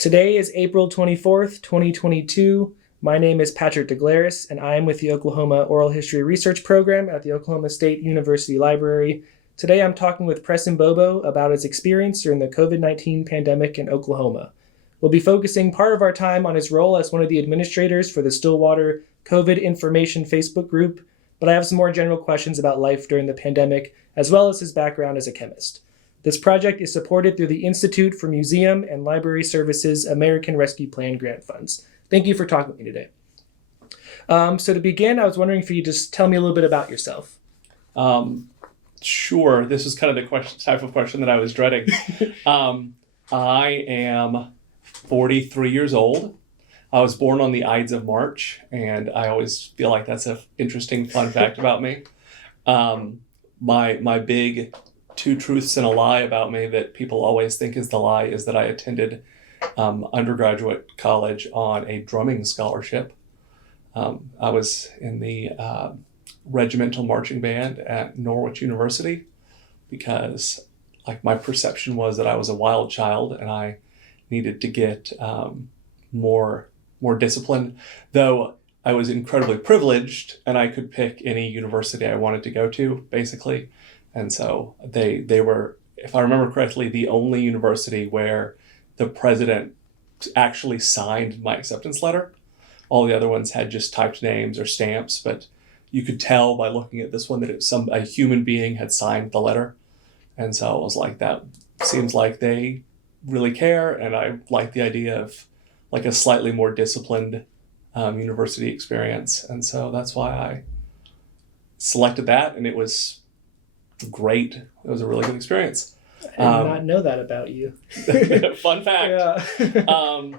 Today is April 24th, 2022. My name is Patrick Daglaris, and I am with the Oklahoma Oral History Research Program at the Oklahoma State University Library. Today I'm talking with Preston Bobo about his experience during the COVID-19 pandemic in Oklahoma. We'll be focusing part of our time on his role as one of the administrators for the Stillwater COVID Information Facebook group, but I have some more general questions about life during the pandemic, as well as his background as a chemist. This project is supported through the Institute for Museum and Library Services American Rescue Plan grant funds. Thank you for talking with me today. So to begin, I was wondering if you could just tell me a little bit about yourself. Sure. This is kind of the type of question that I was dreading. I am 43 years old. I was born on the Ides of March, and I always feel like that's an interesting, fun fact about me. My big two truths and a lie about me that people always think is the lie is that I attended undergraduate college on a drumming scholarship. I was in the regimental marching band at Norwich University because my perception was that I was a wild child and I needed to get more discipline, though I was incredibly privileged and I could pick any university I wanted to go to, basically. And so they were, if I remember correctly, the only university where the president actually signed my acceptance letter. All the other ones had just typed names or stamps, but you could tell by looking at this one that a human being had signed the letter. And so I was like, that seems like they really care, and I like the idea of a slightly more disciplined university experience. And so that's why I selected that, and it was great. It was a really good experience. I did not know that about you. Fun fact. Yeah.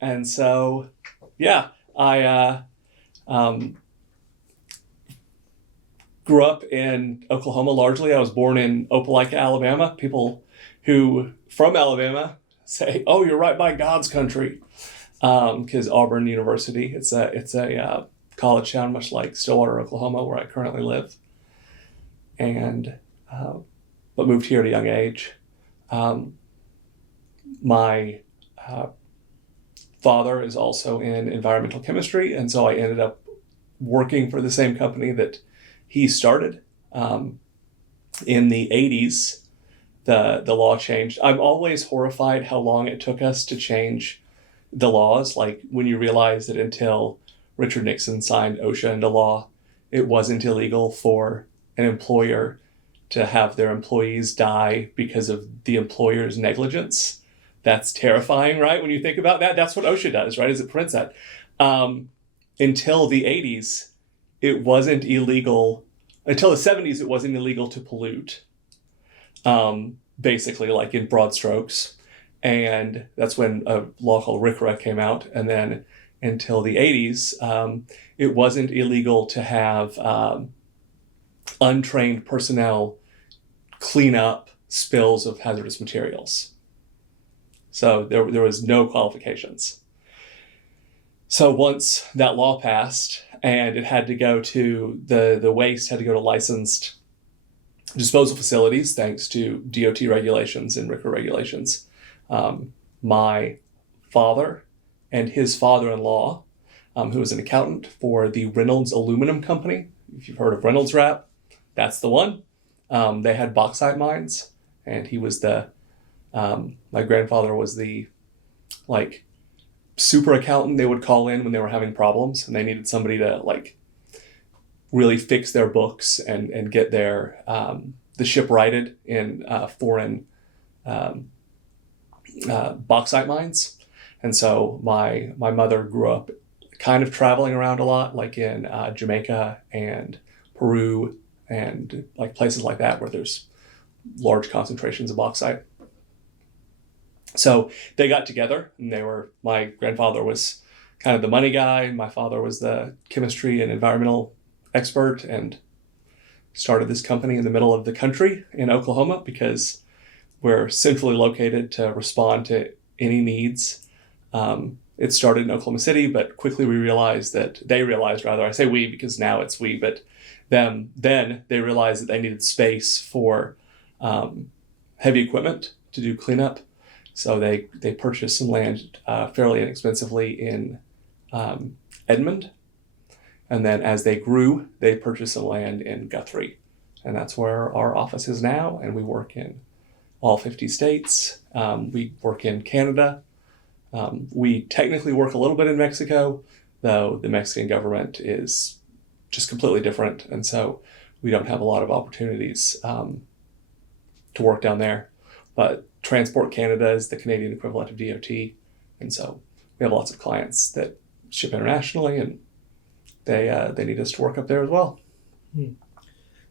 And so, yeah, I grew up in Oklahoma largely. I was born in Opelika, Alabama. People who from Alabama say, "Oh, you're right by God's country," because Auburn University. It's a college town, much like Stillwater, Oklahoma, where I currently live. And but moved here at a young age. My father is also in environmental chemistry, and so I ended up working for the same company that he started. In the 80s, the law changed. I'm always horrified how long it took us to change the laws. Like when you realize that until Richard Nixon signed OSHA into law, it wasn't illegal for an employer to have their employees die because of the employer's negligence. That's terrifying, right? When you think about that, that's what OSHA does, right? Is it prevents that. Until the 80s, it wasn't illegal. Until the 70s, it wasn't illegal to pollute, basically, like in broad strokes. And that's when a law called RCRA came out. And then until the 80s, it wasn't illegal to have untrained personnel clean up spills of hazardous materials. So there was no qualifications. So once that law passed and it had to go to the waste had to go to licensed disposal facilities, thanks to DOT regulations and RCRA regulations, my father and his father-in-law, who was an accountant for the Reynolds Aluminum Company, if you've heard of Reynolds Wrap, that's the one. They had bauxite mines, and he was my grandfather was the super accountant they would call in when they were having problems and they needed somebody to really fix their books and get their the ship righted in foreign bauxite mines. And so my mother grew up kind of traveling around a lot, like in Jamaica and Peru and places like that where there's large concentrations of bauxite. So they got together, and my grandfather was kind of the money guy. My father was the chemistry and environmental expert, and started this company in the middle of the country in Oklahoma because we're centrally located to respond to any needs. It started in Oklahoma City, but quickly they realized, I say we because now it's we, but then they realized that they needed space for heavy equipment to do cleanup. So they purchased some land fairly inexpensively in Edmond. And then as they grew, they purchased some land in Guthrie. And that's where our office is now. And we work in all 50 states. We work in Canada. We technically work a little bit in Mexico, though the Mexican government is just completely different. And so we don't have a lot of opportunities to work down there. But Transport Canada is the Canadian equivalent of DOT. And so we have lots of clients that ship internationally, and they need us to work up there as well.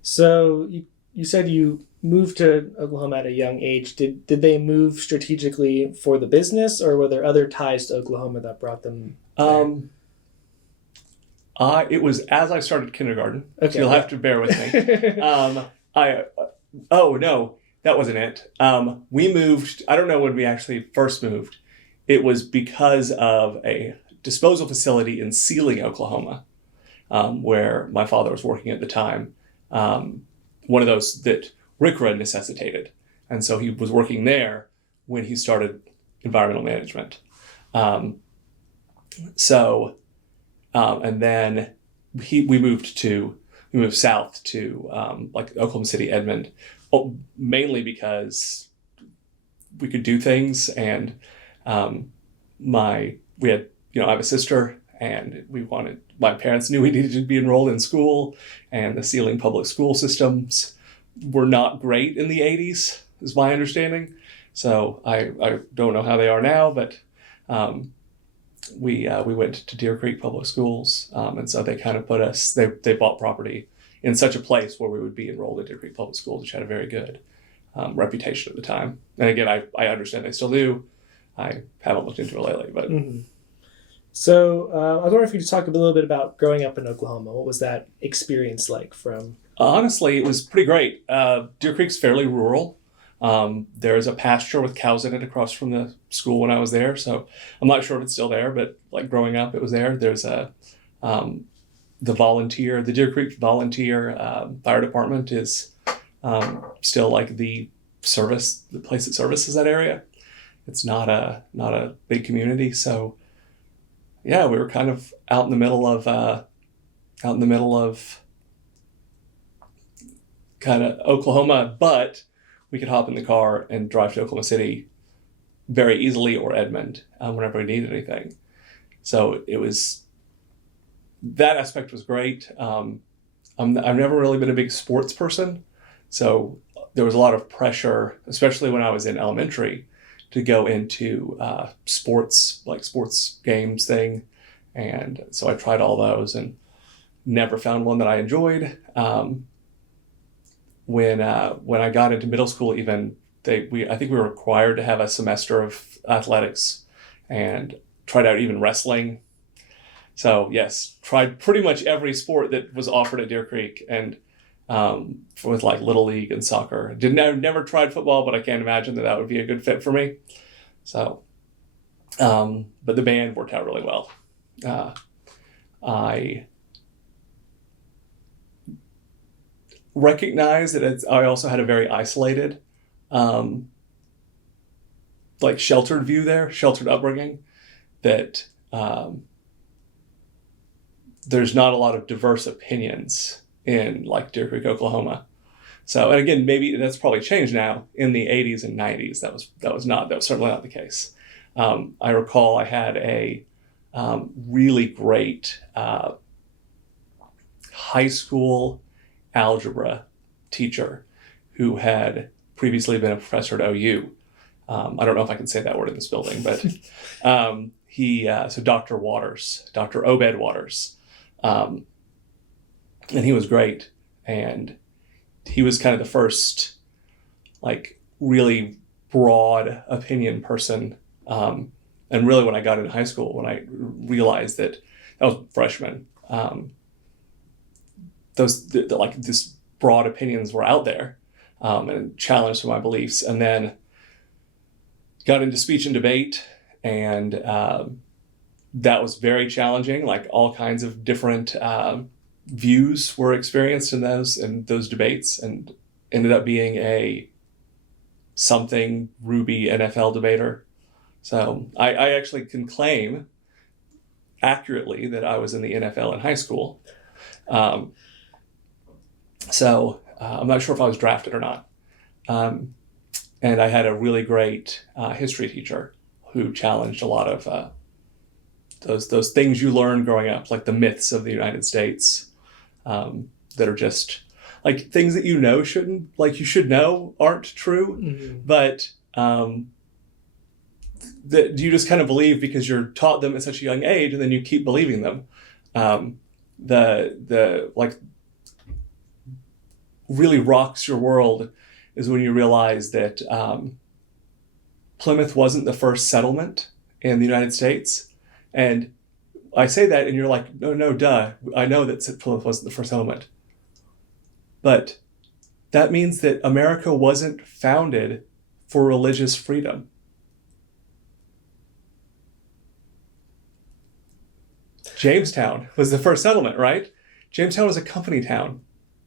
So you said you moved to Oklahoma at a young age. Did they move strategically for the business, or were there other ties to Oklahoma that brought them there? It was as I started kindergarten. Okay, so you'll have to bear with me. Oh no, that wasn't it. We moved. I don't know when we actually first moved. It was because of a disposal facility in Sealing, Oklahoma, where my father was working at the time. One of those that RCRA necessitated. And so he was working there when he started environmental management. And then we moved south to like Oklahoma City, Edmond, mainly because we could do things. And I have a sister, and my parents knew we needed to be enrolled in school, and the Sealing public school systems were not great in the 80s, is my understanding. So I don't know how they are now, but we went to Deer Creek Public Schools, and so they kind of they bought property in such a place where we would be enrolled at Deer Creek Public Schools, which had a very good reputation at the time. And again, I understand they still do. I haven't looked into it lately, but... Mm-hmm. So I was wondering if you could talk a little bit about growing up in Oklahoma. What was that experience like from? Honestly, it was pretty great. Deer Creek's fairly rural. There's a pasture with cows in it across from the school when I was there. So I'm not sure if it's still there, but like growing up, it was there. There's the Deer Creek Volunteer Fire Department is still like the place that services that area. It's not a big community, so yeah, we were kind of out in the middle of kind of Oklahoma, but we could hop in the car and drive to Oklahoma City very easily, or Edmond, whenever we needed anything. So that aspect was great. I've never really been a big sports person, so there was a lot of pressure, especially when I was in elementary, to go into sports games thing. And so I tried all those and never found one that I enjoyed. When I got into middle school, even I think we were required to have a semester of athletics, and tried out even wrestling. So yes, tried pretty much every sport that was offered at Deer Creek, and with like Little League and soccer. Never tried football, but I can't imagine that would be a good fit for me. So, but the band worked out really well. I recognize that I also had a very isolated, sheltered view there, sheltered upbringing, that there's not a lot of diverse opinions in like Deer Creek, Oklahoma. So, and again, maybe that's probably changed now. In the 80s and 90s, that was certainly not the case. I recall I had a really great high school algebra teacher who had previously been a professor at OU. I don't know if I can say that word in this building, but so Dr. Waters, Dr. Obed Waters, and he was great. And he was kind of the first, like, really broad opinion person. And really, when I got into high school, when I realized that was freshman, these broad opinions were out there, and challenged my beliefs. And then got into speech and debate, and that was very challenging. Like, all kinds of different views were experienced in those debates, and ended up being a something Ruby NFL debater. So I actually can claim accurately that I was in the NFL in high school. So I'm not sure if I was drafted or not. And I had a really great history teacher who challenged a lot of those things you learn growing up, like the myths of the United States, that are just like things that you should know aren't true, but that you just kind of believe because you're taught them at such a young age, and then you keep believing them. The really rocks your world is when you realize that Plymouth wasn't the first settlement in the United States. And I say that and you're like, no, duh. I know that Plymouth wasn't the first settlement. But that means that America wasn't founded for religious freedom. Jamestown was the first settlement, right? Jamestown was a company town.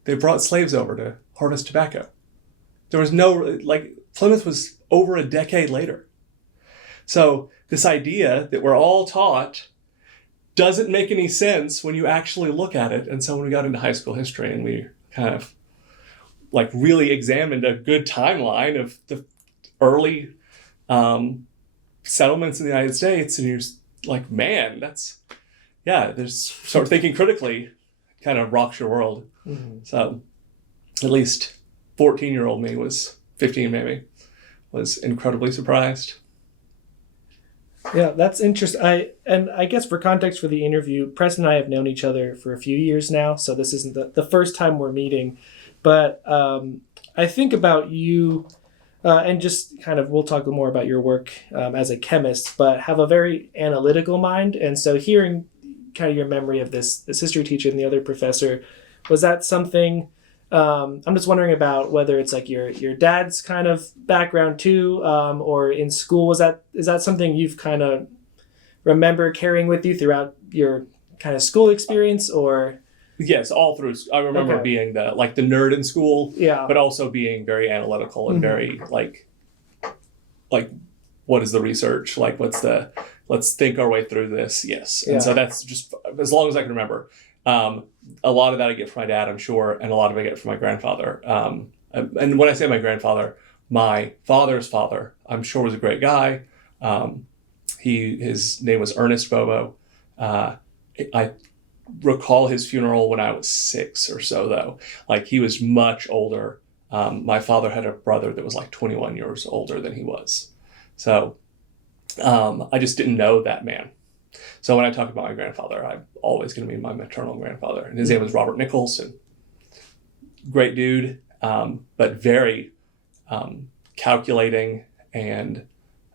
They brought slaves over to harvest tobacco. There was Plymouth was over a decade later. So this idea that we're all taught doesn't make any sense when you actually look at it. And so when we got into high school history and we kind of really examined a good timeline of the early settlements in the United States, and you're like, man, there's sort of thinking critically kind of rocks your world. So at least 14-year-old me 15 maybe, was incredibly surprised. Yeah, that's interesting. I guess for context for the interview, Preston and I have known each other for a few years now, so this isn't the first time we're meeting. But I think about you, and just kind of, we'll talk more about your work as a chemist, but have a very analytical mind. And so hearing kind of your memory of this history teacher and the other professor, was that something, I'm just wondering about whether it's like your dad's kind of background too, or in school, is that something you've kind of remember carrying with you throughout your kind of school experience, or? Yes, all through. I remember being the nerd in school, but also being very analytical and very like, what is the research? Let's think our way through this. Yes. And so that's just as long as I can remember. A lot of that I get from my dad, I'm sure, and a lot of it I get from my grandfather. And when I say my grandfather, my father's father, I'm sure was a great guy. His name was Ernest Bobo. I recall his funeral when I was 6 or so, though. He was much older. My father had a brother that was 21 years older than he was. So I just didn't know that man. So when I talk about my grandfather, I'm always going to be my maternal grandfather. And his name was Robert Nichols, and great dude, but very calculating and,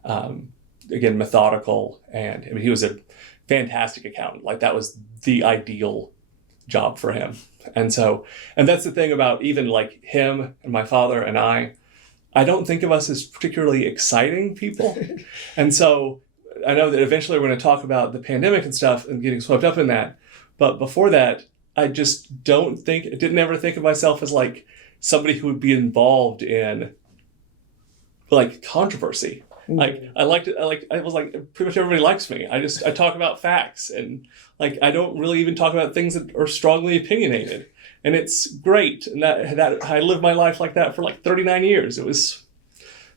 again, methodical. And he was a fantastic accountant. That was the ideal job for him. And that's the thing about even him and my father and I don't think of us as particularly exciting people. And so I know that eventually we're going to talk about the pandemic and stuff and getting swept up in that. But before that, I just didn't ever think of myself as somebody who would be involved in controversy. I liked it. I was pretty much everybody likes me. I talk about facts, and I don't really even talk about things that are strongly opinionated. And it's great. And that I lived my life like that for 39 years. It was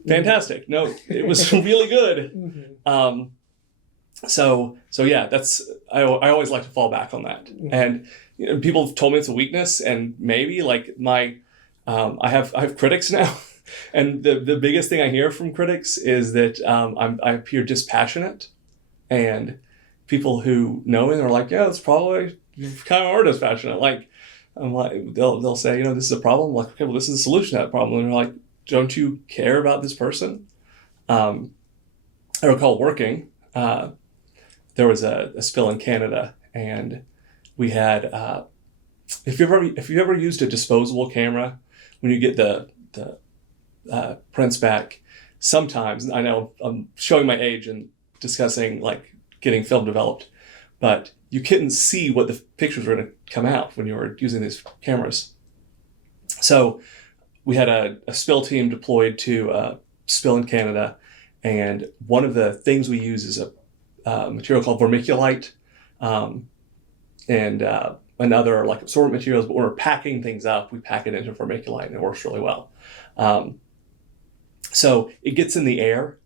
fantastic. No, it was really good. So yeah, I always like to fall back on that. And people have told me it's a weakness, and maybe I have critics now. And the biggest thing I hear from critics is that I appear dispassionate, and people who know me are like, yeah, that's probably, you kind of are dispassionate. They'll say, this is a problem. Okay, well, this is a solution to that problem. And they're like, don't you care about this person? I recall working. There was a spill in Canada, and we had. If you ever used a disposable camera, when you get the prints back, sometimes, I know I'm showing my age and discussing getting film developed, but you couldn't see what the pictures were going to come out when you were using these cameras. So we had a spill team deployed to spill in Canada. And one of the things we use is a material called vermiculite, and another like absorbent materials. But when we're packing things up, we pack it into vermiculite, and it works really well. So it gets in the air.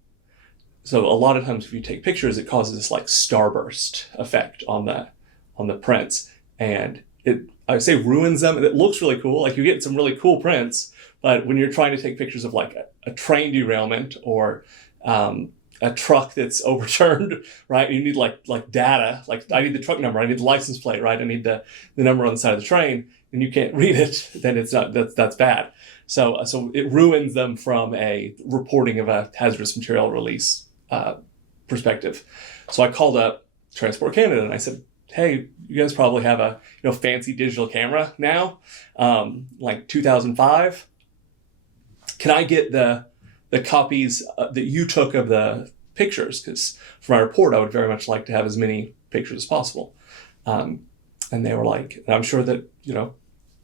So a lot of times if you take pictures, it causes this like starburst effect on the prints, and I would say ruins them. And it looks really cool. Like you get some really cool prints, but when you're trying to take pictures of like a train derailment or a truck that's overturned, right? You need like data. Like I need the truck number. I need the license plate, right? I need the number on the side of the train, and you can't read it. Then it's not. That's bad. So it ruins them from a reporting of a hazardous material release perspective. So I called up Transport Canada and I said, hey, you guys probably have a fancy digital camera now, like 2005. Can I get the copies that you took of the pictures? Because for my report, I would very much like to have as many pictures as possible. And they were like, and I'm sure that,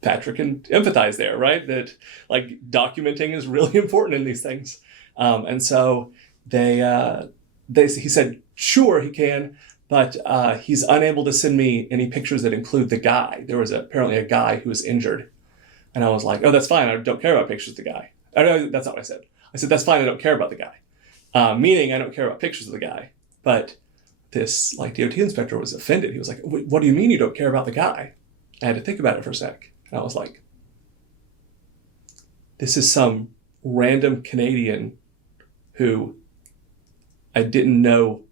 Patrick can empathize there, right? That like documenting is really important in these things. And so he said, sure, he can, but he's unable to send me any pictures that include the guy. There was apparently a guy who was injured. And I was like, oh, that's fine. I don't care about pictures of the guy. That's not what I said. I said, that's fine. I don't care about the guy. Meaning I don't care about pictures of the guy. But this like DOT inspector was offended. He was like, what do you mean you don't care about the guy? I had to think about it for a sec. And I was like, this is some random Canadian who I didn't know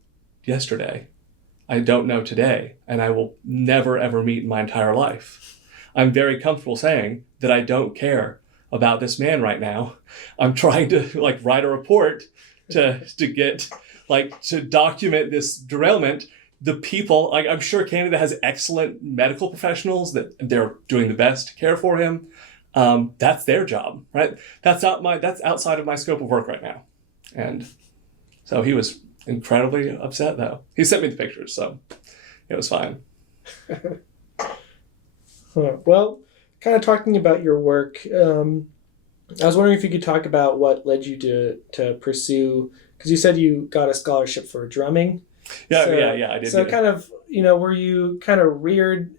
yesterday. I don't know today, and I will never, ever meet in my entire life. I'm very comfortable saying that I don't care about this man right now. I'm trying to like write a report to get like to document this derailment. The people, like I'm sure Canada has excellent medical professionals that they're doing the best to care for him. That's their job, right? That's outside of my scope of work right now. And so he was incredibly upset though. He sent me the pictures, so it was fine. Well, kind of talking about your work, I was wondering if you could talk about what led you to pursue, because you said you got a scholarship for drumming. Yeah, I did. So kind of, were you kind of reared,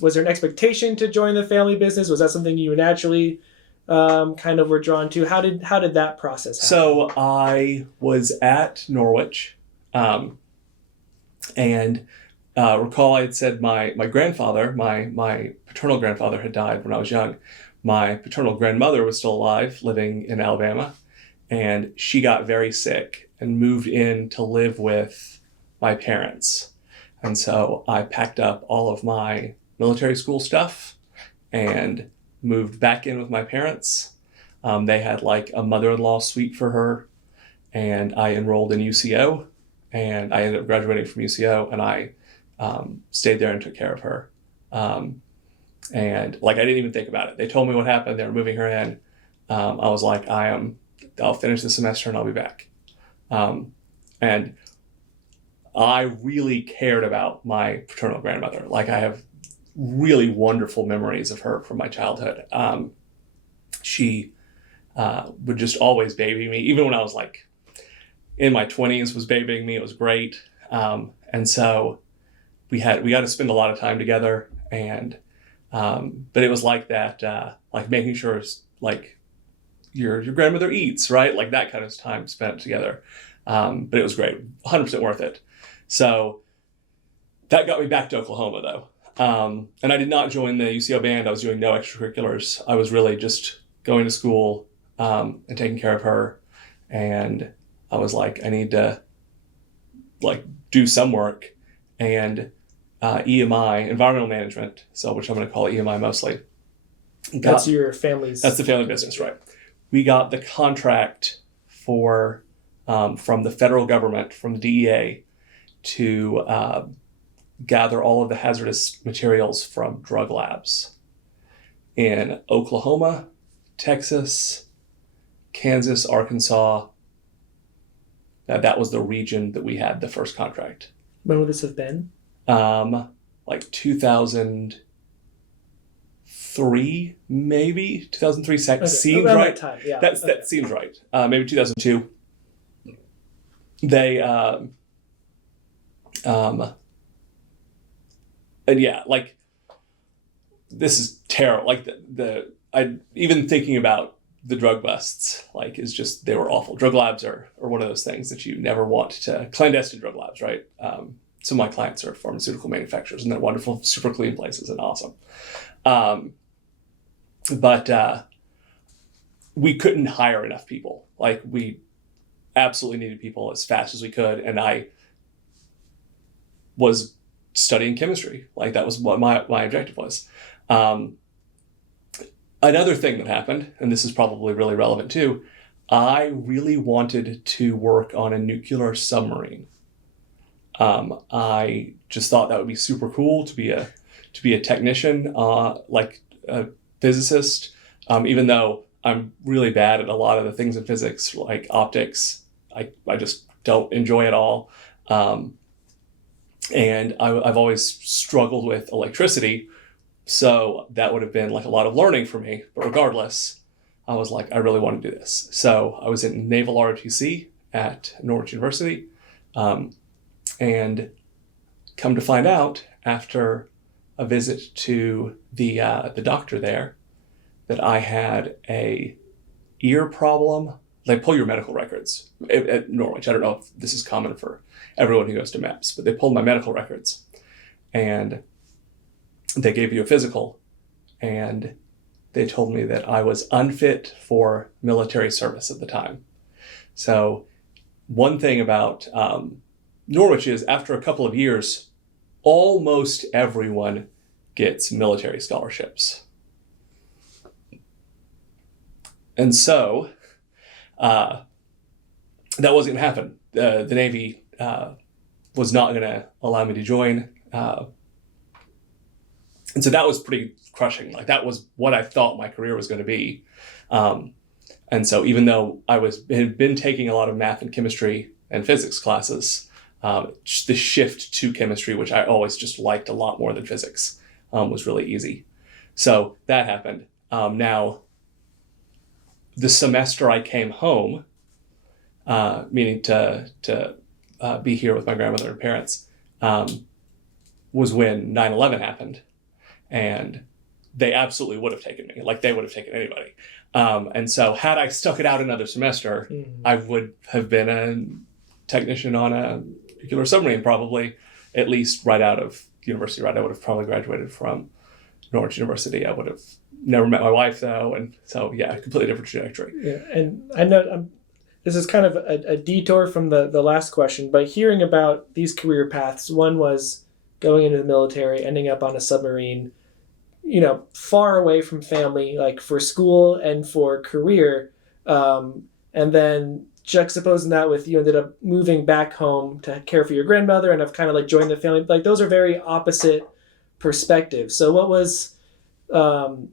was there an expectation to join the family business? Was that something you naturally kind of were drawn to? How did that process happen? So I was at Norwich, and recall I had said my grandfather, my paternal grandfather had died when I was young. My paternal grandmother was still alive, living in Alabama, and she got very sick and moved in to live with my parents. And so I packed up all of my military school stuff and moved back in with my parents. They had like a mother-in-law suite for her, and I enrolled in UCO, and I ended up graduating from UCO, and I stayed there and took care of her. And like I didn't even think about it. They told me what happened. They were moving her in. I was like, I'll finish the semester and I'll be back. And I really cared about my paternal grandmother. Like I have really wonderful memories of her from my childhood. She would just always baby me, even when I was like in my 20s, was babying me. It was great. And so we got to spend a lot of time together, and but it was like that, like making sure like your grandmother eats, right? Like that kind of time spent together. But it was great, 100% worth it. So that got me back to Oklahoma though. And I did not join the UCO band. I was doing no extracurriculars. I was really just going to school and taking care of her. And I was like, I need to like do some work. And EMI, environmental management, so which I'm going to call EMI mostly. That's your family's. That's the family business, right? We got the contract for from the federal government, from the DEA, to gather all of the hazardous materials from drug labs in Oklahoma, Texas, Kansas, Arkansas. That was the region that we had the first contract. When would this have been? Like 2005, maybe 2003. Seems around right. that time, yeah. That seems right. Maybe 2002. They and yeah, like this is terrible. Like I even thinking about the drug busts, like is just they were awful. Drug labs are one of those things that you never want to clandestine drug labs, right? Some of my clients are pharmaceutical manufacturers, and they're wonderful, super clean places and awesome. But we couldn't hire enough people. Like we absolutely needed people as fast as we could. And I was studying chemistry. Like that was what my objective was. Another thing that happened, and this is probably really relevant too, I really wanted to work on a nuclear submarine. I just thought that would be super cool to be a technician, like a physicist, even though I'm really bad at a lot of the things in physics, like optics. I just don't enjoy it all. And I've always struggled with electricity. So that would have been like a lot of learning for me. But regardless, I was like, I really want to do this. So I was in Naval ROTC at Norwich University. And come to find out after a visit to the doctor there that I had a ear problem. They pull your medical records at Norwich. I don't know if this is common for everyone who goes to MEPS, but they pulled my medical records and they gave you a physical, and they told me that I was unfit for military service at the time. So one thing about Norwich is after a couple of years, almost everyone gets military scholarships. And so that wasn't going to happen. The Navy was not going to allow me to join. And so that was pretty crushing. Like that was what I thought my career was going to be. And so even though had been taking a lot of math and chemistry and physics classes, the shift to chemistry, which I always just liked a lot more than physics, was really easy. So that happened. Now, the semester I came home, meaning to be here with my grandmother and parents, was when 9/11 happened. And they absolutely would have taken me. Like they would have taken anybody. And so had I stuck it out another semester, I would have been a technician on a nuclear submarine, probably, at least right out of university, right? I would have probably graduated from Norwich University. I would have never met my wife, though. And so, yeah, completely different trajectory. Yeah, and I know this is kind of a detour from the last question, but hearing about these career paths, one was going into the military, ending up on a submarine, far away from family, like for school and for career. And then juxtaposing that with you ended up moving back home to care for your grandmother and have kind of like joined the family. Like those are very opposite perspectives. So what was, I'm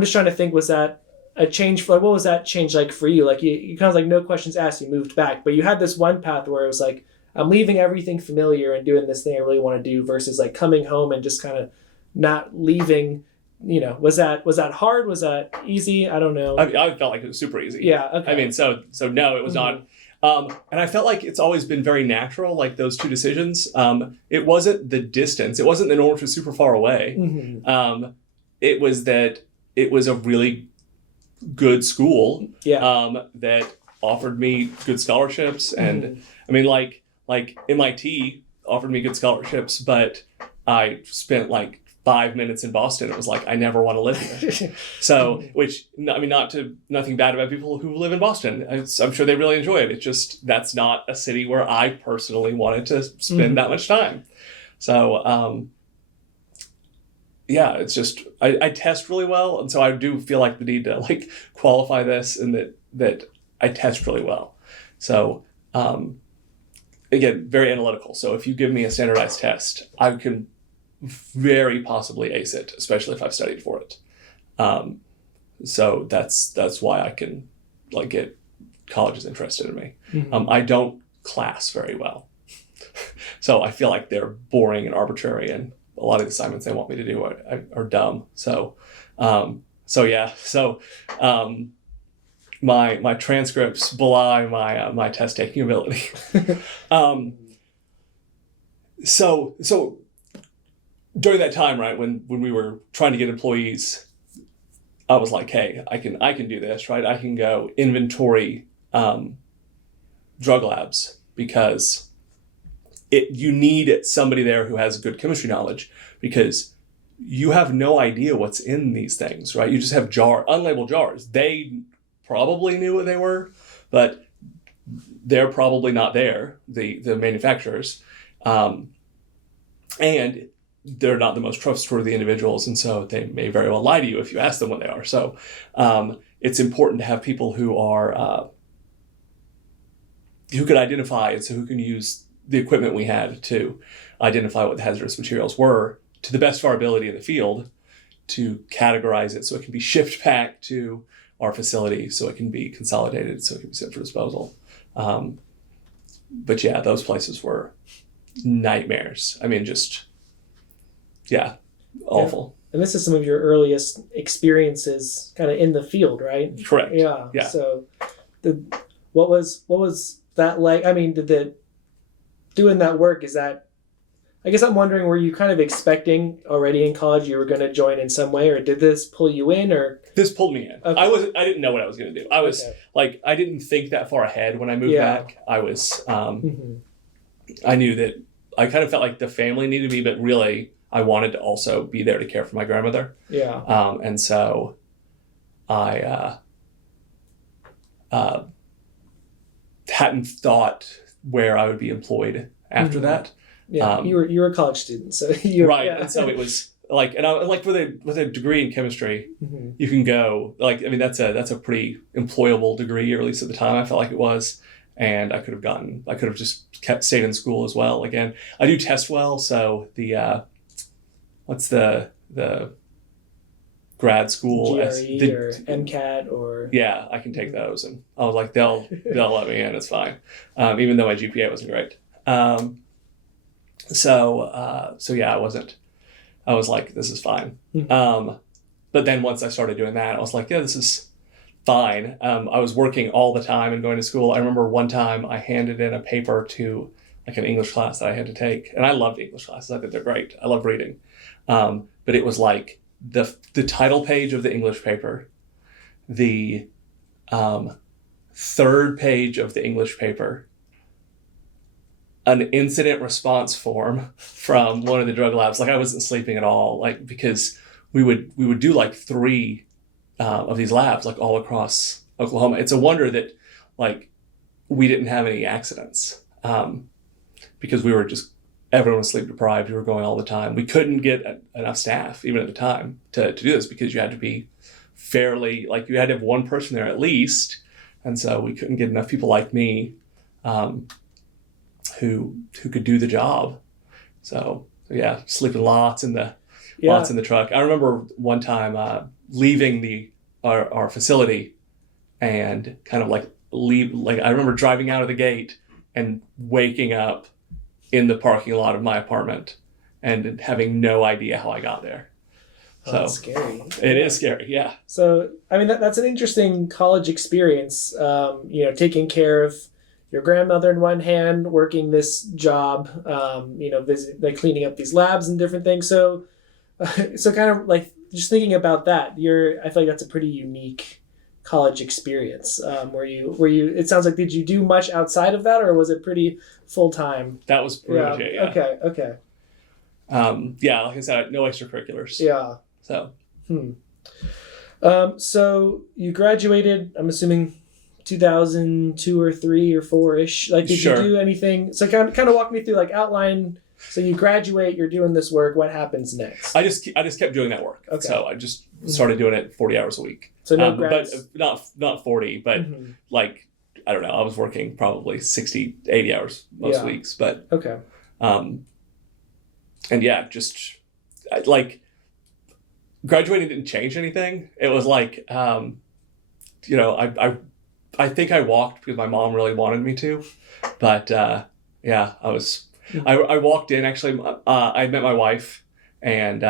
just trying to think, was that a change what was that change like for you? Like you kind of like no questions asked, you moved back, but you had this one path where it was like, I'm leaving everything familiar and doing this thing I really want to do versus like coming home and just kind of not leaving. Was that hard? Was that easy? I don't know. I felt like it was super easy. Yeah. Okay. I mean, so no, it was not. And I felt like it's always been very natural, like those two decisions. It wasn't the distance. It wasn't that Norwich was super far away. It was that it was a really good school that offered me good scholarships. And I mean, like MIT offered me good scholarships, but I spent like 5 minutes in Boston. It was like, I never want to live here. So, which, I mean, nothing bad about people who live in Boston. I'm sure they really enjoy it. It's just, that's not a city where I personally wanted to spend that much time. So, yeah, it's just, I test really well. And so I do feel like the need to like qualify this and that I test really well. So, again, very analytical. So if you give me a standardized test, I can very possibly ace it, especially if I've studied for it. So that's why I can like get colleges interested in me. I don't class very well. So I feel like they're boring and arbitrary, and a lot of the assignments they want me to do are dumb. So My transcripts belie my test taking ability. So during that time, right, when we were trying to get employees, I was like, hey, I can do this, right? I can go inventory drug labs, because you need somebody there who has good chemistry knowledge, because you have no idea what's in these things, right? You just have unlabeled jars. They probably knew what they were, but they're probably not there, the manufacturers. And they're not the most trustworthy individuals, and so they may very well lie to you if you ask them what they are. So it's important to have people who are who could identify, and so who can use the equipment we had to identify what the hazardous materials were to the best of our ability in the field, to categorize it so it can be shipped back to our facility, so it can be consolidated, so it can be sent for disposal. But yeah, those places were nightmares. I mean, just, yeah, awful. And this is some of your earliest experiences kind of in the field, right? Correct. Yeah. Yeah. So what was that like? I mean, doing that work, is that, I guess I'm wondering, were you kind of expecting already in college you were going to join in some way, or did this pull you in, or? This pulled me in. Okay. I didn't know what I was going to do. I was like, I didn't think that far ahead when I moved back. I was, I knew that I kind of felt like the family needed me, but really I wanted to also be there to care for my grandmother. Yeah. And so I hadn't thought where I would be employed after that. Yeah, you were a college student, so you right. Yeah. And so it was like, and I like with a degree in chemistry, you can go like, I mean, that's a pretty employable degree, or at least at the time I felt like it was. And I could have just stayed in school as well. Again, I do test well, so the what's the grad school, GRE or MCAT, or yeah, I can take those, and I was like, they'll let me in, it's fine, even though my GPA wasn't great. So yeah, I was like, this is fine. But then once I started doing that, I was like, yeah, this is fine. I was working all the time and going to school. I remember one time I handed in a paper to like an English class that I had to take, and I loved English classes. I think they're great. I love reading. But it was like the title page of the English paper, the third page of the English paper, an incident response form from one of the drug labs. Like, I wasn't sleeping at all, like, because we would do like 3 of these labs, like all across Oklahoma. It's a wonder that like we didn't have any accidents, because everyone was sleep deprived. We were going all the time. We couldn't get enough staff even at the time to do this, because you had to be fairly, like, you had to have one person there at least. And so we couldn't get enough people like me, who could do the job. So yeah, sleeping lots in the truck. I remember one time leaving our facility and kind of like I remember driving out of the gate and waking up in the parking lot of my apartment and having no idea how I got there. So that's scary. It is scary, yeah. So I mean, that's an interesting college experience. Taking care of your grandmother in one hand, working this job, like cleaning up these labs and different things. So kind of like just thinking about that, I feel like that's a pretty unique college experience. Were you, it sounds like, did you do much outside of that, or was it pretty full time? That was pretty much it, yeah. Okay. Yeah, like I said, no extracurriculars. Yeah. So. So you graduated, I'm assuming 2002 or 3 or 4-ish. Like, did you do anything? So kind of walk me through, like, outline. So you graduate, you're doing this work. What happens next? I just kept doing that work. Okay. So I just started doing it 40 hours a week. So no grads? But not 40, but like, I don't know. I was working probably 60, 80 hours most weeks. But okay. And yeah, just like graduating didn't change anything. It was like, I think I walked because my mom really wanted me to, but yeah, I walked in, actually. I met my wife, and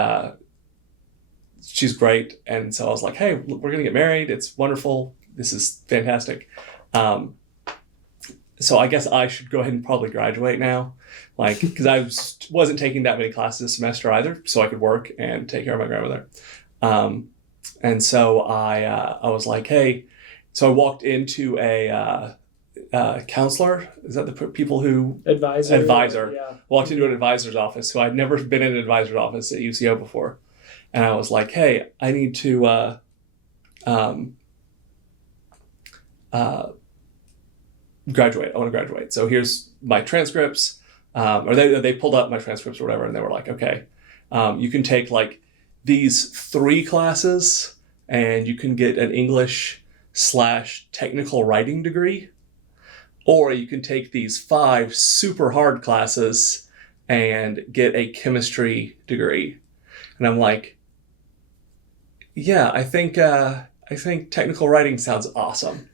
she's great. And so I was like, hey, we're going to get married. It's wonderful. This is fantastic. So I guess I should go ahead and probably graduate now, like, because I wasn't taking that many classes this semester either, so I could work and take care of my grandmother. And so I was like, hey, so I walked into a counselor. Is that the people who advisor? Yeah. Walked into an advisor's office. So I'd never been in an advisor's office at UCO before, and I was like, hey, I need to graduate. I want to graduate. So here's my transcripts. Or they pulled up my transcripts or whatever, and they were like, okay, you can take like these 3 classes, and you can get an English/technical writing degree, or you can take these 5 super hard classes and get a chemistry degree. And I'm like, yeah, I think technical writing sounds awesome.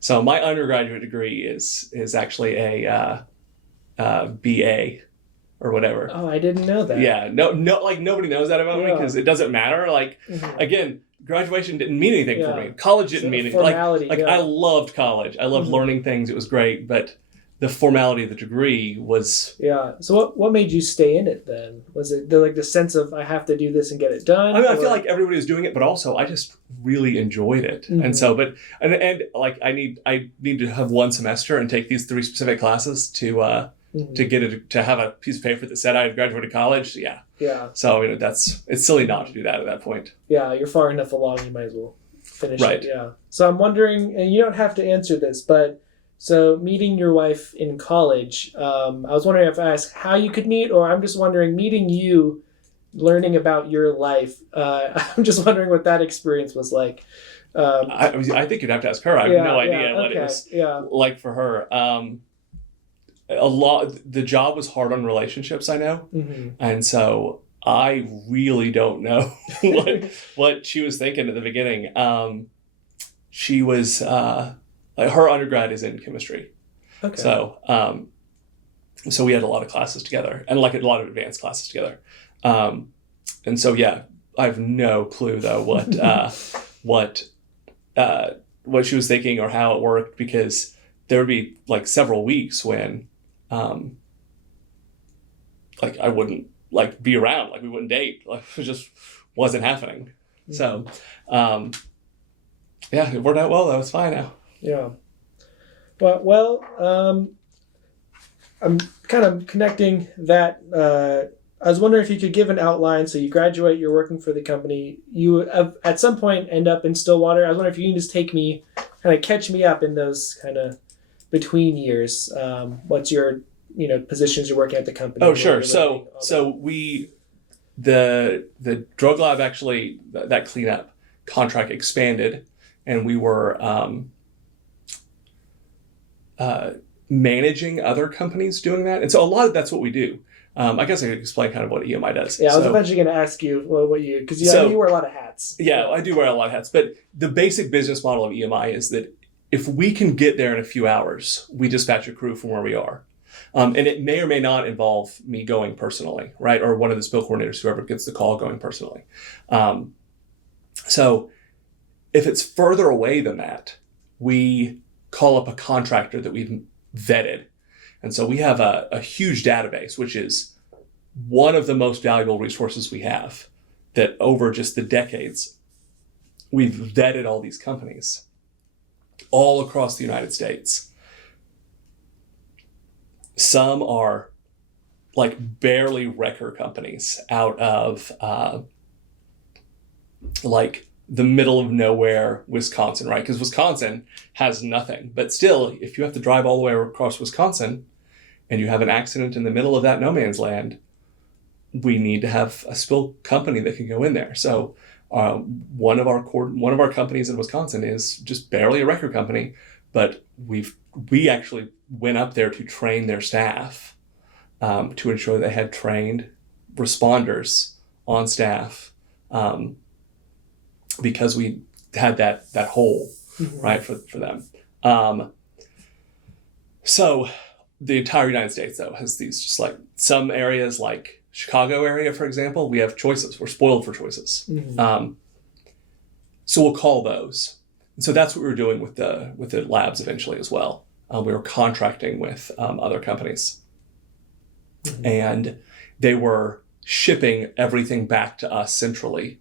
So my undergraduate degree is actually a BA or whatever. Oh, I didn't know that. Yeah, no, like nobody knows that about me because it doesn't matter. Like, again, graduation didn't mean anything for me. College didn't mean anything. Like I loved college. I loved learning things. It was great, but the formality of the degree was... Yeah. So what made you stay in it then? Was it the sense of I have to do this and get it done? I mean, I feel like everybody was doing it, but also I just really enjoyed it. And so, and like I need to have 1 semester and take these 3 specific classes to get it, to have a piece of paper that said I had graduated college. Yeah. Yeah. So, it's silly not to do that at that point. Yeah. You're far enough along. You might as well finish it. Yeah. So I'm wondering, and you don't have to answer this, but so meeting your wife in college, I was wondering if I asked how you could meet, or I'm just wondering meeting you, learning about your life. I'm just wondering what that experience was like. I think you'd have to ask her. I have no idea what it was like for her. The job was hard on relationships, I know. And so I really don't know what she was thinking at the beginning. She was, her undergrad is in chemistry. Okay. So we had a lot of classes together and like a lot of advanced classes together. And so, yeah, I have no clue though what she was thinking or how it worked, because there would be like several weeks when like I wouldn't like be around, like we wouldn't date, like it just wasn't happening. So yeah, it worked out well. That was fine now. Yeah. Well, I'm kind of connecting that. I was wondering if you could give an outline. So you graduate, you're working for the company. You at some point end up in Stillwater. I was wondering if you can just take me, kind of catch me up in those kind of between years. What's your positions you're working at the company? Oh, sure. So the drug lab actually, that cleanup contract expanded, and we were managing other companies doing that. And so a lot of that's what we do. I guess I could explain kind of what EMI does. Yeah, I was eventually going to ask you what you, because you wear a lot of hats. Yeah, I do wear a lot of hats. But the basic business model of EMI is that if we can get there in a few hours, we dispatch a crew from where we are. And it may or may not involve me going personally, right? Or one of the spill coordinators, whoever gets the call, going personally. So if it's further away than that, we call up a contractor that we've vetted. And so we have a huge database, which is one of the most valuable resources we have, that over just the decades, we've vetted all these companies all across the United States. Some are like barely wrecker companies out of like the middle of nowhere, Wisconsin, right? Because Wisconsin has nothing. But still, if you have to drive all the way across Wisconsin and you have an accident in the middle of that no man's land, we need to have a spill company that can go in there. So one of our companies in Wisconsin is just barely a wrecker company, but we actually went up there to train their staff to ensure they had trained responders on staff, because we had that hole, right, for them. So the entire United States, though, has these just like some areas like Chicago area, for example, we have choices. We're spoiled for choices. Mm-hmm. So we'll call those. And so that's what we were doing with the labs eventually as well. We were contracting with other companies. Mm-hmm. And they were shipping everything back to us centrally.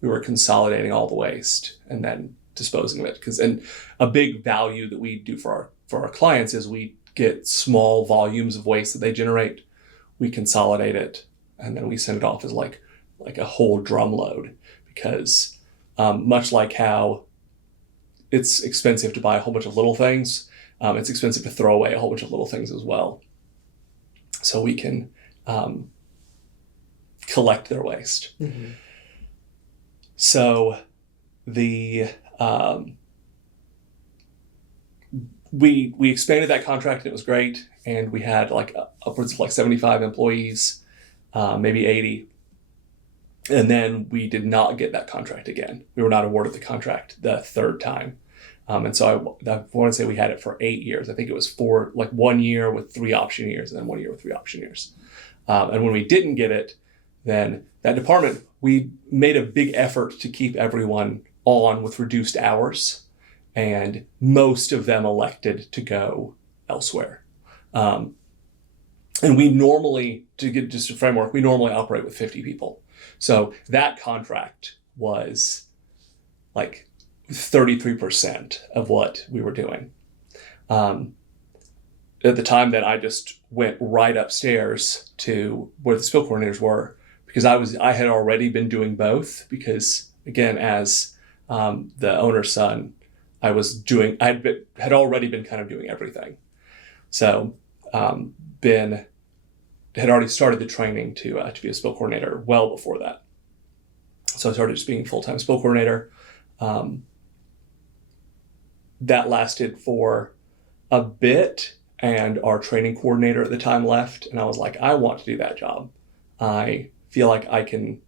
We were consolidating all the waste and then disposing of it. And a big value that we do for our clients is we get small volumes of waste that they generate. We consolidate it, and then we send it off as like a whole drum load, because much like how it's expensive to buy a whole bunch of little things, it's expensive to throw away a whole bunch of little things as well. So we can collect their waste. Mm-hmm. So the we expanded that contract, and it was great. And we had upwards of 75 employees, maybe 80. And then we did not get that contract again. We were not awarded the contract the third time. And so I want to say we had it for 8 years. I think it was 1 year with 3 option years, and then 1 year with 3 option years. And when we didn't get it, then that department, we made a big effort to keep everyone on with reduced hours, and most of them elected to go elsewhere. And we normally, to get just a framework, we normally operate with 50 people. So that contract was 33% of what we were doing. At the time that I just went right upstairs to where the spill coordinators were, because I had already been doing both, because again, as the owner's son, I had already been kind of doing everything. So had already started the training to be a spill coordinator well before that. So I started just being full-time spill coordinator. That lasted for a bit, and our training coordinator at the time left, and I was like, I want to do that job. I feel like I can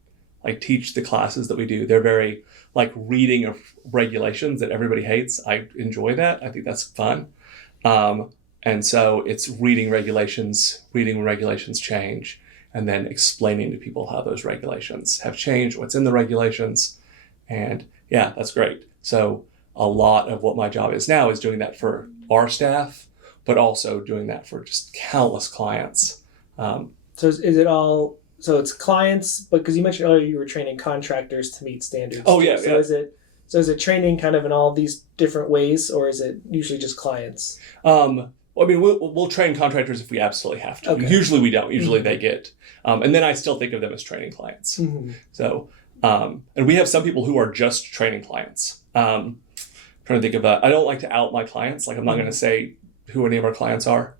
teach the classes that we do. They're very reading of regulations that everybody hates. I enjoy that. I think that's fun. And so it's reading regulations when regulations change, and then explaining to people how those regulations have changed, what's in the regulations. And yeah, that's great. So a lot of what my job is now is doing that for our staff, but also doing that for just countless clients. So is it all, so it's clients, but because you mentioned earlier you were training contractors to meet standards. Oh yeah. So yeah. Is it training kind of in all these different ways, or is it usually just clients? We'll train contractors if we absolutely have to. Okay. Usually we don't. Usually they get, and then I still think of them as training clients. Mm-hmm. So, and we have some people who are just training clients. Trying to think of I don't like to out my clients. I'm not going to say who any of our clients are.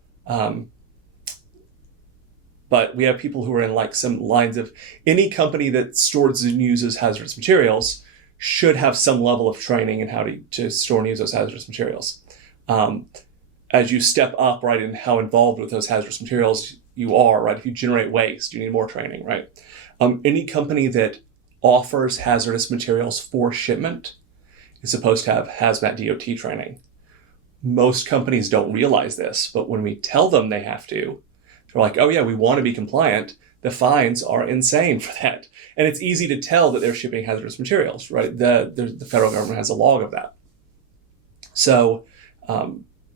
But we have people who are in some lines of any company that stores and uses hazardous materials should have some level of training in how to store and use those hazardous materials. As you step up, right, in how involved with those hazardous materials you are, right? If you generate waste, you need more training, right? Any company that offers hazardous materials for shipment is supposed to have hazmat DOT training. Most companies don't realize this, but when we tell them they have to, they're like, oh yeah, we want to be compliant. The fines are insane for that. And it's easy to tell that they're shipping hazardous materials, right? The federal government has a log of that. So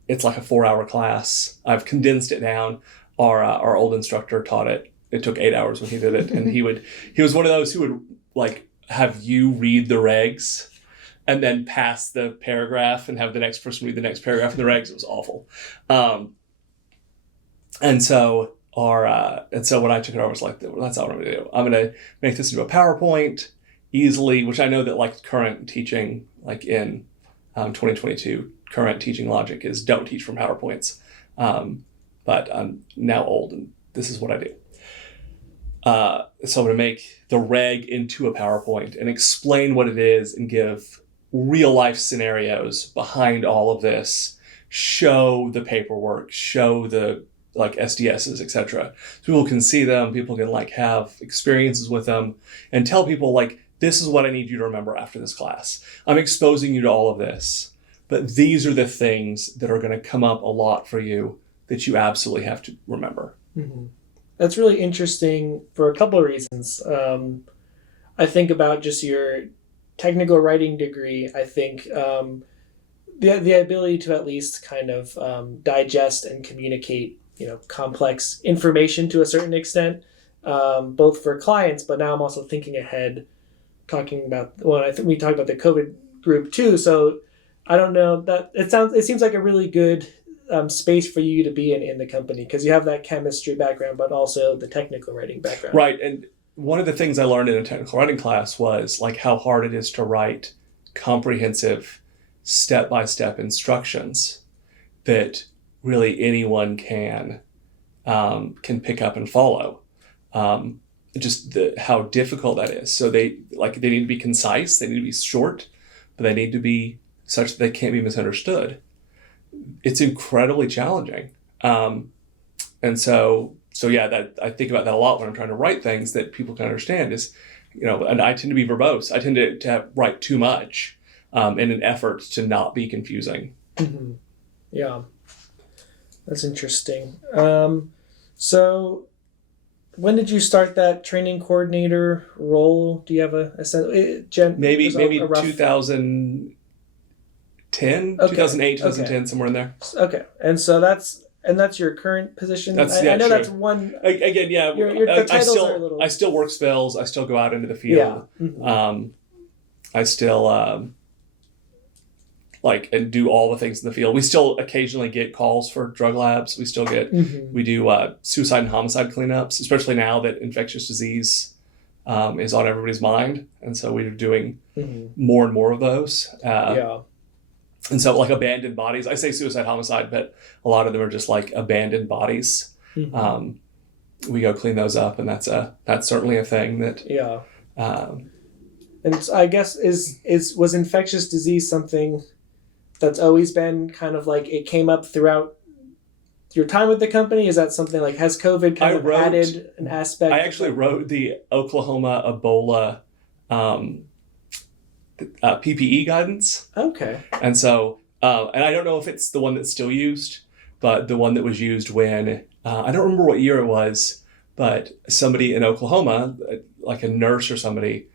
it's like a 4-hour class. I've condensed it down. Our old instructor taught it. It took 8 hours when he did it. And he was one of those who would have you read the regs and then pass the paragraph and have the next person read the next paragraph in the regs. It was awful. And so when I took it over, I was like, that's all I'm going to do. I'm going to make this into a PowerPoint easily, which I know that current teaching, in 2022, current teaching logic is don't teach from PowerPoints. But I'm now old and this is what I do. So I'm going to make the reg into a PowerPoint and explain what it is and give real life scenarios behind all of this, show the paperwork, show the SDSs, etc. So people can see them, people can have experiences with them, and tell people this is what I need you to remember after this class. I'm exposing you to all of this, but these are the things that are going to come up a lot for you that you absolutely have to remember. Mm-hmm. That's really interesting for a couple of reasons. I think about just your technical writing degree. I think the ability to at least kind of digest and communicate, complex information to a certain extent, both for clients. But now I'm also thinking ahead, talking about I think we talked about the COVID group too. So I don't know that it seems like a really good space for you to be in the company because you have that chemistry background, but also the technical writing background. Right. And one of the things I learned in a technical writing class was like how hard it is to write comprehensive step-by-step instructions that really anyone can pick up and follow. Just how difficult that is. So they need to be concise, they need to be short, but they need to be such that they can't be misunderstood. It's incredibly challenging. And so yeah, that I think about that a lot when I'm trying to write things that people can understand is, and I tend to be verbose. I tend to write too much in an effort to not be confusing. Mm-hmm. Yeah, that's interesting. So when did you start that training coordinator role? Do you have a sense? Maybe a rough... 2010, Okay. 2008, 2010, Okay. somewhere in there. Okay, and so that's your current position. I know sure. That's one. Again, yeah. The titles are a little... I still work spells. I still go out into the field. Yeah. Mm-hmm. I still and do all the things in the field. We still occasionally get calls for drug labs. We still get we do suicide and homicide cleanups, especially now that infectious disease is on everybody's mind, and so we're doing more and more of those. And so like abandoned bodies. I say suicide homicide, but a lot of them are just like abandoned bodies. We go clean those up, and that's certainly a thing that. Yeah. And I guess was infectious disease something that's always been kind of like it came up throughout your time with the company? Is that something like has COVID added an aspect? I actually wrote the Oklahoma Ebola PPE guidance. Okay. And so, and I don't know if it's the one that's still used, but the one that was used when, I don't remember what year it was, but somebody in Oklahoma, like a nurse or somebody,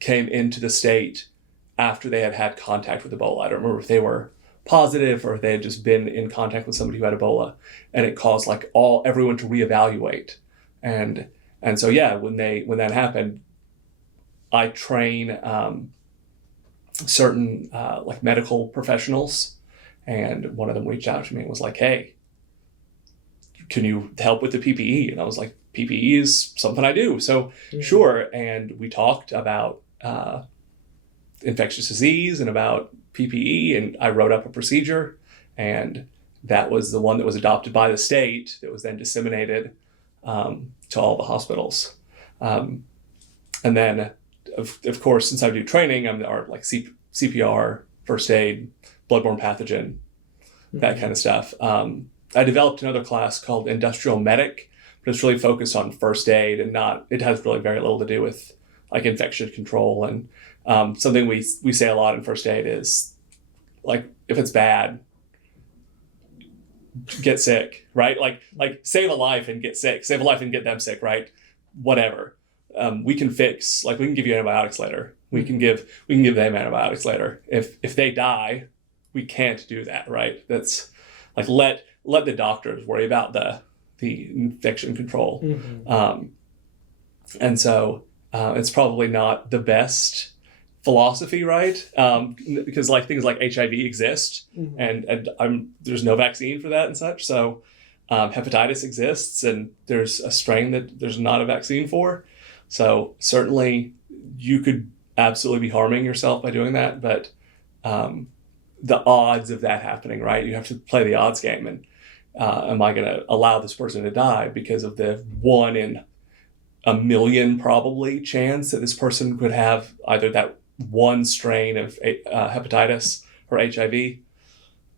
came into the state after they had contact with Ebola. I don't remember if they were positive or if they had just been in contact with somebody who had Ebola, and it caused like everyone to reevaluate. And so, yeah, when that happened, I train certain like medical professionals, and one of them reached out to me and was like, "Hey, can you help with the PPE?" And I was like, "PPE is something I do, so sure." And we talked about infectious disease and about PPE, and I wrote up a procedure, and that was the one that was adopted by the state that was then disseminated to all the hospitals. And then, of course, since I do training, I'm our like CPR, first aid, bloodborne pathogen, that kind of stuff. I developed another class called industrial medic, but it's really focused on first aid and it has really very little to do with like infection control. And something we say a lot in first aid is like, if it's bad, get sick, right? Like save a life and get sick, save a life and get them sick, right? Whatever. We can fix, like we can give you antibiotics later. We can give them antibiotics later. If they die, we can't do that, right? That's like, let the doctors worry about the infection control. And so it's probably not the best philosophy, right? Because like things like HIV exist, and there's no vaccine for that and such. So hepatitis exists, and there's a strain that there's not a vaccine for. So certainly you could absolutely be harming yourself by doing that, but the odds of that happening, right? You have to play the odds game, and am I going to allow this person to die because of the 1 in a million probably chance that this person could have either that one strain of hepatitis or HIV?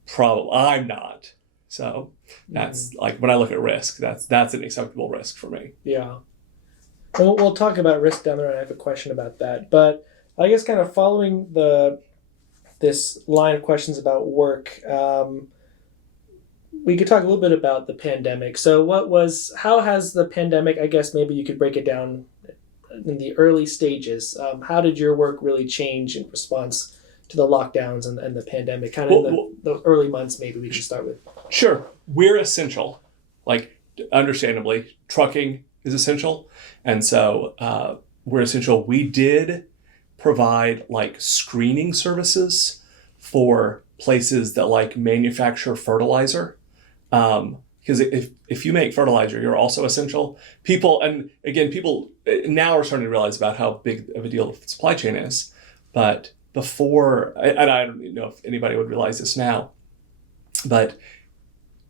Probably, I'm not. So that's like, when I look at risk, that's an acceptable risk for me. Yeah. We'll talk about risk down the road. I have a question about that. But I guess kind of following this line of questions about work, we could talk a little bit about the pandemic. So how has the pandemic, I guess maybe you could break it down in the early stages. How did your work really change in response to the lockdowns and the pandemic? Kind of the early months, maybe we can start with. Sure. We're essential. Like, understandably, trucking is essential. And so we're essential. We did provide like screening services for places that like manufacture fertilizer. Because if you make fertilizer, you're also essential. People now are starting to realize about how big of a deal the supply chain is. But before, and I don't know if anybody would realize this now, but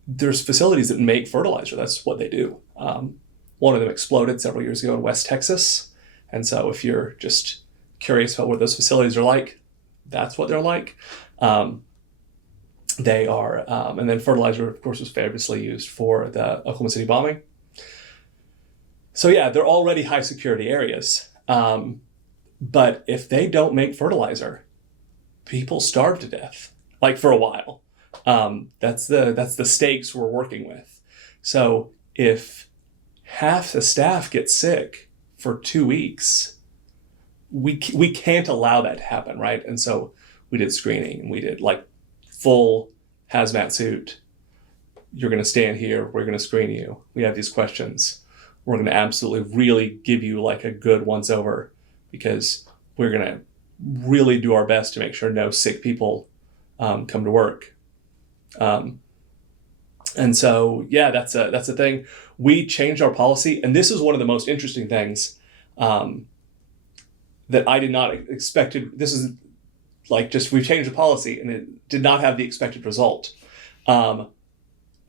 there's facilities that make fertilizer. That's what they do. One of them exploded several years ago in West Texas. And so if you're just curious about what those facilities are like, that's what they're like. They are, and then fertilizer, of course, was famously used for the Oklahoma City bombing. So yeah, they're already high security areas. But if they don't make fertilizer, people starve to death, like for a while. That's the stakes we're working with. So if half the staff gets sick for 2 weeks, we can't allow that to happen, right? And so we did screening, and we did like full hazmat suit. You're going to stand here. We're going to screen you. We have these questions. We're going to absolutely really give you like a good once over, because we're going to really do our best to make sure no sick people come to work. And so, yeah, that's a thing. We changed our policy, and this is one of the most interesting things that I did not expect. This is like just we changed the policy, and it did not have the expected result.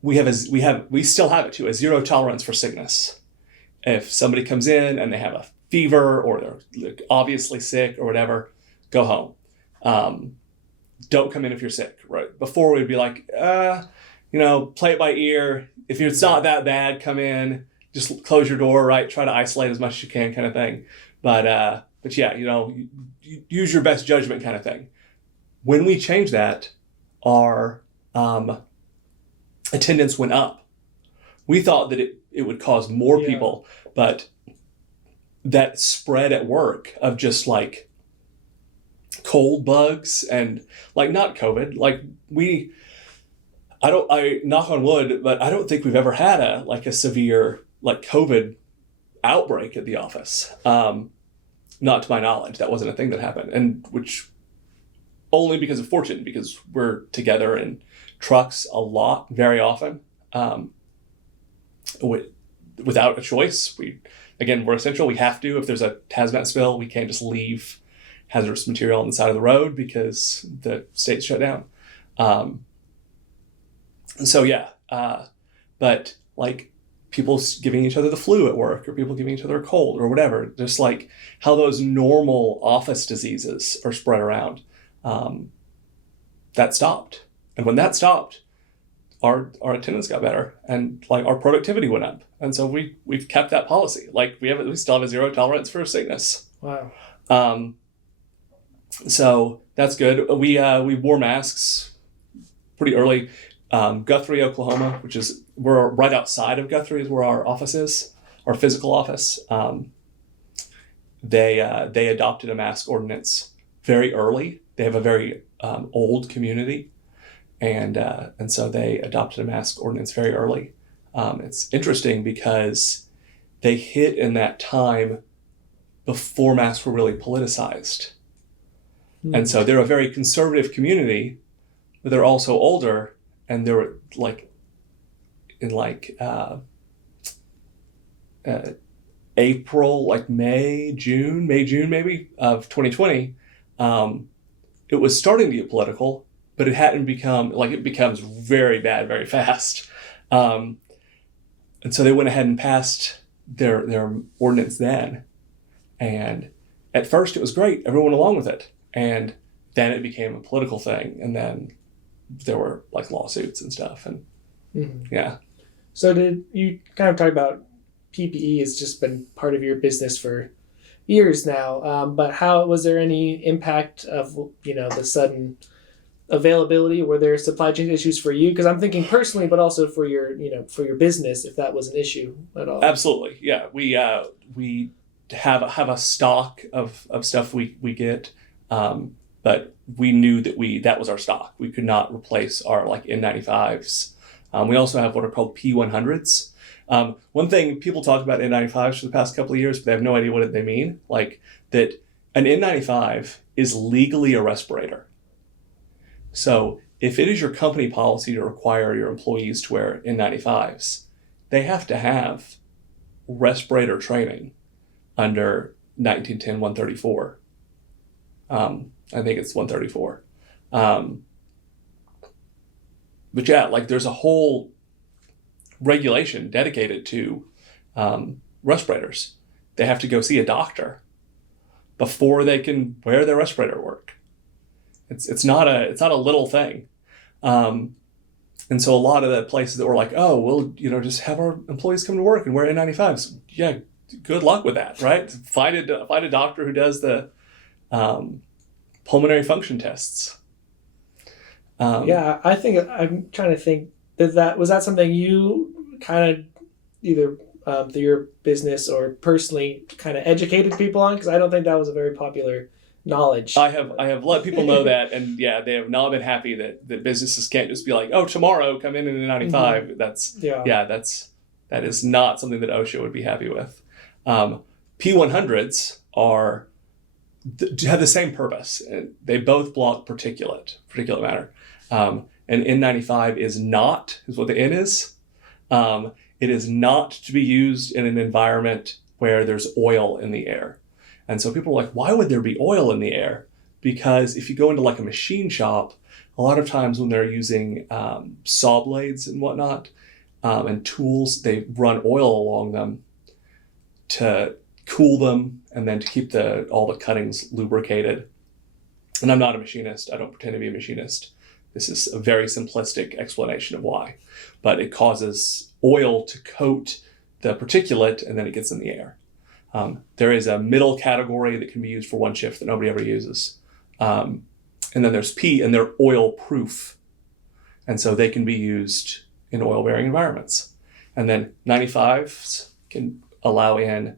We still have it too, a zero tolerance for sickness. If somebody comes in and they have a fever or they're obviously sick or whatever, go home. Don't come in if you're sick. Right before we'd be like, play it by ear. If it's not that bad, come in. Just close your door. Right, try to isolate as much as you can, kind of thing. But yeah, use your best judgment, kind of thing. When we changed that, our attendance went up. We thought that it would cause more people, but that spread at work of just like cold bugs and like not COVID, like I knock on wood, but I don't think we've ever had a severe like COVID outbreak at the office. Not to my knowledge, that wasn't a thing that happened, and which only because of fortune, because we're together in trucks a lot, very often, without a choice. We're essential. We have to. If there's a hazmat spill, we can't just leave hazardous material on the side of the road because the state's shut down. But like people giving each other the flu at work, or people giving each other a cold or whatever, just like how those normal office diseases are spread around, that stopped. And when that stopped, our attendance got better, and like our productivity went up. And so we've we that policy. Like we still have a zero tolerance for sickness. Wow. So that's good. We wore masks pretty early. Guthrie, Oklahoma, we're right outside of Guthrie is where our office is, our physical office. They adopted a mask ordinance very early. They have a very old community, and so they adopted a mask ordinance very early. It's interesting because they hit in that time before masks were really politicized. Mm-hmm. And so they're a very conservative community, but they're also older, and they were April, like May, June maybe of 2020, it was starting to get political, but it hadn't become, it becomes very bad very fast. And so they went ahead and passed their ordinance then. And at first it was great. Everyone went along with it. And then it became a political thing. And then there were lawsuits and stuff. And yeah. So did you kind of talk about PPE has just been part of your business for years now, but how was there any impact of the sudden availability? Were there supply chain issues for you? Because I'm thinking personally, but also for your, for your business, if that was an issue at all. Absolutely. Yeah. We have a stock of stuff we get. But we knew that was our stock. We could not replace our like N95s. We also have what are called P100s. One thing people talk about N95s for the past couple of years, but they have no idea what they mean. Like that an N95 is legally a respirator. So if it is your company policy to require your employees to wear N95s, they have to have respirator training under 1910-134. I think it's 134. But yeah, like there's a whole regulation dedicated to respirators. They have to go see a doctor before they can wear their respirator at work. It's not a little thing. And so a lot of the places that were like, oh, we'll just have our employees come to work and wear N95s. Yeah, good luck with that, right? Find a doctor who does the pulmonary function tests. I think I'm trying to think that was that something you kind of either through your business or personally kind of educated people on? Because I don't think that was a very popular knowledge. I have let people know that, and yeah, they have not been happy that businesses can't just be like, oh, tomorrow come in a 95. Mm-hmm. That is not something that OSHA would be happy with. P100s have the same purpose. They both block particulate matter. And N95 is what the N is. It is not to be used in an environment where there's oil in the air. And so people are like, why would there be oil in the air? Because if you go into like a machine shop, a lot of times when they're using saw blades and whatnot, and tools, they run oil along them to cool them and then to keep all the cuttings lubricated. And I'm not a machinist. I don't pretend to be a machinist. This is a very simplistic explanation of why. But it causes oil to coat the particulate and then it gets in the air. There is a middle category that can be used for one shift that nobody ever uses. And then there's P, and they're oil proof. And so they can be used in oil bearing environments. And then 95s can allow in,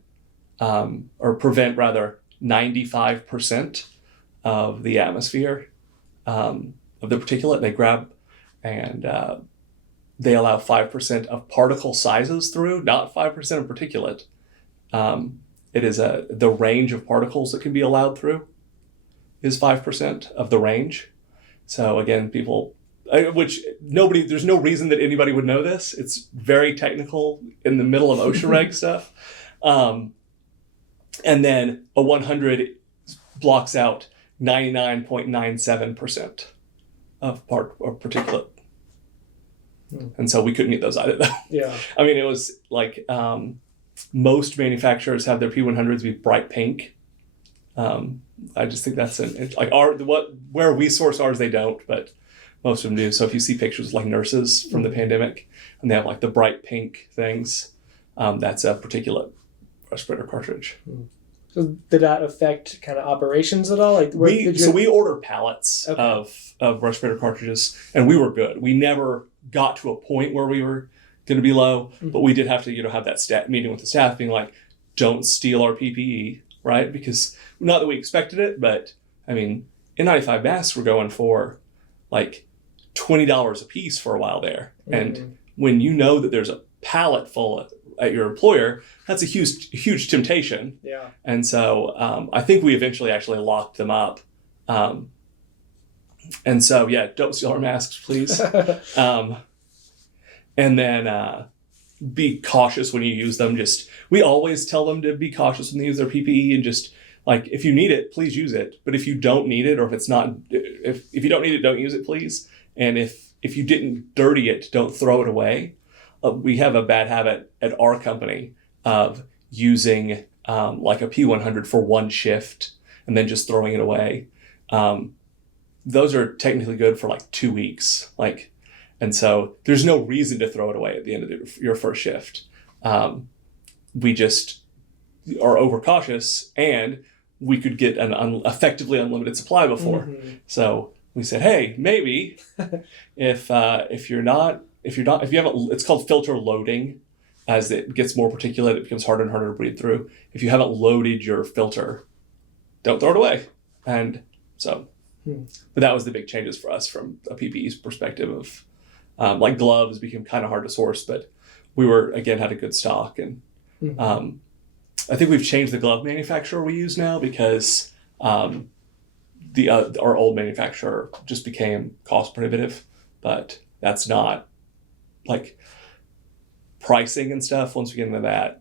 or prevent rather, 95% of the atmosphere of the particulate. They grab and they allow 5% of particle sizes through, not 5% of particulate. It is the range of particles that can be allowed through is 5% of the range. So again, there's no reason that anybody would know this. It's very technical in the middle of OSHA reg stuff. And then a 100 blocks out 99.97% of particulate. And so we couldn't get those either, though. Yeah. I mean, it was like most manufacturers have their P100s be bright pink. I just think that's where we source ours, they don't, but most of them do. So if you see pictures of like nurses from the pandemic and they have like the bright pink things, that's a particulate respirator cartridge. So did that affect kind of operations at all? We order pallets of respirator cartridges, and we were good. We never got to a point where we were going to be low, but we did have to have that meeting with the staff being like, don't steal our PPE, right? Because not that we expected it, but I mean, N95 masks were going for like $20 a piece for a while there. And when you know that there's a pallet full at your employer, that's a huge temptation. Yeah. And so I think we eventually actually locked them up. And so, yeah, don't steal our masks, please. And then be cautious when you use them. We always tell them to be cautious when they use their PPE, and just like, if you need it, please use it. But if you don't need it, or if you don't need it, don't use it, please. And if you didn't dirty it, don't throw it away. We have a bad habit at our company of using like a P100 for one shift and then just throwing it away. Those are technically good for like 2 weeks. And so there's no reason to throw it away at the end of your first shift. We just are overcautious, and we could get an effectively unlimited supply before. So we said, hey, maybe if you haven't, it's called filter loading. As it gets more particulate, it becomes harder and harder to breathe through. If you haven't loaded your filter, don't throw it away. And so, but that was the big changes for us from a PPE's perspective of, like gloves became kind of hard to source, but we had a good stock. And I think we've changed the glove manufacturer we use now because our old manufacturer just became cost prohibitive, but that's not like pricing and stuff. Once we get into that,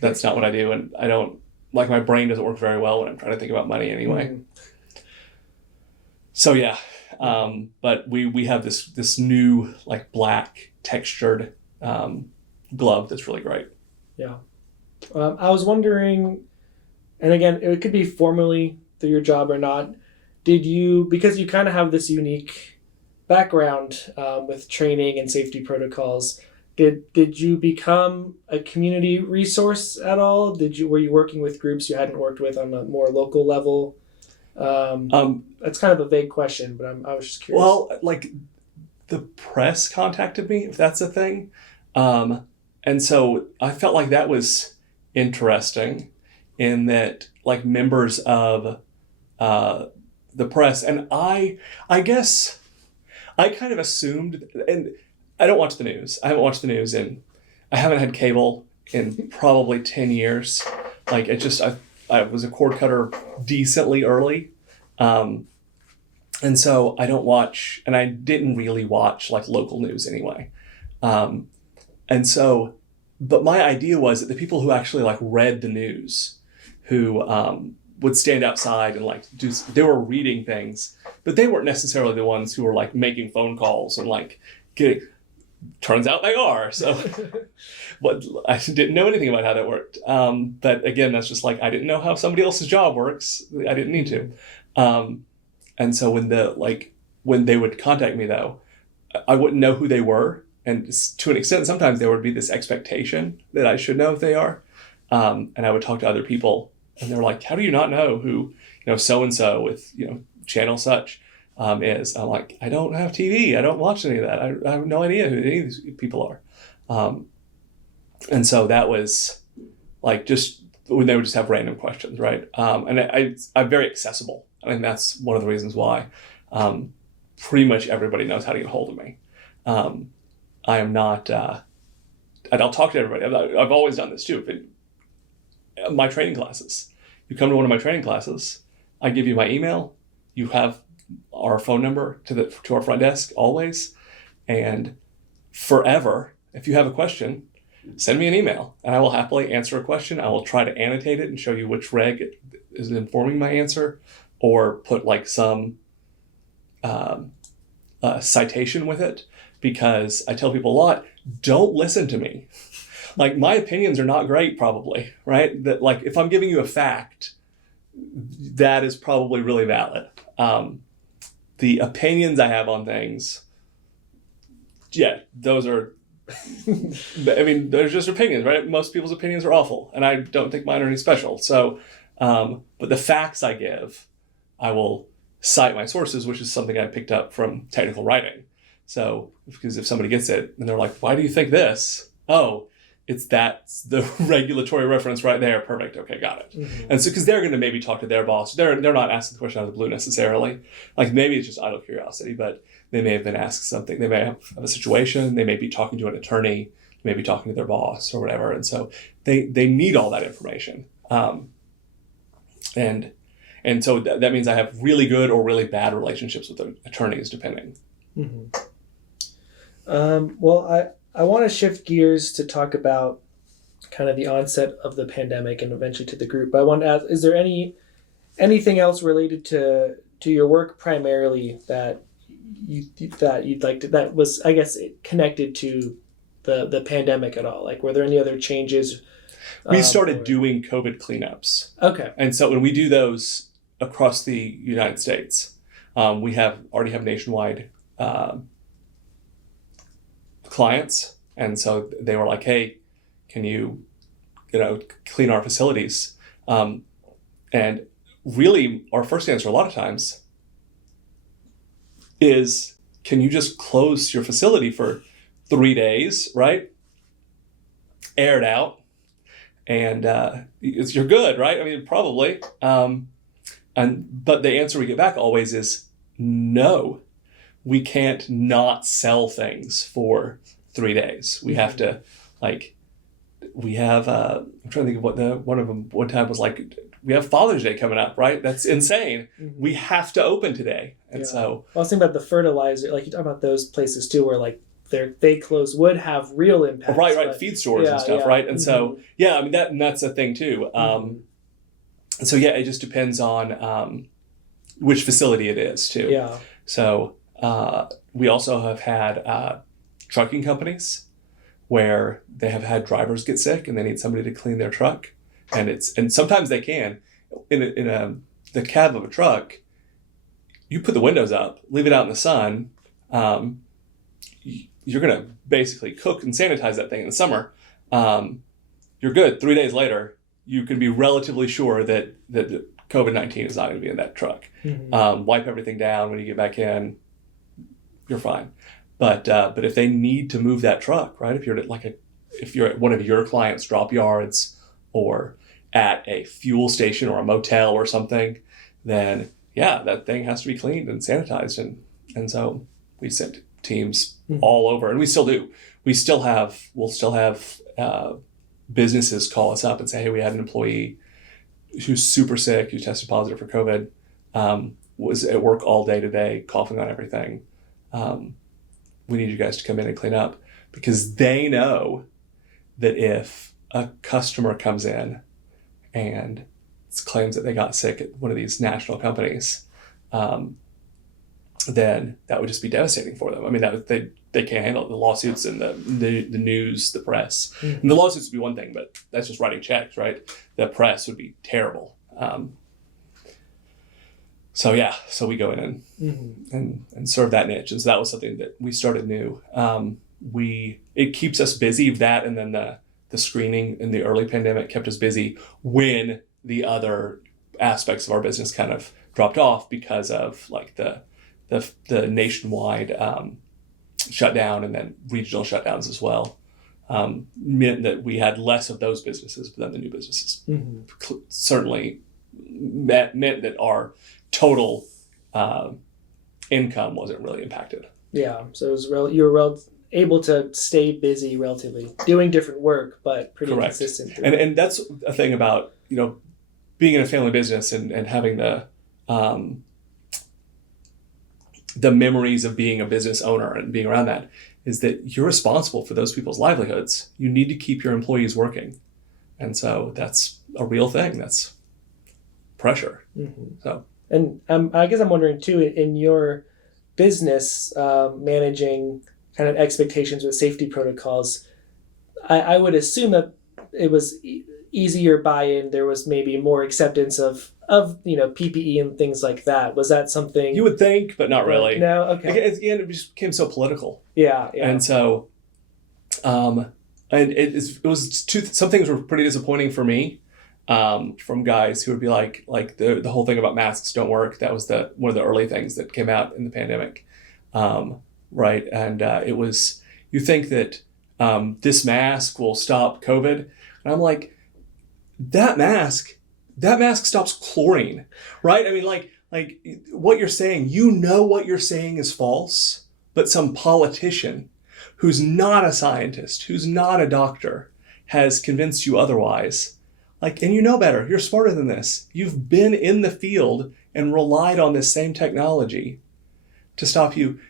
that's not what I do. And I don't like, my brain doesn't work very well when I'm trying to think about money anyway. So yeah. But we have this new like black textured glove that's really great. Yeah. I was wondering, and again, it could be formally through your job or not, because you kind of have this unique background with training and safety protocols, did you become a community resource at all? Were you working with groups you hadn't worked with on a more local level? That's kind of a vague question, but I was just curious. Well, like the press contacted me, if that's a thing. And so I felt like that was interesting in that like members of the press, and I guess I kind of assumed, and I don't watch the news. I haven't watched the news I haven't had cable in probably 10 years. Like I was a cord cutter decently early. And so I don't watch, and I didn't really watch like local news anyway. And so, but my idea was that the people who actually like read the news, who would stand outside and like they were reading things, but they weren't necessarily the ones who were like making phone calls and like turns out they are. So but I didn't know anything about how that worked. But again, that's just like, I didn't know how somebody else's job works. I didn't need to. And so when they would contact me though, I wouldn't know who they were. And to an extent, sometimes there would be this expectation that I should know who they are. And I would talk to other people and they were like, how do you not know who, so-and-so with, channel such is? I'm like, I don't have TV. I don't watch any of that. I have no idea who any of these people are. And so that was like, just when they would just have random questions. Right. And I'm very accessible. I think that's one of the reasons why pretty much everybody knows how to get a hold of me. I am not, and I'll talk to everybody. I've always done this too. My training classes, you come to one of my training classes, I give you my email, you have our phone number to our front desk always, and forever, if you have a question, send me an email and I will happily answer a question. I will try to annotate it and show you which reg is informing my answer, or put like some citation with it, because I tell people a lot, don't listen to me. Like, my opinions are not great, probably, right? That like, if I'm giving you a fact, that is probably really valid. The opinions I have on things, yeah, those are, I mean, they're just opinions, right? Most people's opinions are awful, and I don't think mine are any special. So, but the facts I give, I will cite my sources, which is something I picked up from technical writing. So, because if somebody gets it and they're like, why do you think this? Oh, that's the regulatory reference right there. Perfect. Okay, got it. Mm-hmm. And so, because they're going to maybe talk to their boss. They're not asking the question out of the blue necessarily. Like, maybe it's just idle curiosity, but they may have been asked something. They may have a situation. They may be talking to an attorney. They may be talking to their boss or whatever. And so they need all that information. And so that means I have really good or really bad relationships with the attorneys, depending. Mm-hmm. Well, I want to shift gears to talk about kind of the onset of the pandemic and eventually to the group. But I want to ask, is there anything else related to your work primarily that you'd like to, that was, I guess, connected to the pandemic at all? Like, were there any other changes? We started doing COVID cleanups. Okay. And so when we do those across the United States, we already have nationwide clients. And so they were like, hey, can you clean our facilities? And really our first answer a lot of times, is, can you just close your facility for 3 days, right? Air it out, and you're good, right? I mean, probably. But the answer we get back always is no. We can't not sell things for 3 days. We have to, like, we have. I'm trying to think of what one of them one time was like. We have Father's Day coming up, right? That's insane. We have to open today, and so. Well, I was thinking about the fertilizer, like you talk about those places too, where like they close would have real impact. Right. Feed stores and stuff, right? And so, I mean that's a thing too. And so it just depends on which facility it is too. Yeah. So we also have had trucking companies where they have had drivers get sick and they need somebody to clean their truck, and sometimes they can in the cab of a truck. You put the windows up, leave it out in the sun. You're going to basically cook and sanitize that thing in the summer. You're good. 3 days later, you can be relatively sure that COVID-19 is not going to be in that truck. Wipe everything down when you get back in. You're fine. But if they need to move that truck, right? If you're at one of your clients' drop yards or at a fuel station or a motel or something, then that thing has to be cleaned and sanitized. And so we sent teams all over, and we still do. We'll still have businesses call us up and say, hey, we had an employee who's super sick, who tested positive for COVID, was at work all day today, coughing on everything. We need you guys to come in and clean up, because they know that if a customer comes in and claims that they got sick at one of these national companies, then that would just be devastating for them. I mean, they can't handle it. The lawsuits and the news, the press. And the lawsuits would be one thing, but that's just writing checks, right? The press would be terrible. So we go in and serve that niche. And so that was something that we started new. It keeps us busy, that, and then the screening in the early pandemic kept us busy when the other aspects of our business kind of dropped off because of like the nationwide shutdown and then regional shutdowns as well. Meant that we had less of those businesses than the new businesses. Certainly meant that our total income wasn't really impacted. Yeah, so it was you were able to stay busy relatively, doing different work, but pretty consistent. And that's a thing about, being in a family business and having the memories of being a business owner and being around that, is that you're responsible for those people's livelihoods. You need to keep your employees working. And so that's a real thing. That's pressure. So. And I guess I'm wondering too, in your business, managing kind of expectations with safety protocols, I would assume that it was easier buy-in. There was maybe more acceptance of PPE and things like that. Was that something you would think, but not really? No, okay. It just became so political. Yeah. And so, and it was some things were pretty disappointing for me. From guys who would be like the whole thing about masks don't work. That was one of the early things that came out in the pandemic, right? And it was, you think that this mask will stop COVID, and I'm like, that mask stops chlorine, right? I mean, like what you're saying, what you're saying is false, but some politician who's not a scientist, who's not a doctor, has convinced you otherwise. And you know better. You're smarter than this. You've been in the field and relied on this same technology to stop you.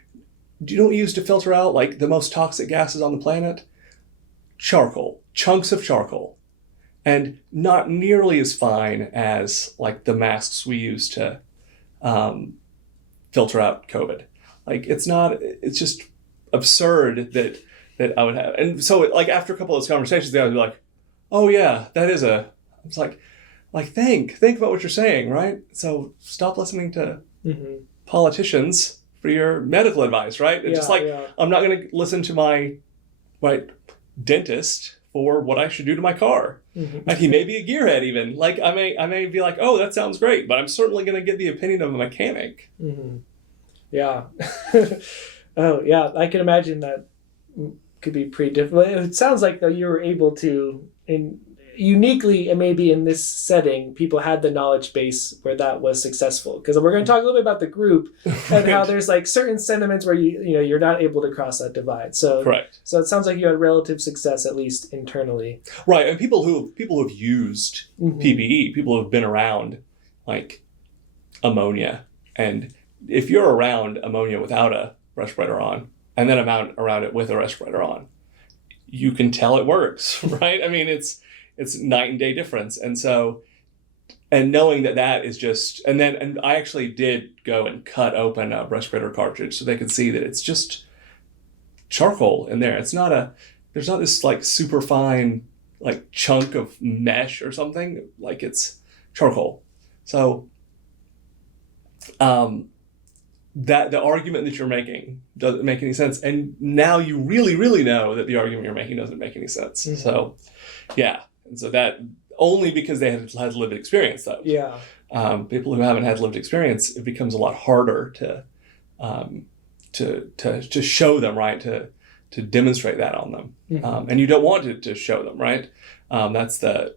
Do you know what we use to filter out the most toxic gases on the planet? Charcoal, chunks of charcoal. And not nearly as fine as the masks we use to filter out COVID. It's just absurd that I would have. And so after a couple of those conversations, I would be like, oh yeah, that is it's think about what you're saying, right? So stop listening to politicians for your medical advice, right? It's I'm not going to listen to my dentist for what I should do to my car. He may be a gearhead even. I may be like, oh, that sounds great, but I'm certainly going to get the opinion of a mechanic. Yeah. Oh, yeah. I can imagine that could be pretty difficult. It sounds like though you were able to, in uniquely, and maybe in this setting, people had the knowledge base where that was successful. Because we're going to talk a little bit about the group and how there's like certain sentiments where you're not able to cross that divide. So Correct. So it sounds like you had relative success at least internally. Right, and people who've used PPE, people who've been around like ammonia, and if you're around ammonia without a respirator on, and then around it with a respirator on, you can tell it works, right? I mean, it's night and day difference. And so, and knowing that is just, and I actually did go and cut open a respirator cartridge so they could see that it's just charcoal in there. There's not this like super fine like chunk of mesh or something, like it's charcoal. So, that the argument that you're making doesn't make any sense. And now you really, really know that the argument you're making doesn't make any sense. Mm-hmm. So, yeah. And so that only because they had lived experience, though. Yeah. People who haven't had lived experience, it becomes a lot harder to show them, right? To demonstrate that on them. Mm-hmm. And you don't want to show them, right? That's the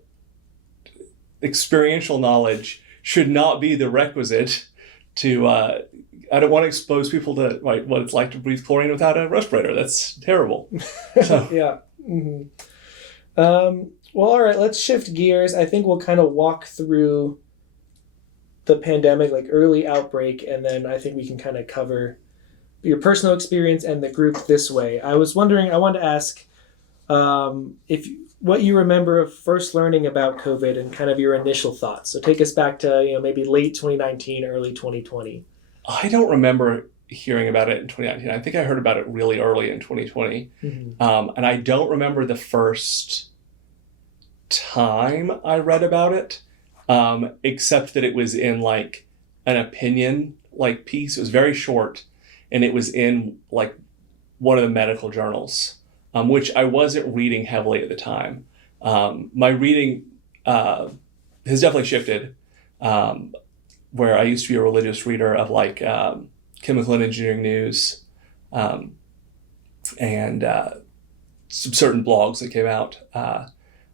experiential knowledge should not be the requisite to, I don't want to expose people to like what it's like to breathe chlorine without a respirator. That's terrible. So. Yeah. Mm-hmm. Well, all right, let's shift gears. I think we'll kind of walk through the pandemic, like early outbreak, and then I think we can kind of cover your personal experience and the group this way. I wanted to ask what you remember of first learning about COVID and kind of your initial thoughts. So take us back to, maybe late 2019, early 2020. I don't remember hearing about it in 2019. I think I heard about it really early in 2020. Mm-hmm. And I don't remember the first time I read about it, except that it was in like an opinion like piece. It was very short, and it was in like one of the medical journals, which I wasn't reading heavily at the time. My reading has definitely shifted, where I used to be a religious reader of like chemical and engineering news, and some certain blogs that came out.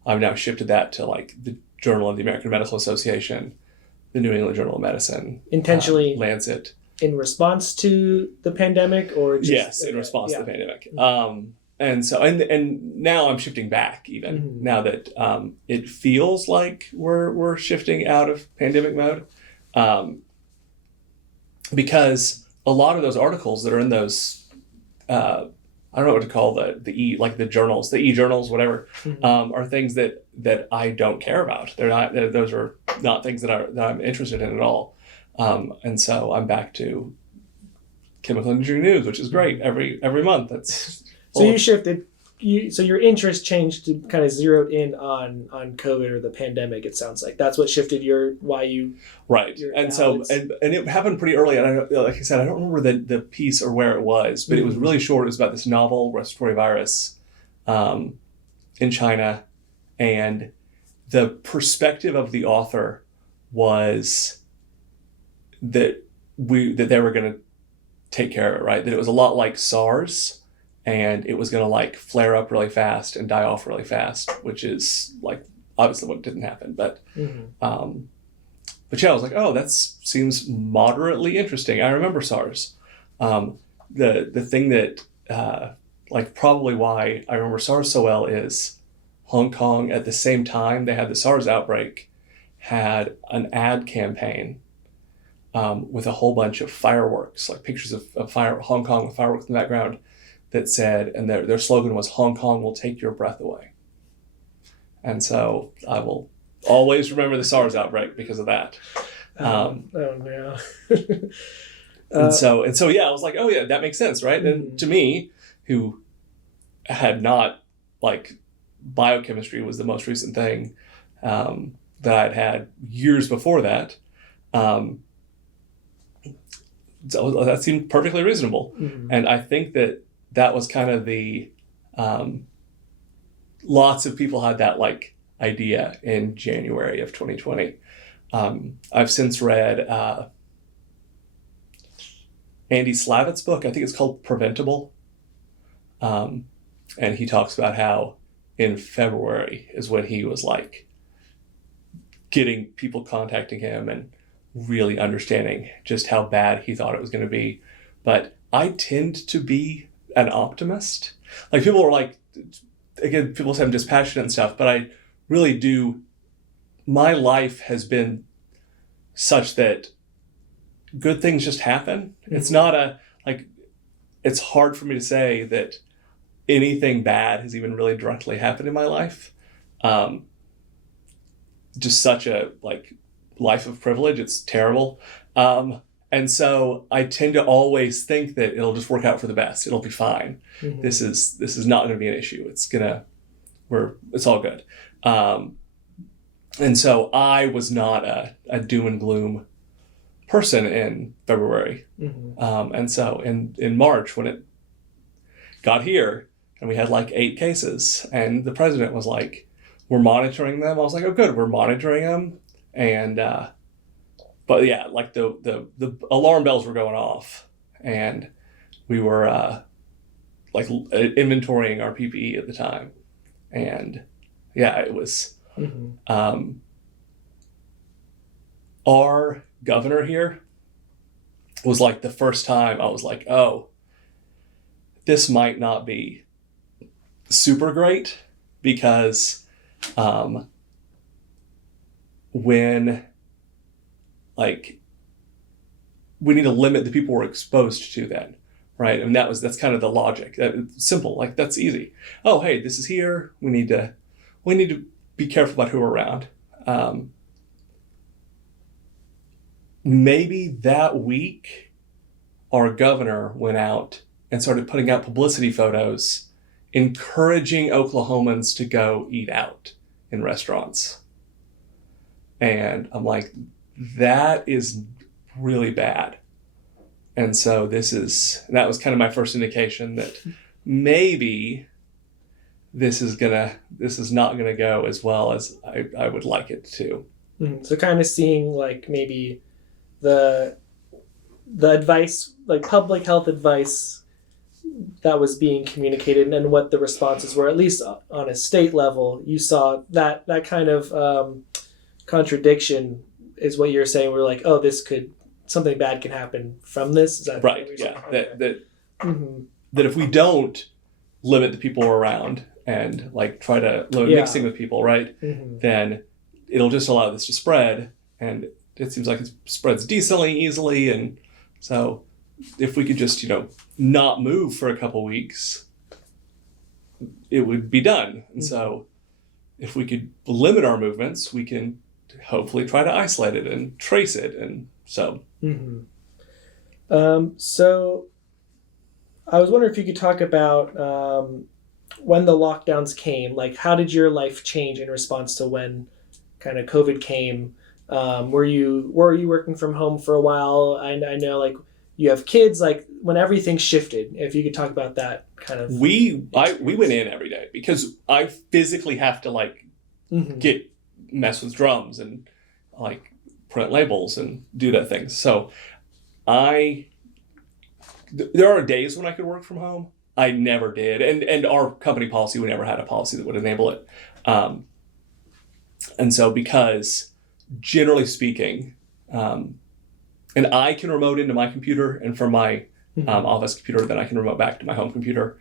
I've now shifted that to like the Journal of the American Medical Association, the New England Journal of Medicine, intentionally Lancet. In response to the pandemic, or just, yes, in response to the pandemic. And so, and now I'm shifting back even now that it feels like we're shifting out of pandemic mode, because a lot of those articles that are in those, I don't know what to call the journals, the e-journals, whatever, are things that I don't care about. Those are not things that I'm interested in at all. And so I'm back to chemical engineering news, which is great every month. That's so you shifted. So your interest changed to kind of zeroed in on COVID or the pandemic. It sounds like that's what shifted why you right. And so and it happened pretty early. And like I said, I don't remember the piece or where it was, but it was really short. It was about this novel respiratory virus in China, and the perspective of the author was that they were going to take care of it, right? That it was a lot like SARS. And it was going to like flare up really fast and die off really fast, which is like obviously what didn't happen. But but yeah, I was like, oh, that seems moderately interesting. I remember SARS. The thing that like probably why I remember SARS so well is Hong Kong at the same time they had the SARS outbreak had an ad campaign with a whole bunch of fireworks, like pictures of Hong Kong with fireworks in the background. That said, and their slogan was, Hong Kong will take your breath away. And so I will always remember the SARS outbreak because of that. Yeah. and so yeah, I was like, oh yeah, that makes sense, right? And to me, who had not, like, biochemistry was the most recent thing that I'd had years before that. So that seemed perfectly reasonable. And I think that was kind of the lots of people had that like idea in January of 2020. I've since read Andy Slavitt's book. I think it's called Preventable. And he talks about how in February is when he was like getting people contacting him and really understanding just how bad he thought it was going to be. But I tend to be an optimist. Like, people are like, again, people say I'm dispassionate and stuff, but I really do. My life has been such that good things just happen. Mm-hmm. It's not it's hard for me to say that anything bad has even really directly happened in my life. Just such a life of privilege. It's terrible. And so I tend to always think that it'll just work out for the best. It'll be fine. Mm-hmm. This is not going to be an issue. It's all good. And so I was not a doom and gloom person in February. Mm-hmm. And so in March, when it got here and we had 8 cases and the president was like, we're monitoring them. I was like, oh, good. We're monitoring them. And, but yeah, the alarm bells were going off and we were inventorying our PPE at the time. And yeah, it was, mm-hmm. Our governor here was the first time I was like, oh, this might not be super great, because when we need to limit the people we're exposed to then, right? And that's kind of the logic. It's simple, that's easy. Oh, hey, this is here. We need to be careful about who we're around. Maybe that week, our governor went out and started putting out publicity photos encouraging Oklahomans to go eat out in restaurants. And I'm like, that is really bad. And so that was kind of my first indication that maybe this is not gonna go as well as I would like it to. Mm-hmm. So kind of seeing maybe the advice, public health advice that was being communicated and what the responses were, at least on a state level. You saw that kind of contradiction is what you're saying. We're like, oh, something bad can happen from this. Is that right? Yeah. Okay. Mm-hmm. That if we don't limit the people around and try to limit mixing with people, right? Mm-hmm. Then it'll just allow this to spread, and it seems like it spreads decently easily. And so if we could just, not move for a couple weeks, it would be done. And so if we could limit our movements, we can hopefully try to isolate it and trace it. And so. Mm-hmm. So I was wondering if you could talk about when the lockdowns came, how did your life change in response to when kind of COVID came? Were you working from home for a while? I know you have kids, when everything shifted, if you could talk about that kind of. We went in every day because I physically have to mm-hmm. mess with drums and print labels and do that thing. So there are days when I could work from home. I never did. And our company policy, we never had a policy that would enable it. And so because generally speaking, and I can remote into my computer, and from my office computer, then I can remote back to my home computer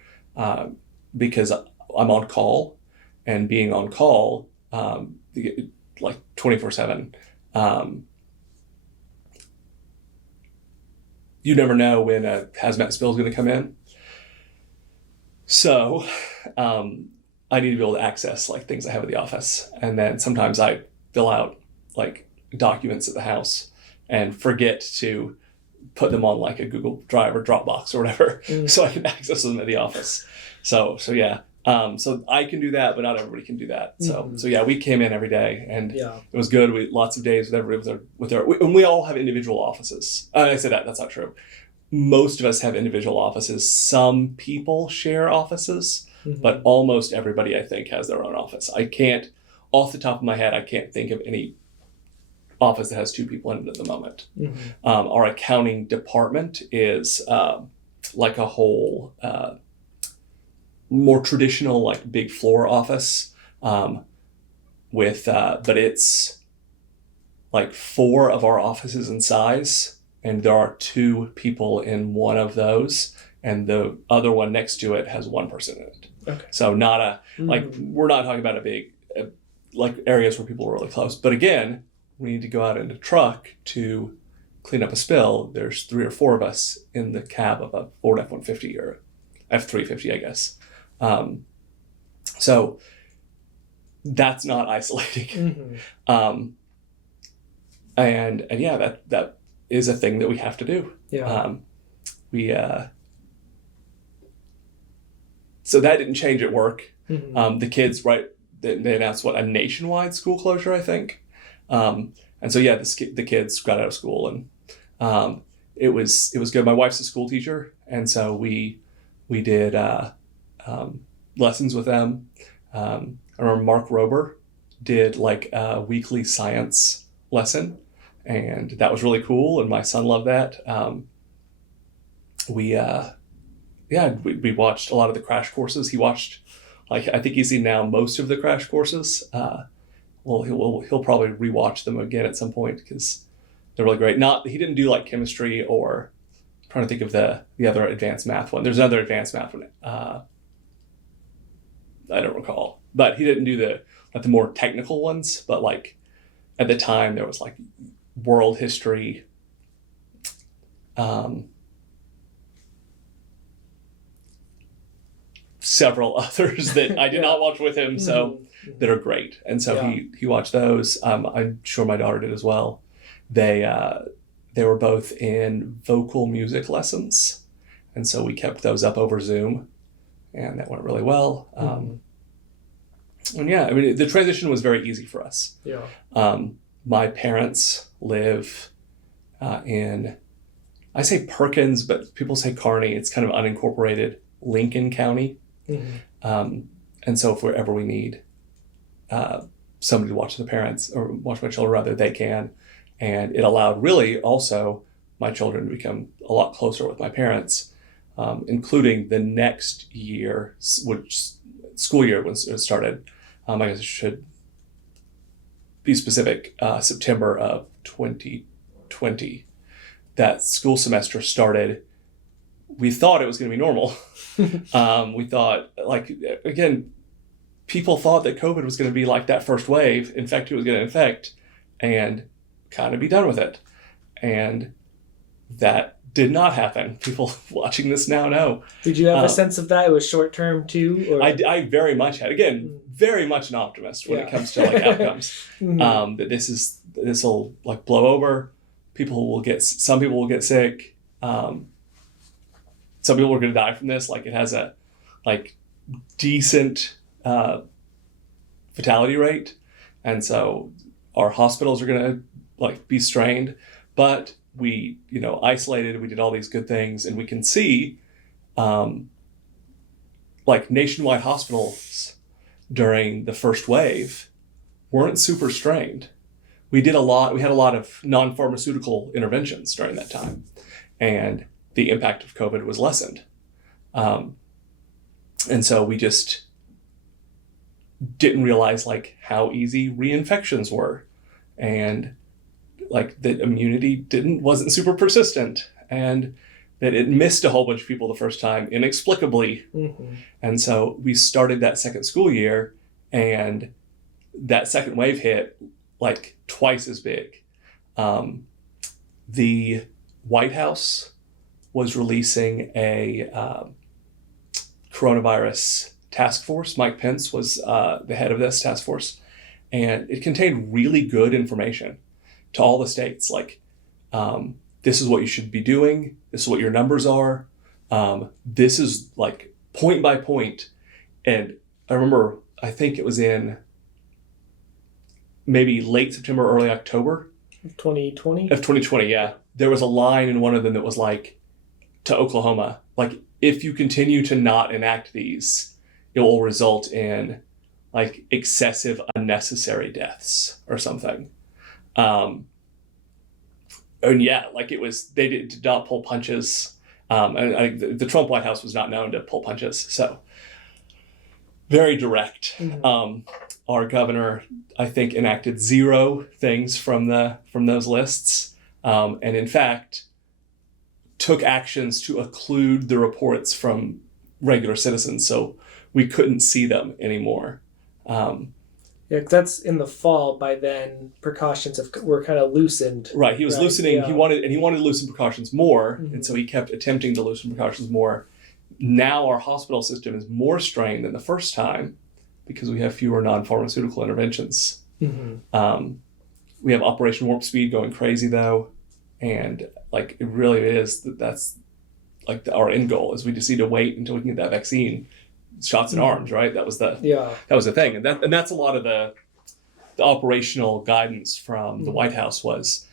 because I'm on call, and being on call 24/7. You never know when a hazmat spill is going to come in. So I need to be able to access things I have at the office. And then sometimes I fill out documents at the house and forget to put them on a Google Drive or Dropbox or whatever, so I can access them at the office. So yeah. So I can do that, but not everybody can do that. So yeah, we came in every day, and it was good. We lots of days with everybody and we all have individual offices. I said that's not true. Most of us have individual offices. Some people share offices, but almost everybody, I think, has their own office. I can't, off the top of my head, I can't think of any office that has 2 people in it at the moment. Mm-hmm. Our accounting department is like a whole more traditional, like big floor office with, but it's like 4 of our offices in size, and there are 2 people in one of those, and the other one next to it has 1 person in it. Okay. So not a, like, we're not talking about a big, like areas where people are really close. But again, we need to go out in a truck to clean up a spill. There's 3 or 4 of us in the cab of a Ford F-150 or F-350, I guess. So that's not isolating. Mm-hmm. And yeah, that is a thing that we have to do. Yeah. So that didn't change at work. Mm-hmm. The kids, right, they announced a nationwide school closure, I think. And so yeah, the kids got out of school, and it was good. My wife's a school teacher, and so we did lessons with them. I remember Mark Rober did like a weekly science lesson, and that was really cool, and my son loved that. We watched a lot of the crash courses. He watched, like, I think he's seen now most of the crash courses. Well, he'll probably rewatch them again at some point because they're really great. He didn't do like chemistry or, I'm trying to think of the other advanced math one. There's another advanced math one. I don't recall, but he didn't do the more technical ones. But like at the time, there was like world history. Several others that I did not watch with him, so that are great. And so he watched those. I'm sure my daughter did as well. They were both in vocal music lessons, and so we kept those up over Zoom, and that went really well. And yeah, I mean, the transition was very easy for us. Yeah. My parents live in, I say Perkins, but people say Kearney. It's kind of unincorporated Lincoln County. Mm-hmm. And so if ever we need somebody to watch the parents or watch my children, rather, they can. And it allowed really also my children to become a lot closer with my parents, including the next year, which school year when it started. I guess I should be specific, September of 2020. That school semester started. We thought it was going to be normal. We thought, like, again, people thought that COVID was going to be like that first wave, infect who was going to infect, and kind of be done with it. And that did not happen. People watching this now know. Did you have a sense of that? It was short term too? Or? I very much had. Again, very much an optimist when it comes to like outcomes. That this will like blow over. Some people will get sick. Some people are going to die from this. Like, it has a like decent fatality rate, and so our hospitals are going to like be strained. But we, isolated. We did all these good things, and we can see, like, nationwide hospitals during the first wave weren't super strained. We had a lot of non-pharmaceutical interventions during that time, and the impact of COVID was lessened. And so we just didn't realize like how easy reinfections were, and like that immunity wasn't super persistent, and that it missed a whole bunch of people the first time inexplicably. Mm-hmm. And so we started that second school year, and that second wave hit like twice as big. The White House was releasing a coronavirus task force. Mike Pence was the head of this task force, and it contained really good information to all the states. Like, this is what you should be doing. This is what your numbers are. This is like point by point. And I remember, I think it was in maybe late September, early October. 2020? Of 2020, yeah. There was a line in one of them that was like, to Oklahoma, like, if you continue to not enact these, it will result in like excessive unnecessary deaths or something. And yeah, like they did not pull punches. And the Trump White House was not known to pull punches. So very direct. Mm-hmm. Our governor, I think, enacted 0 things from those lists. And in fact, took actions to occlude the reports from regular citizens, so we couldn't see them anymore. Yeah, 'cause that's in the fall. By then, precautions were kind of loosened. Right, he was right? loosening. Yeah. He wanted to loosen precautions more, Mm-hmm. and so he kept attempting to loosen precautions more. Now our hospital system is more strained than the first time because we have fewer non-pharmaceutical interventions. Mm-hmm. We have Operation Warp Speed going crazy though, and like it really is that's like our end goal is we just need to wait until we can get that vaccine, shots in arms, right? That was the thing, and that's a lot of the operational guidance from the White House was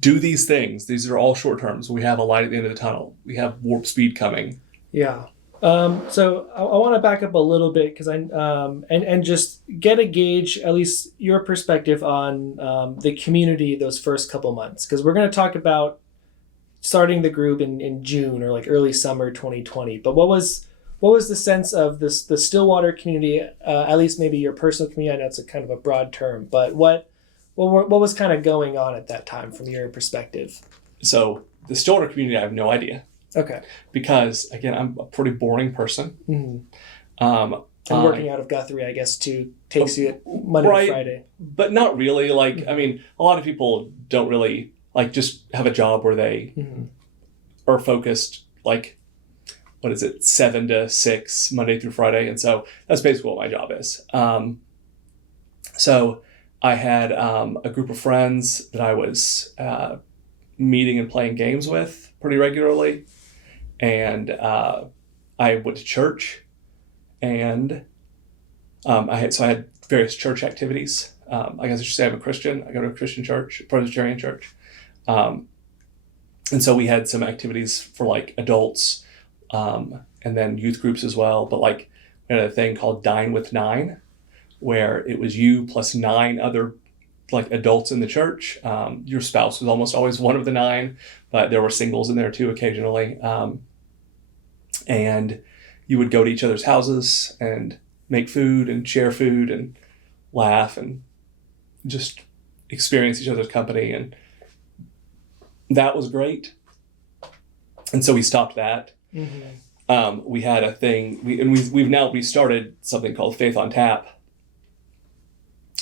do these things. These are all short terms. We have a light at the end of the tunnel. We have warp speed coming. Yeah. So I want to back up a little bit because and just get a gauge, at least your perspective on the community those first couple months, because we're going to talk about starting the group in June or like early summer 2020. But what was the sense of the Stillwater community, at least maybe your personal community? I know it's a kind of a broad term, but what was kind of going on at that time from your perspective? So the Stillwater community, I have no idea. Okay. Because again, I'm a pretty boring person. Mm-hmm. And working out of Guthrie, I guess, too, takes you Monday to Friday. But not really. Like, I mean, a lot of people don't really like just have a job where they are focused, like, 7 to 6, Monday through Friday. And so that's basically what my job is. So I had a group of friends that I was meeting and playing games with pretty regularly. And I went to church, and I had various church activities. I guess I should say I'm a Christian. I go to a Christian church, Presbyterian church. And so we had some activities for like adults, and then youth groups as well. But like we had a thing called Dine with 9, where it was you plus 9 other like adults in the church. Your spouse was almost always one of the 9, but there were singles in there too occasionally. And you would go to each other's houses and make food and share food and laugh and just experience each other's company. And that was great. And so we stopped that. Mm-hmm. We had a thing, we started something called Faith on Tap,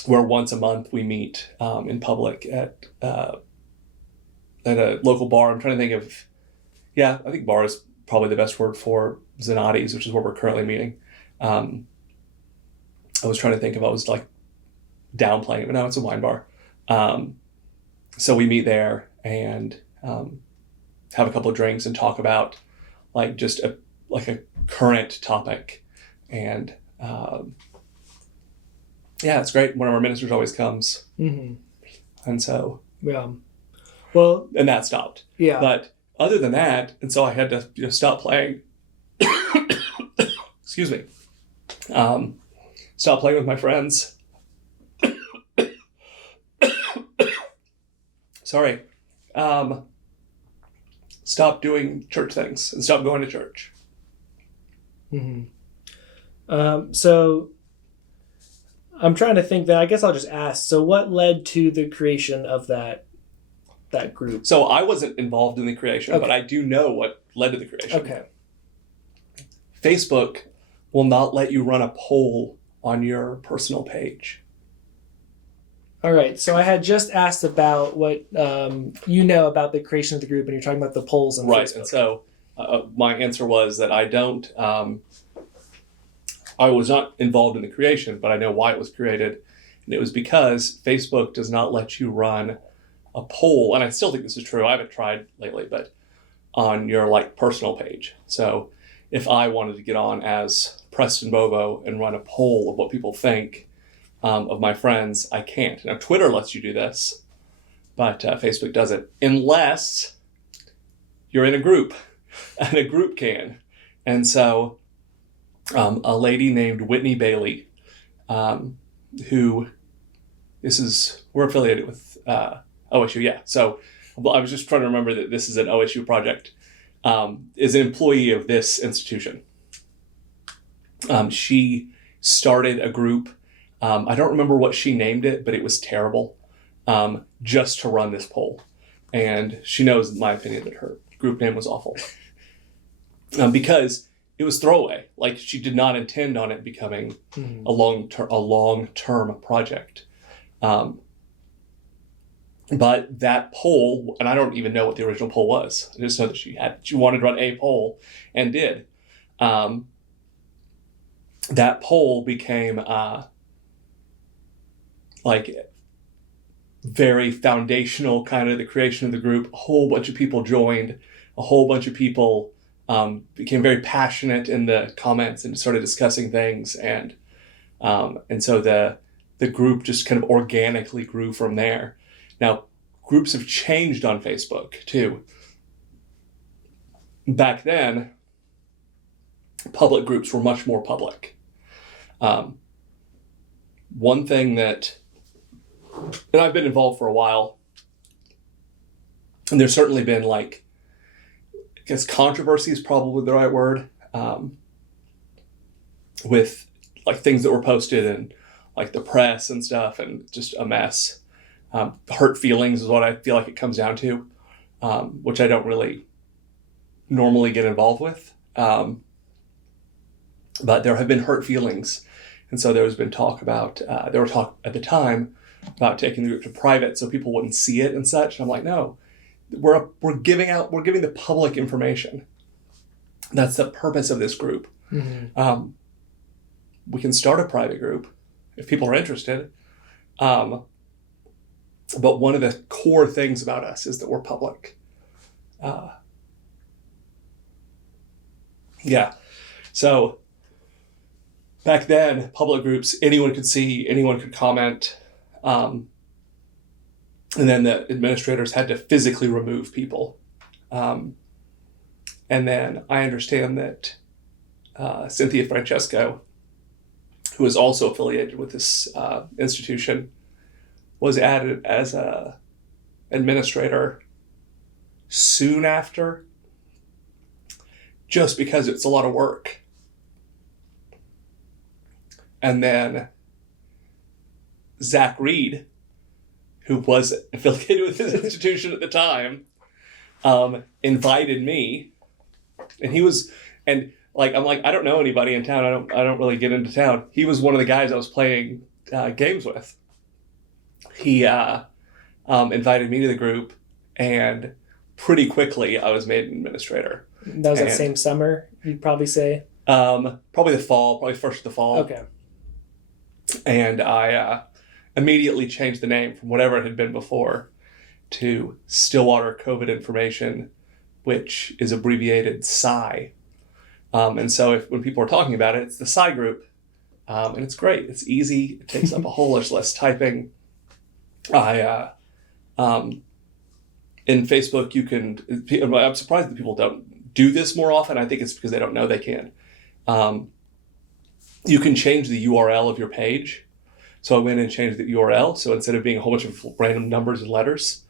where once a month we meet in public at a local bar. I'm trying to think of, I think bar is probably the best word for Zanotti's, which is where we're currently meeting. I was trying to think if I was like downplaying it, but no, it's a wine bar. So we meet there and have a couple of drinks and talk about like just a current topic. And it's great. One of our ministers always comes. Mm-hmm. And so, well, and that stopped. Yeah. But other than that, and so I had to stop playing. Excuse me. Stop playing with my friends. Sorry. Stop doing church things and stop going to church. Mm-hmm. So I'm trying to think that, I guess I'll just ask, so what led to the creation of that group? So I wasn't involved in the creation, but I do know what led to the creation. Okay. Facebook will not let you run a poll on your personal page. All right. So I had just asked about what you know about the creation of the group, and you're talking about the polls on right. Facebook. And so my answer was that I don't. I was not involved in the creation, but I know why it was created, and it was because Facebook does not let you run a poll, and I still think this is true. I haven't tried lately, but on your like personal page. So if I wanted to get on as Preston Bobo and run a poll of what people think of my friends, I can't. Now Twitter lets you do this, but Facebook doesn't, unless you're in a group, and a group can. And so a lady named Whitney Bailey, we're affiliated with OSU. Yeah. So I was just trying to remember that this is an OSU project. Is an employee of this institution. She started a group. I don't remember what she named it, but it was terrible. Just to run this poll. And she knows, in my opinion, that her group name was awful. Because it was throwaway. Like, she did not intend on it becoming a long-term project. But that poll, and I don't even know what the original poll was. I just know that she wanted to run a poll and did. That poll became very foundational, kind of the creation of the group. A whole bunch of people joined. A whole bunch of people became very passionate in the comments and started discussing things. And so the group just kind of organically grew from there. Now, groups have changed on Facebook too. Back then, public groups were much more public. One thing that, and I've been involved for a while, and there's certainly been I guess controversy is probably the right word, with things that were posted in the press and stuff, and just a mess. Hurt feelings is what I feel like it comes down to, which I don't really normally get involved with. But there have been hurt feelings. And so there's been talk about, there were talk at the time about taking the group to private so people wouldn't see it and such. And I'm like, no, we're giving the public information. That's the purpose of this group. Mm-hmm. We can start a private group if people are interested. But one of the core things about us is that we're public. Yeah. So back then, public groups, anyone could see, anyone could comment. And then the administrators had to physically remove people. And then I understand that Cynthia Francesco, who is also affiliated with this institution, was added as a administrator soon after, just because it's a lot of work. And then Zach Reed, who was affiliated with this institution at the time, invited me, and he was, and I'm like, I don't know anybody in town. I don't really get into town. He was one of the guys I was playing games with. He invited me to the group, and pretty quickly I was made an administrator. That was that same summer, you'd probably say? Probably the fall, probably first of the fall. Okay. And I immediately changed the name from whatever it had been before to Stillwater COVID Information, which is abbreviated SCI. And so when people are talking about it, it's the SCI group. And it's great. It's easy. It takes up a whole lot less typing. In Facebook, you can, I'm surprised that people don't do this more often. I think it's because they don't know they can. You can change the URL of your page. So I went and changed the URL. So instead of being a whole bunch of random numbers and letters,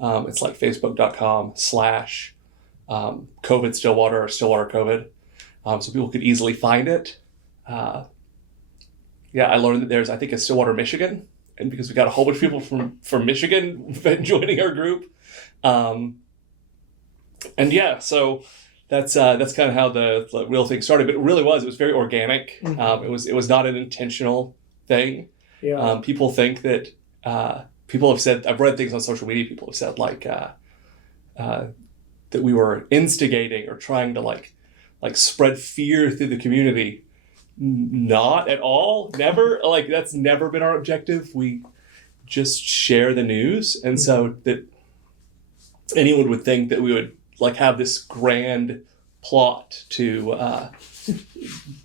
it's like facebook.com/COVID Stillwater or Stillwater COVID. So people could easily find it. I learned that there's, I think, a Stillwater, Michigan. And because we got a whole bunch of people from Michigan joining our group. So that's kind of how the real thing started. But it was very organic. Mm-hmm. It was not an intentional thing. Yeah. People think that, people have said, I've read things on social media, people have said that we were instigating or trying to spread fear through the community. Not at all. Never. That's never been our objective. We just share the news. And so that anyone would think that we would have this grand plot to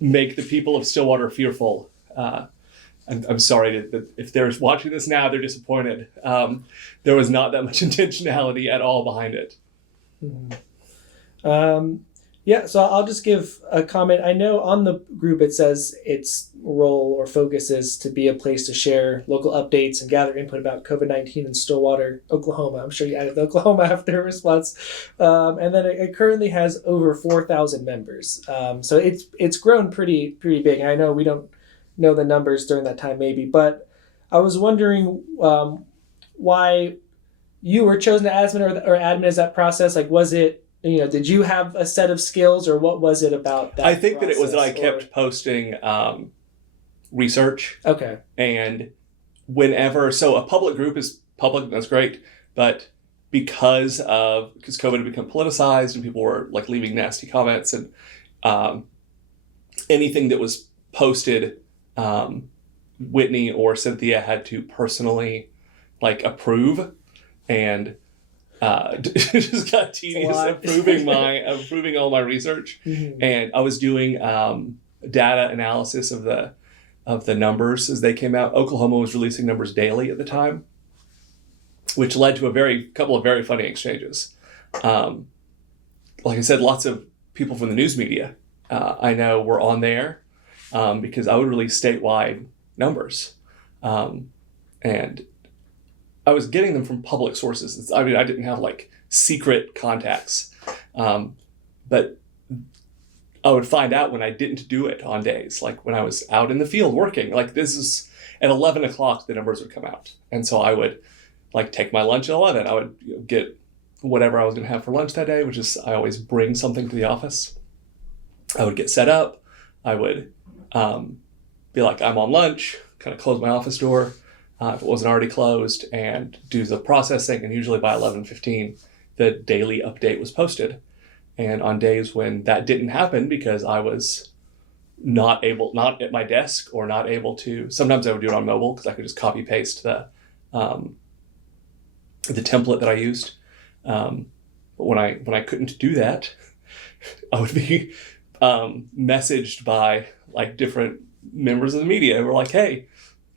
make the people of Stillwater fearful. I'm sorry that if they're watching this now, they're disappointed. There was not that much intentionality at all behind it. Yeah, so I'll just give a comment. I know on the group it says its role or focus is to be a place to share local updates and gather input about COVID-19 in Stillwater, Oklahoma. I'm sure you added the Oklahoma after response. And then it currently has over 4,000 members. So it's grown pretty big. And I know we don't know the numbers during that time maybe, but I was wondering why you were chosen as admin or admin as that process. Like, was it, did you have a set of skills, or what was it about that? I think that it was that I kept posting research. Okay. And so a public group is public, that's great, but because COVID had become politicized and people were like leaving nasty comments and anything that was posted, Whitney or Cynthia had to personally like approve, and just got tedious approving all my research. Mm-hmm. And I was doing data analysis of the numbers as they came out. Oklahoma was releasing numbers daily at the time, which led to a couple of very funny exchanges. Like I said, lots of people from the news media I know were on there because I would release statewide numbers, and I was getting them from public sources. I mean, I didn't have like secret contacts, but I would find out when I didn't do it on days, like when I was out in the field working. Like this is at 11 o'clock, the numbers would come out. And so I would like take my lunch at 11. I would get whatever I was going to have for lunch that day, which is I always bring something to the office. I would get set up. I would be like, I'm on lunch, kind of close my office door. If it wasn't already closed, and do the processing, and usually by 11:15, the daily update was posted. And on days when that didn't happen because I was not at my desk or not able to, sometimes I would do it on mobile because I could just copy paste the template that I used. But when I couldn't do that, I would be messaged by like different members of the media who were like, "Hey,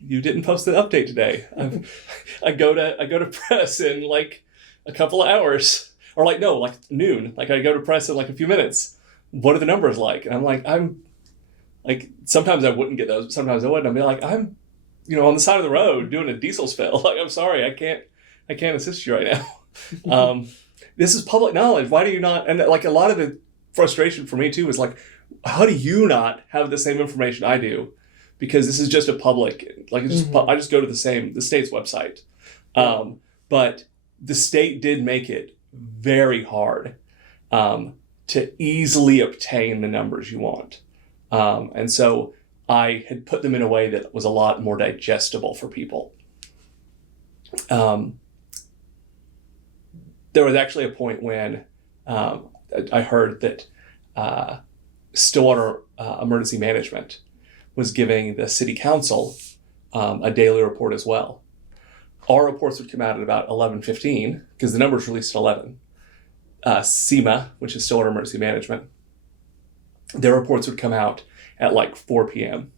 you didn't post the update today." I go to press in like a couple of hours, or like noon. Like I go to press in like a few minutes. What are the numbers like? And I'm like, sometimes I wouldn't get those. Sometimes I would. I'd be like, I'm, on the side of the road doing a diesel spill. Like, I'm sorry, I can't assist you right now. This is public knowledge. Why do you not? And like a lot of the frustration for me too is like, how do you not have the same information I do? Because this is just a public, like it's just, I just go to the state's website. But the state did make it very hard to easily obtain the numbers you want. And so I had put them in a way that was a lot more digestible for people. There was actually a point when I heard that Stillwater Emergency Management was giving the city council a daily report as well. Our reports would come out at about 11:15 because the numbers released at 11. SEMA, which is Stillwater Emergency Management, their reports would come out at like 4 p.m.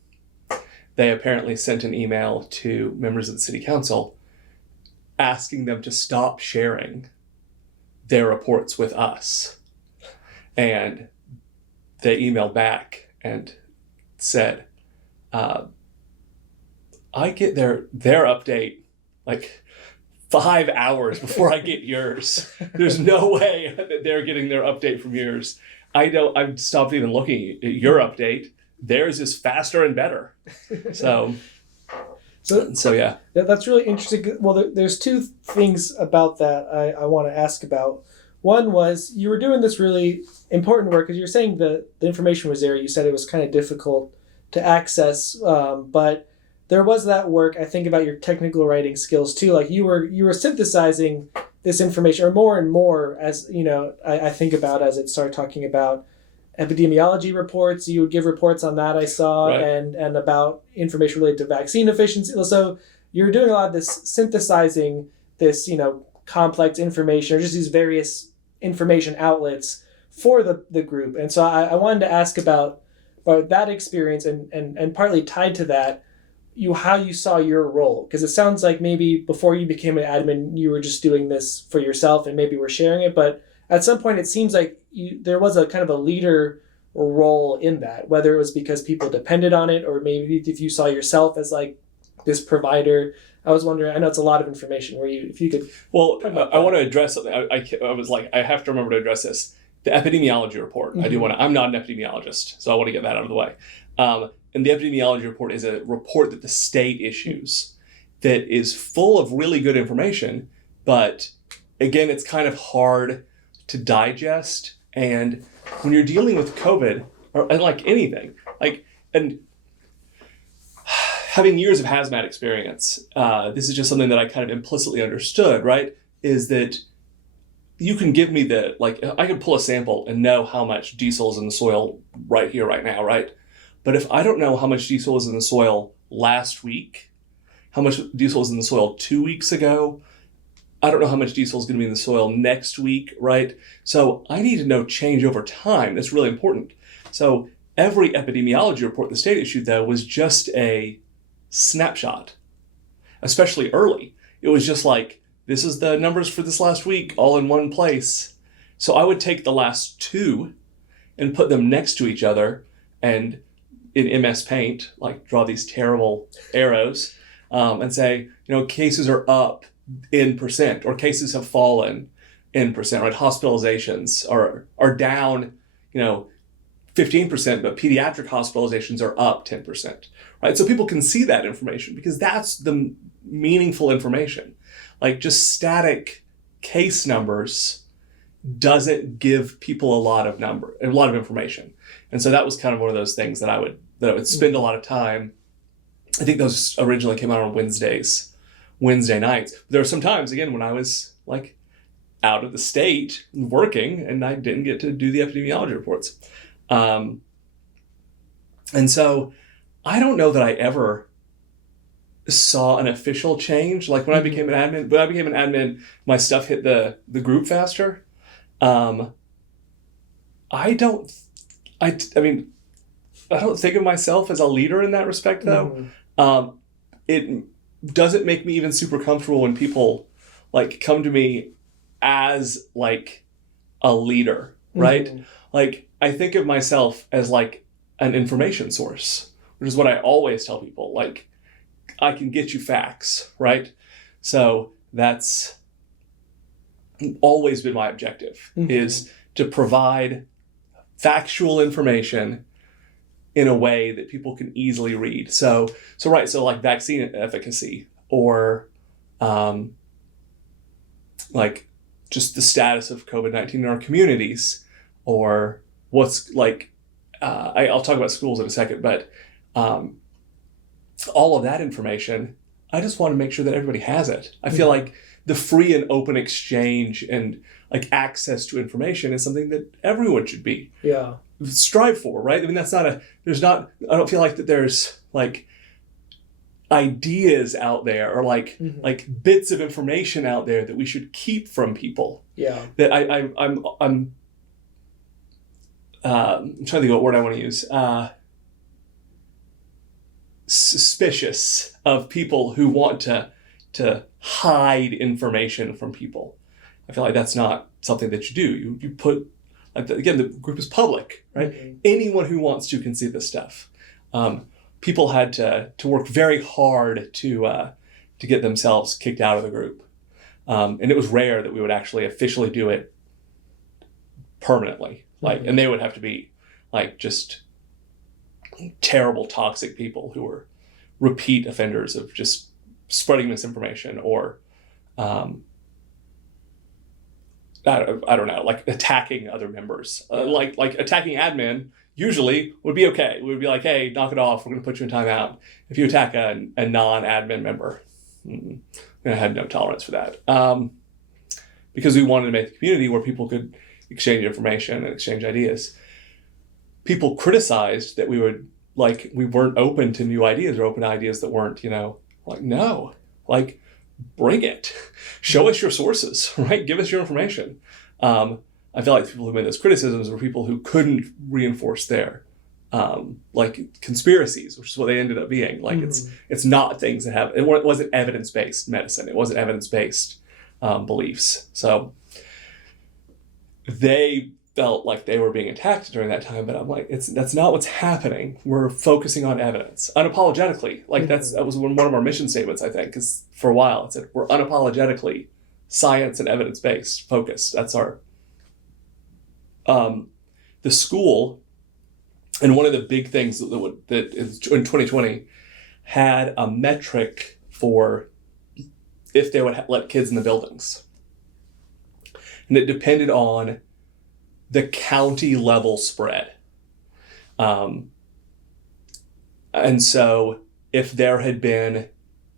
They apparently sent an email to members of the city council asking them to stop sharing their reports with us. And they emailed back and said, I get their update like 5 hours before I get yours. There's no way that they're getting their update from yours. I've stopped even looking at your update. Theirs is faster and better. So yeah. That's really interesting. Well, there's two things about that I want to ask about. One was you were doing this really important work because you're saying the information was there. You said it was kind of difficult to access, but there was that work. I think about your technical writing skills too. Like you were synthesizing this information, or more and more, as I think about as it started talking about epidemiology reports. You would give reports on that, I saw, right, and about information related to vaccine efficiency. So you're doing a lot of this synthesizing this complex information, or just these various information outlets for the group. And so I wanted to ask about that experience and partly tied to that, how you saw your role. Because it sounds like maybe before you became an admin, you were just doing this for yourself and maybe were sharing it. But at some point it seems like there was a kind of a leader role in that, whether it was because people depended on it, or maybe if you saw yourself as like this provider. I was wondering, I know it's a lot of information, if you could. Well, I want to address something. I was like, I have to remember to address this. The epidemiology report. Mm-hmm. I'm not an epidemiologist, so I want to get that out of the way. And the epidemiology report is a report that the state issues that is full of really good information, but again, it's kind of hard to digest. And when you're dealing with COVID, and like anything, and having years of hazmat experience, this is just something that I kind of implicitly understood, right? Is that you can give me I can pull a sample and know how much diesel is in the soil right here, right now, right? But if I don't know how much diesel is in the soil last week, how much diesel is in the soil 2 weeks ago, I don't know how much diesel is going to be in the soil next week, right? So I need to know change over time. That's really important. So every epidemiology report the state issued, though, was just a snapshot, especially early. It was just like, this is the numbers for this last week all in one place. So I would take the last two and put them next to each other and in MS Paint, like draw these terrible arrows and say, cases are up in percent, or cases have fallen in percent, right? Hospitalizations are down, 15%, but pediatric hospitalizations are up 10%, right? So people can see that information because that's the meaningful information. Like just static case numbers doesn't give people a lot of information. And so that was kind of one of those things that I would spend a lot of time. I think those originally came out on Wednesday nights. There were some times, again, when I was like out of the state working and I didn't get to do the epidemiology reports. And so I don't know that I ever saw an official change. Like when I became an admin, my stuff hit the group faster. I don't think of myself as a leader in that respect, though. It doesn't make me even super comfortable when people like come to me as like a leader, right? Like I think of myself as like an information source, which is what I always tell people. Like I can get you facts, right? So that's always been my objective, is to provide factual information in a way that people can easily read. So like vaccine efficacy, or like just the status of COVID-19 in our communities, or what's like, I'll talk about schools in a second, but all of that information, I just want to make sure that everybody has it. I feel like the free and open exchange and like access to information is something that everyone should be strive for, right? I mean, I don't feel like that there's like ideas out there or like bits of information out there that we should keep from people. Yeah. That I'm trying to think of what word I want to use. Suspicious of people who want to hide information from people. I feel like that's not something that you do. You put, again, the group is public, right? Anyone who wants to can see this stuff. People had to work very hard to get themselves kicked out of the group. And it was rare that we would actually officially do it permanently. And they would have to be like just terrible, toxic people who were repeat offenders of just spreading misinformation or I don't know, like attacking other members. Like attacking admin usually would be okay. We would be like, hey, knock it off. We're going to put you in timeout. If you attack a non-admin member, I had no tolerance for that. Because we wanted to make the community where people could exchange information and exchange ideas. People criticized that we weren't open to new ideas or open to ideas that weren't, no, bring it. Show us your sources, right? Give us your information. I feel like the people who made those criticisms were people who couldn't reinforce their conspiracies, which is what they ended up being. It's not things that it wasn't evidence-based medicine. It wasn't evidence-based beliefs. So they felt like they were being attacked during that time, but I'm like, that's not what's happening. We're focusing on evidence unapologetically. Like that was one of our mission statements, I think, because for a while it said we're unapologetically science and evidence-based focused. That's our the school. And one of the big things that in 2020 had a metric for if they would let kids in the buildings, and it depended on the county level spread. And so if there had been,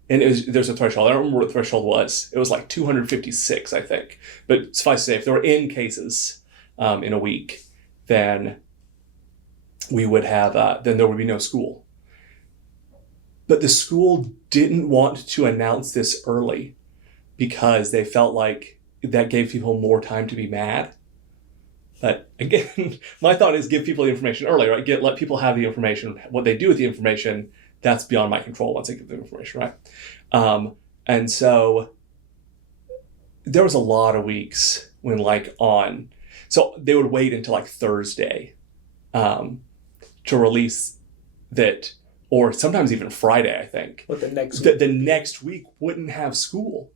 and there's a threshold, I don't remember what the threshold was. It was like 256, I think. But suffice to say, if there were N cases in a week, then we would have, then there would be no school. But the school didn't want to announce this early because they felt like that gave people more time to be mad. But again, my thought is give people the information early, right? Let people have the information. What they do with the information, that's beyond my control once I give them information, right? And so there was a lot of weeks when so they would wait until like Thursday to release that, or sometimes even Friday, I think. But the next week. The next week wouldn't have school.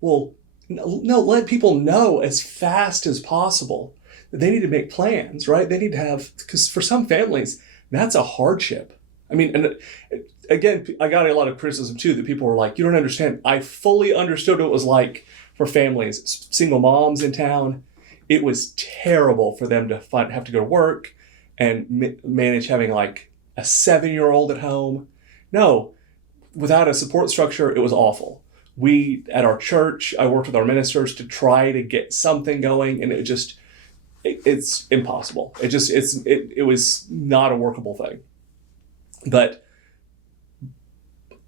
Well, no, let people know as fast as possible. They need to make plans, right? They need to have, because for some families, that's a hardship. I mean, and again, I got a lot of criticism too, that people were like, you don't understand. I fully understood what it was like for families, single moms in town. It was terrible for them to have to go to work and manage having like a 7-year-old at home. No, without a support structure, it was awful. We, at our church, I worked with our ministers to try to get something going, and it's impossible. It was not a workable thing. But,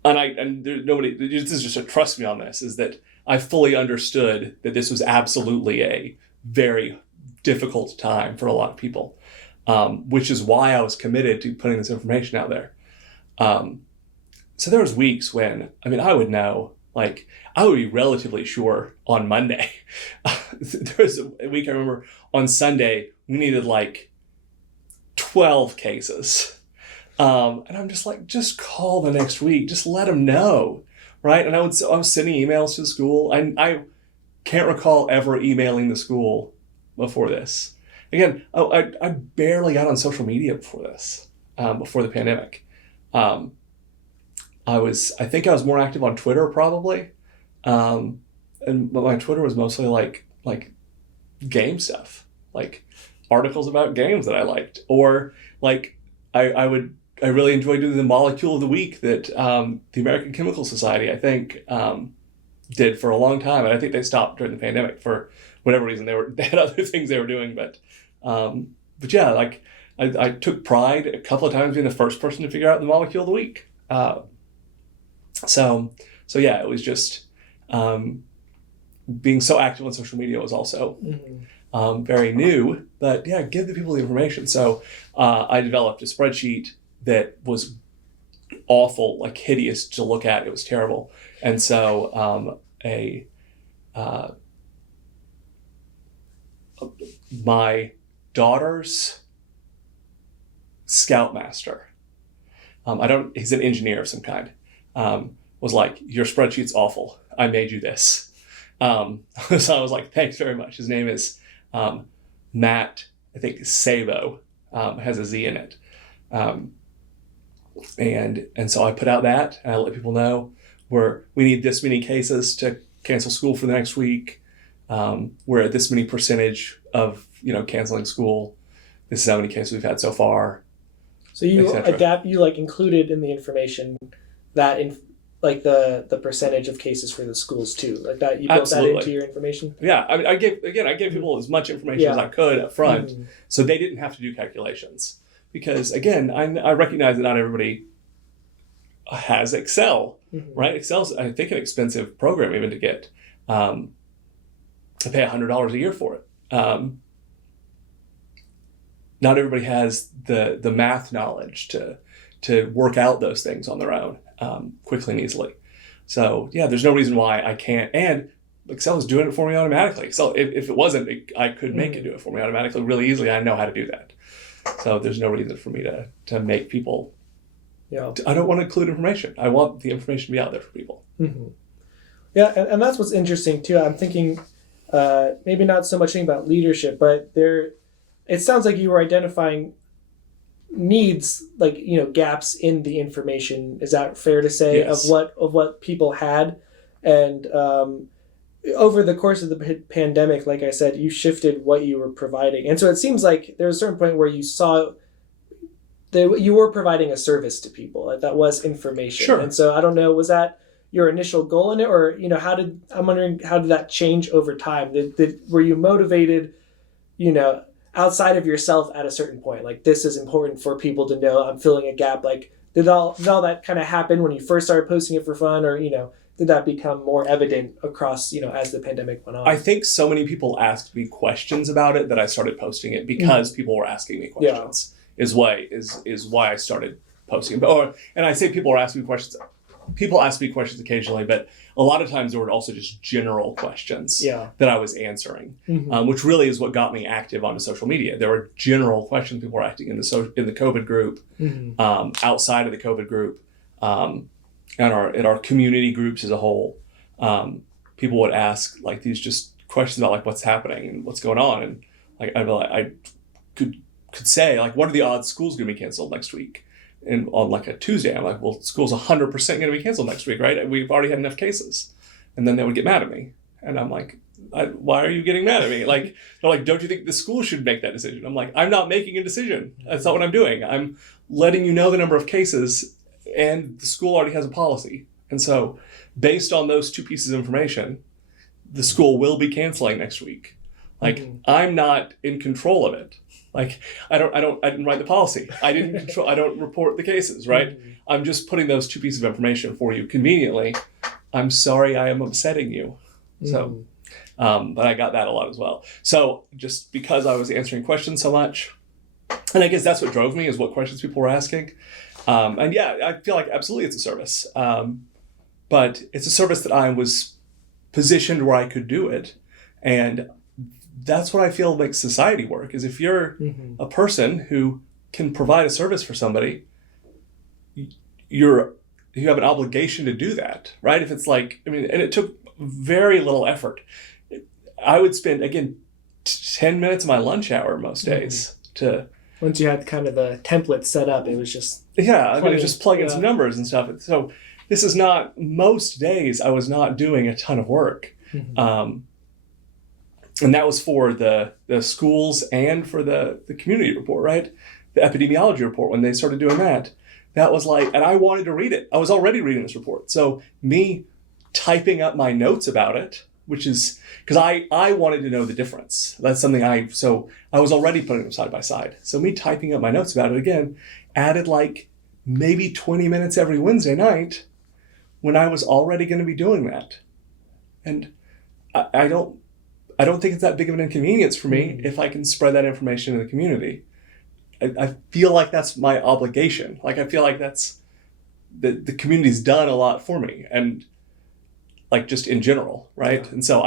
nobody, this is just a trust me on this, is that I fully understood that this was absolutely a very difficult time for a lot of people, which is why I was committed to putting this information out there. So there was weeks when, I would know, like, I would be relatively sure on Monday. There was a week I remember on Sunday, we needed like 12 cases. And I'm just like, just call the next week. Just let them know, right? And I was sending emails to the school. I can't recall ever emailing the school before this. Again, I barely got on social media before this, before the pandemic. I think I was more active on Twitter probably. But my Twitter was mostly like game stuff, like articles about games that I liked, or like I really enjoyed doing the molecule of the week that the American Chemical Society, I think, did for a long time. And I think they stopped during the pandemic for whatever reason. They had other things they were doing, but yeah, like I took pride a couple of times being the first person to figure out the molecule of the week. So yeah, it was just being so active on social media was also very new, but yeah, give the people the information. So I developed a spreadsheet that was awful, like hideous to look at. It was terrible. And so my daughter's scoutmaster, he's an engineer of some kind, was like, your spreadsheet's awful. I made you this. So I was like, thanks very much. His name is Matt, I think Sabo, has a Z in it. And so I put out that, and I let people know we need this many cases to cancel school for the next week. We're at this many percentage of, canceling school. This is how many cases we've had so far. So you included in the information that in like the percentage of cases for the schools too, like that you built Absolutely. that into your information. Yeah, I gave people as much information as I could up front, so they didn't have to do calculations. Because again, I recognize that not everybody has Excel, right? Excel's, I think, an expensive program even to get. I pay $100 a year for it. Not everybody has the math knowledge to work out those things on their own quickly and easily. So yeah, there's no reason why I can't. And Excel is doing it for me automatically. So if it wasn't, I could make it do it for me automatically really easily. I know how to do that. So there's no reason for me to make people. Yeah. I don't want to include information. I want the information to be out there for people. Mm-hmm. Yeah, and that's what's interesting too. I'm thinking maybe not so much thinking about leadership, but it sounds like you were identifying needs, like, gaps in the information. Is that fair to say? Yes. Of what people had, and over the course of the pandemic, like I said, you shifted what you were providing, and so it seems like there was a certain point where you saw that you were providing a service to people, like that was information. Sure. And so I don't know, was that your initial goal in it, or I'm wondering how did that change over time? Were you motivated, outside of yourself at a certain point, like this is important for people to know, I'm filling a gap? Like did all that kind of happen when you first started posting it for fun, or did that become more evident across as the pandemic went on? I think so many people asked me questions about it that I started posting it because people were asking me questions. Is why I started posting. And I say people are asking me questions. People ask me questions occasionally, but a lot of times there were also just general questions that I was answering, which really is what got me active on social media. There were general questions people were asking in the COVID group, outside of the COVID group, and in our community groups as a whole. People would ask like these just questions about like what's happening and what's going on, and like I could say like, what are the odds school's going to be canceled next week? And on like a Tuesday, I'm like, well, school's 100% going to be canceled next week, right? We've already had enough cases. And then they would get mad at me. And I'm like, why are you getting mad at me? Like, they're like, don't you think the school should make that decision? I'm like, I'm not making a decision. That's not what I'm doing. I'm letting you know the number of cases, and the school already has a policy. And so based on those two pieces of information, the school will be canceling next week. Like, I'm not in control of it. Like, I didn't write the policy. I don't report the cases, right? I'm just putting those two pieces of information for you conveniently. I'm sorry I am upsetting you. So, but I got that a lot as well. So just because I was answering questions so much, and I guess that's what drove me, is what questions people were asking. And yeah, I feel like absolutely it's a service. But it's a service that I was positioned where I could do it. And that's what I feel makes society work, is if you're a person who can provide a service for somebody, you have an obligation to do that, right? If it's like, and it took very little effort. I would spend, again, 10 minutes of my lunch hour most days to... Once you had kind of the template set up, it was just... Yeah, just plug in some numbers and stuff. So this is not, most days I was not doing a ton of work. And that was for the schools and for the community report, right? The epidemiology report, when they started doing that, that was like, and I wanted to read it. I was already reading this report. So me typing up my notes about it, which is, because I wanted to know the difference. That's something so I was already putting them side by side. So me typing up my notes about it again, added like maybe 20 minutes every Wednesday night when I was already going to be doing that. And I don't think it's that big of an inconvenience for me if I can spread that information in the community. I feel like that's my obligation. Like, I feel like that's the community's done a lot for me, and like just in general, right? And so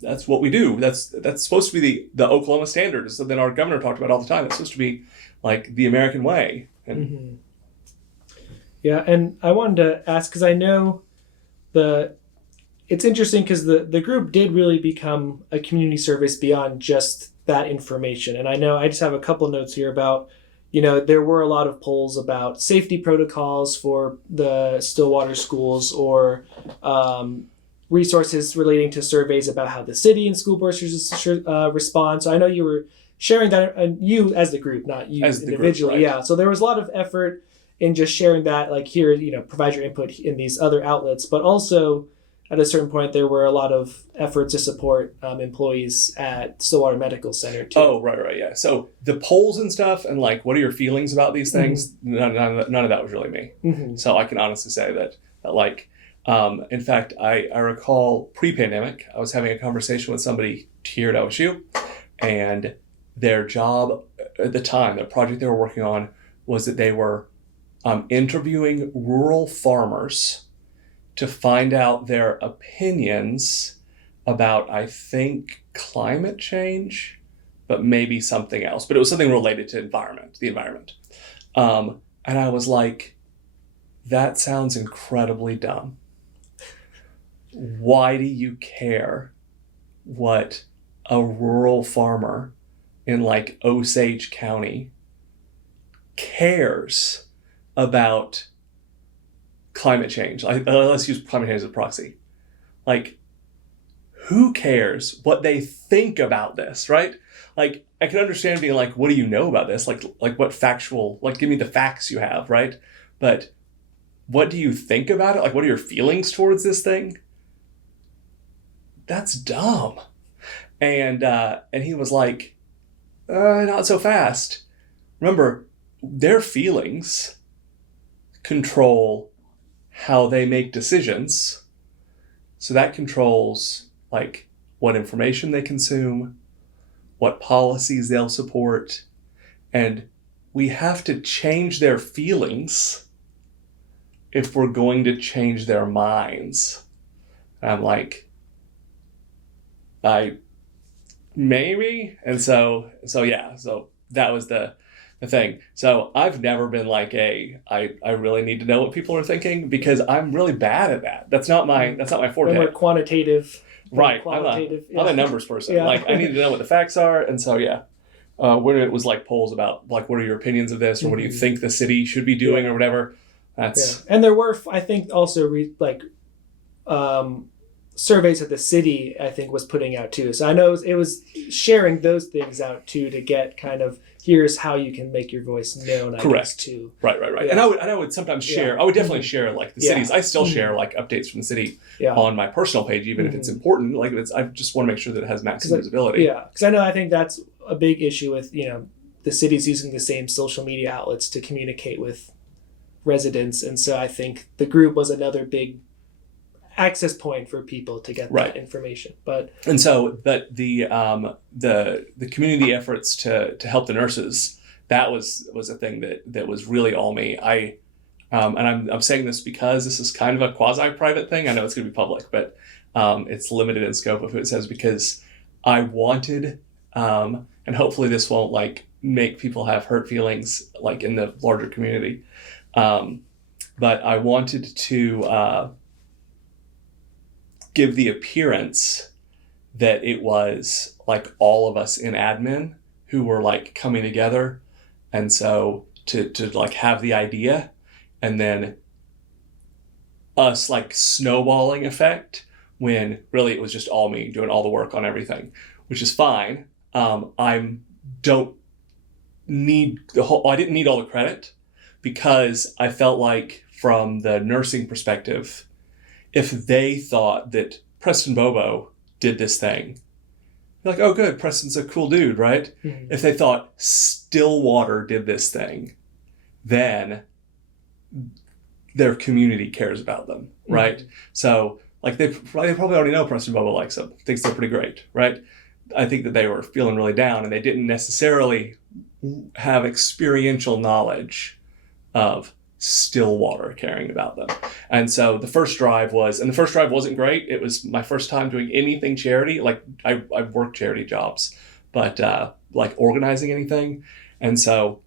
that's what we do. That's supposed to be the Oklahoma standard. So then our governor talked about all the time. It's supposed to be like the American way. And yeah, and I wanted to ask, because I know it's interesting because the group did really become a community service beyond just that information. And I know I just have a couple notes here about, there were a lot of polls about safety protocols for the Stillwater schools, or resources relating to surveys about how the city and school boards respond. So I know you were sharing that, you as the group, not you as individually. Group, right? Yeah. So there was a lot of effort in just sharing that, like, here, provide your input in these other outlets, but also at a certain point, there were a lot of efforts to support employees at Stillwater Medical Center too. Oh, right, yeah. So the polls and stuff, and like, what are your feelings about these things? None of that was really me. So I can honestly say that like, in fact, I recall pre-pandemic, I was having a conversation with somebody here at OSU, and their job at the time, the project they were working on, was that they were interviewing rural farmers to find out their opinions about, I think, climate change, but maybe something else. But it was something related to the environment. And I was like, that sounds incredibly dumb. Why do you care what a rural farmer in like Osage County cares about climate change? Let's use climate change as a proxy. Like, who cares what they think about this, right? Like, I can understand being like, what do you know about this? Like what factual, like, give me the facts you have, right? But what do you think about it? Like, what are your feelings towards this thing? That's dumb. And he was like, not so fast. Remember, their feelings control how they make decisions. So that controls like what information they consume, what policies they'll support, and we have to change their feelings if we're going to change their minds. And I'm like, maybe. And so that was the thing. So I've never been like I really need to know what people are thinking, because I'm really bad at that. That's not my forte. More quantitative. Right. I'm a numbers person. Yeah. Like, I need to know what the facts are. And so, when it was like polls about like, what are your opinions of this, or what do you think the city should be doing, or whatever. That's. And there were, I think, also surveys that the city, I think, was putting out too. So I know it was sharing those things out too, to get kind of, here's how you can make your voice known. Correct. Guess, too. Right. Yeah. And I would sometimes share. I would definitely share like the cities. I still share like updates from the city on my personal page, even if it's important. Like, I just want to make sure that it has maximum visibility. Yeah, because I think that's a big issue with the cities using the same social media outlets to communicate with residents, and so I think the group was another big access point for people to get that information. But the community efforts to help the nurses, that was a thing that was really all me. And I'm saying this because this is kind of a quasi-private thing. I know it's going to be public, but it's limited in scope of who it says, because I wanted, and hopefully this won't like make people have hurt feelings like in the larger community, but I wanted to give the appearance that it was like all of us in admin who were like coming together. And so to like have the idea, and then us like snowballing effect, when really it was just all me doing all the work on everything, which is fine. I didn't need all the credit, because I felt like from the nursing perspective, if they thought that Preston Bobo did this thing, you're like, oh, good, Preston's a cool dude, right? Mm-hmm. If they thought Stillwater did this thing, then their community cares about them, right? Mm-hmm. So, like, they probably already know Preston Bobo likes them, thinks they're pretty great, right? I think that they were feeling really down, and they didn't necessarily have experiential knowledge of Stillwater caring about them. And so the first drive wasn't great. It was my first time doing anything charity. Like, I've worked charity jobs, but like organizing anything. And so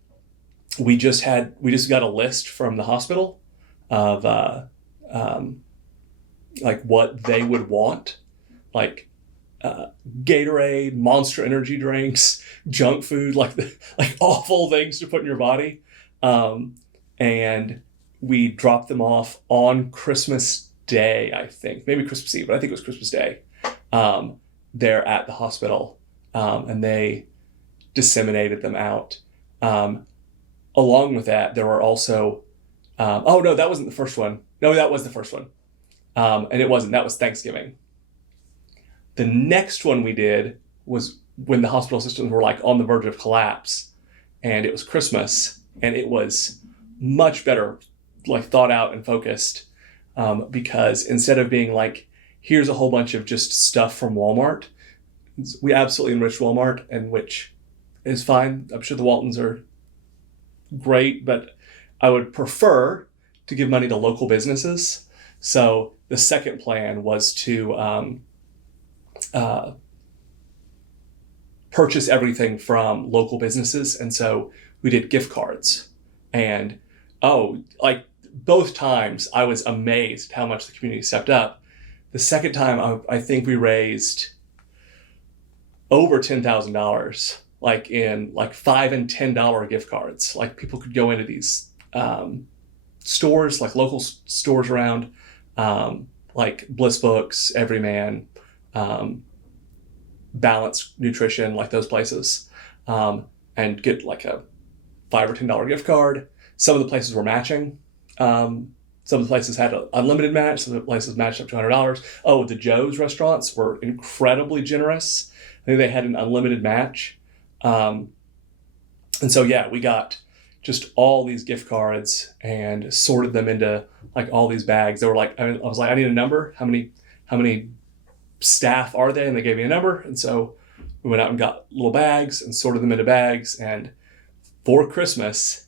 we just got a list from the hospital of like what they would want, like Gatorade, Monster energy drinks, junk food, like awful things to put in your body. And we dropped them off on Christmas Day, I think. Maybe Christmas Eve, but I think it was Christmas Day. There at the hospital. And they disseminated them out. Along with that, there were also... no, that wasn't the first one. No, that was the first one. And it wasn't. That was Thanksgiving. The next one we did was when the hospital systems were like on the verge of collapse. And it was Christmas. And it was much better, like, thought out and focused, because instead of being like, here's a whole bunch of just stuff from Walmart, we absolutely enriched Walmart, and which is fine. I'm sure the Waltons are great, but I would prefer to give money to local businesses. So the second plan was to purchase everything from local businesses. And so we did gift cards. And like both times I was amazed how much the community stepped up. The second time I think we raised over $10,000, like in like $5 and $10 gift cards. Like people could go into these stores, like local stores around, like Bliss Books, Everyman, Balanced Nutrition, like those places, and get like a $5 or $10 gift card. Some of the places were matching. Some of the places had an unlimited match. Some of the places matched up to $100. Oh, the Joe's restaurants were incredibly generous. I think they had an unlimited match. And so, yeah, we got just all these gift cards and sorted them into like all these bags. They were like, I was like, I need a number. How many staff are they? And they gave me a number. And so we went out and got little bags and sorted them into bags. And for Christmas,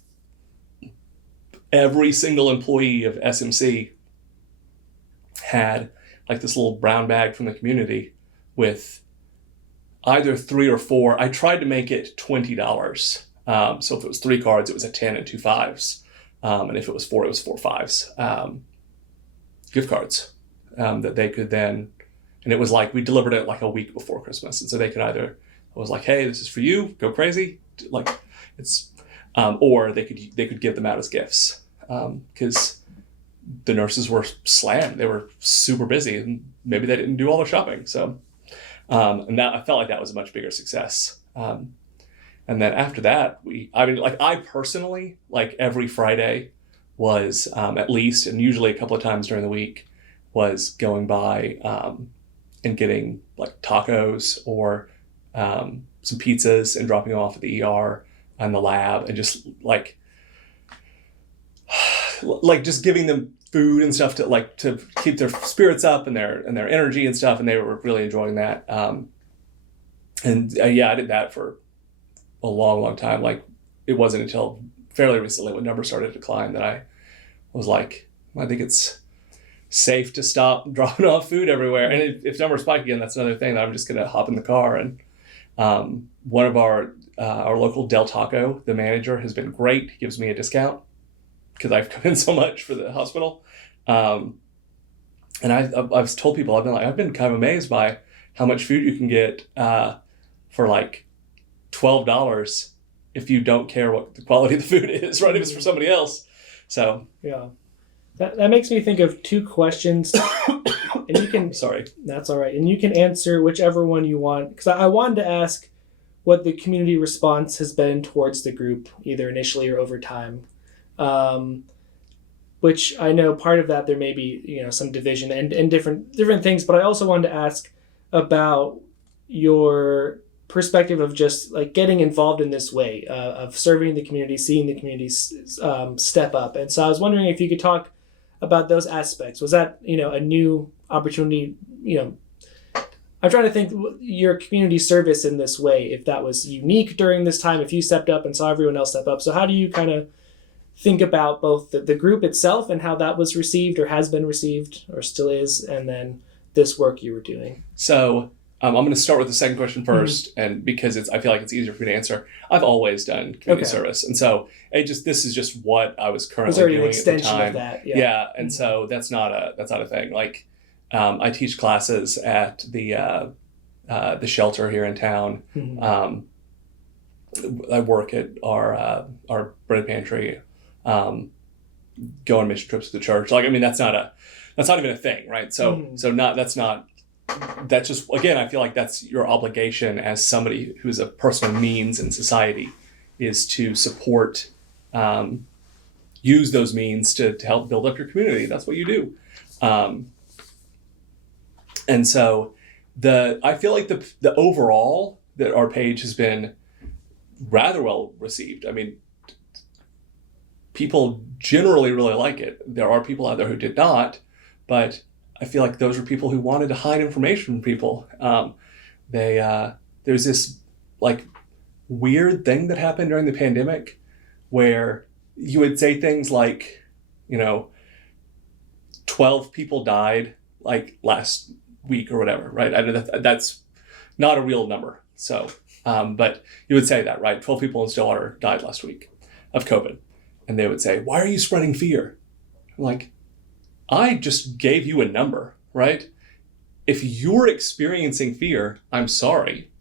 every single employee of SMC had like this little brown bag from the community with either 3 or 4. I tried to make it $20. So if it was 3 cards, it was a 10 and 2 5s. And if it was 4, it was 4 5s. Gift cards that they could then, and it was like we delivered it like a week before Christmas. And so they could either, I was like, hey, this is for you, go crazy. Like it's, or they could give them out as gifts. Because the nurses were slammed. They were super busy and maybe they didn't do all their shopping. So, and that I felt like that was a much bigger success. And then after that, I personally, like every Friday was at least, and usually a couple of times during the week, was going by and getting like tacos or some pizzas and dropping them off at the ER and the lab and just like just giving them food and stuff to keep their spirits up and their energy and stuff. And they were really enjoying that. Yeah, I did that for a long, long time. Like it wasn't until fairly recently when numbers started to decline that I was like, I think it's safe to stop dropping off food everywhere. And if numbers spike again, that's another thing that I'm just going to hop in the car. And one of our local Del Taco, the manager, has been great. He gives me a discount because I've come in so much for the hospital. And I've told people, I've been kind of amazed by how much food you can get for like $12 if you don't care what the quality of the food is, right? If it's for somebody else. So yeah, that makes me think of 2 questions, and you can. Sorry, that's all right, and you can answer whichever one you want. Because I wanted to ask what the community response has been towards the group, either initially or over time. Which I know part of that there may be some division and different things, but I also wanted to ask about your perspective of just like getting involved in this way of serving the community, seeing the community step up. And so I was wondering if you could talk about those aspects. Was that a new opportunity? I'm trying to think your community service in this way, if that was unique during this time, if you stepped up and saw everyone else step up. So how do you kind of think about both the group itself and how that was received or has been received or still is, and then this work you were doing? So I'm going to start with the second question first, and because I feel like it's easier for me to answer. I've always done community service, and so this is just what I was currently doing an extension at the time. Of that, yeah, and so that's not a thing. Like I teach classes at the shelter here in town. Mm-hmm. I work at our bread pantry. Go on mission trips to the church. Like that's not even a thing, right? So that's just, again, I feel like that's your obligation as somebody who's a person of means in society, is to support, use those means to help build up your community. That's what you do. And so I feel like the overall that our page has been rather well received. People generally really like it. There are people out there who did not, but I feel like those were people who wanted to hide information from people. There's this like weird thing that happened during the pandemic where you would say things like, 12 people died like last week or whatever, right? I know that's not a real number. So, but you would say that, right? 12 people in Stillwater died last week of COVID. And they would say, why are you spreading fear? I'm like, I just gave you a number, right? If you're experiencing fear, I'm sorry.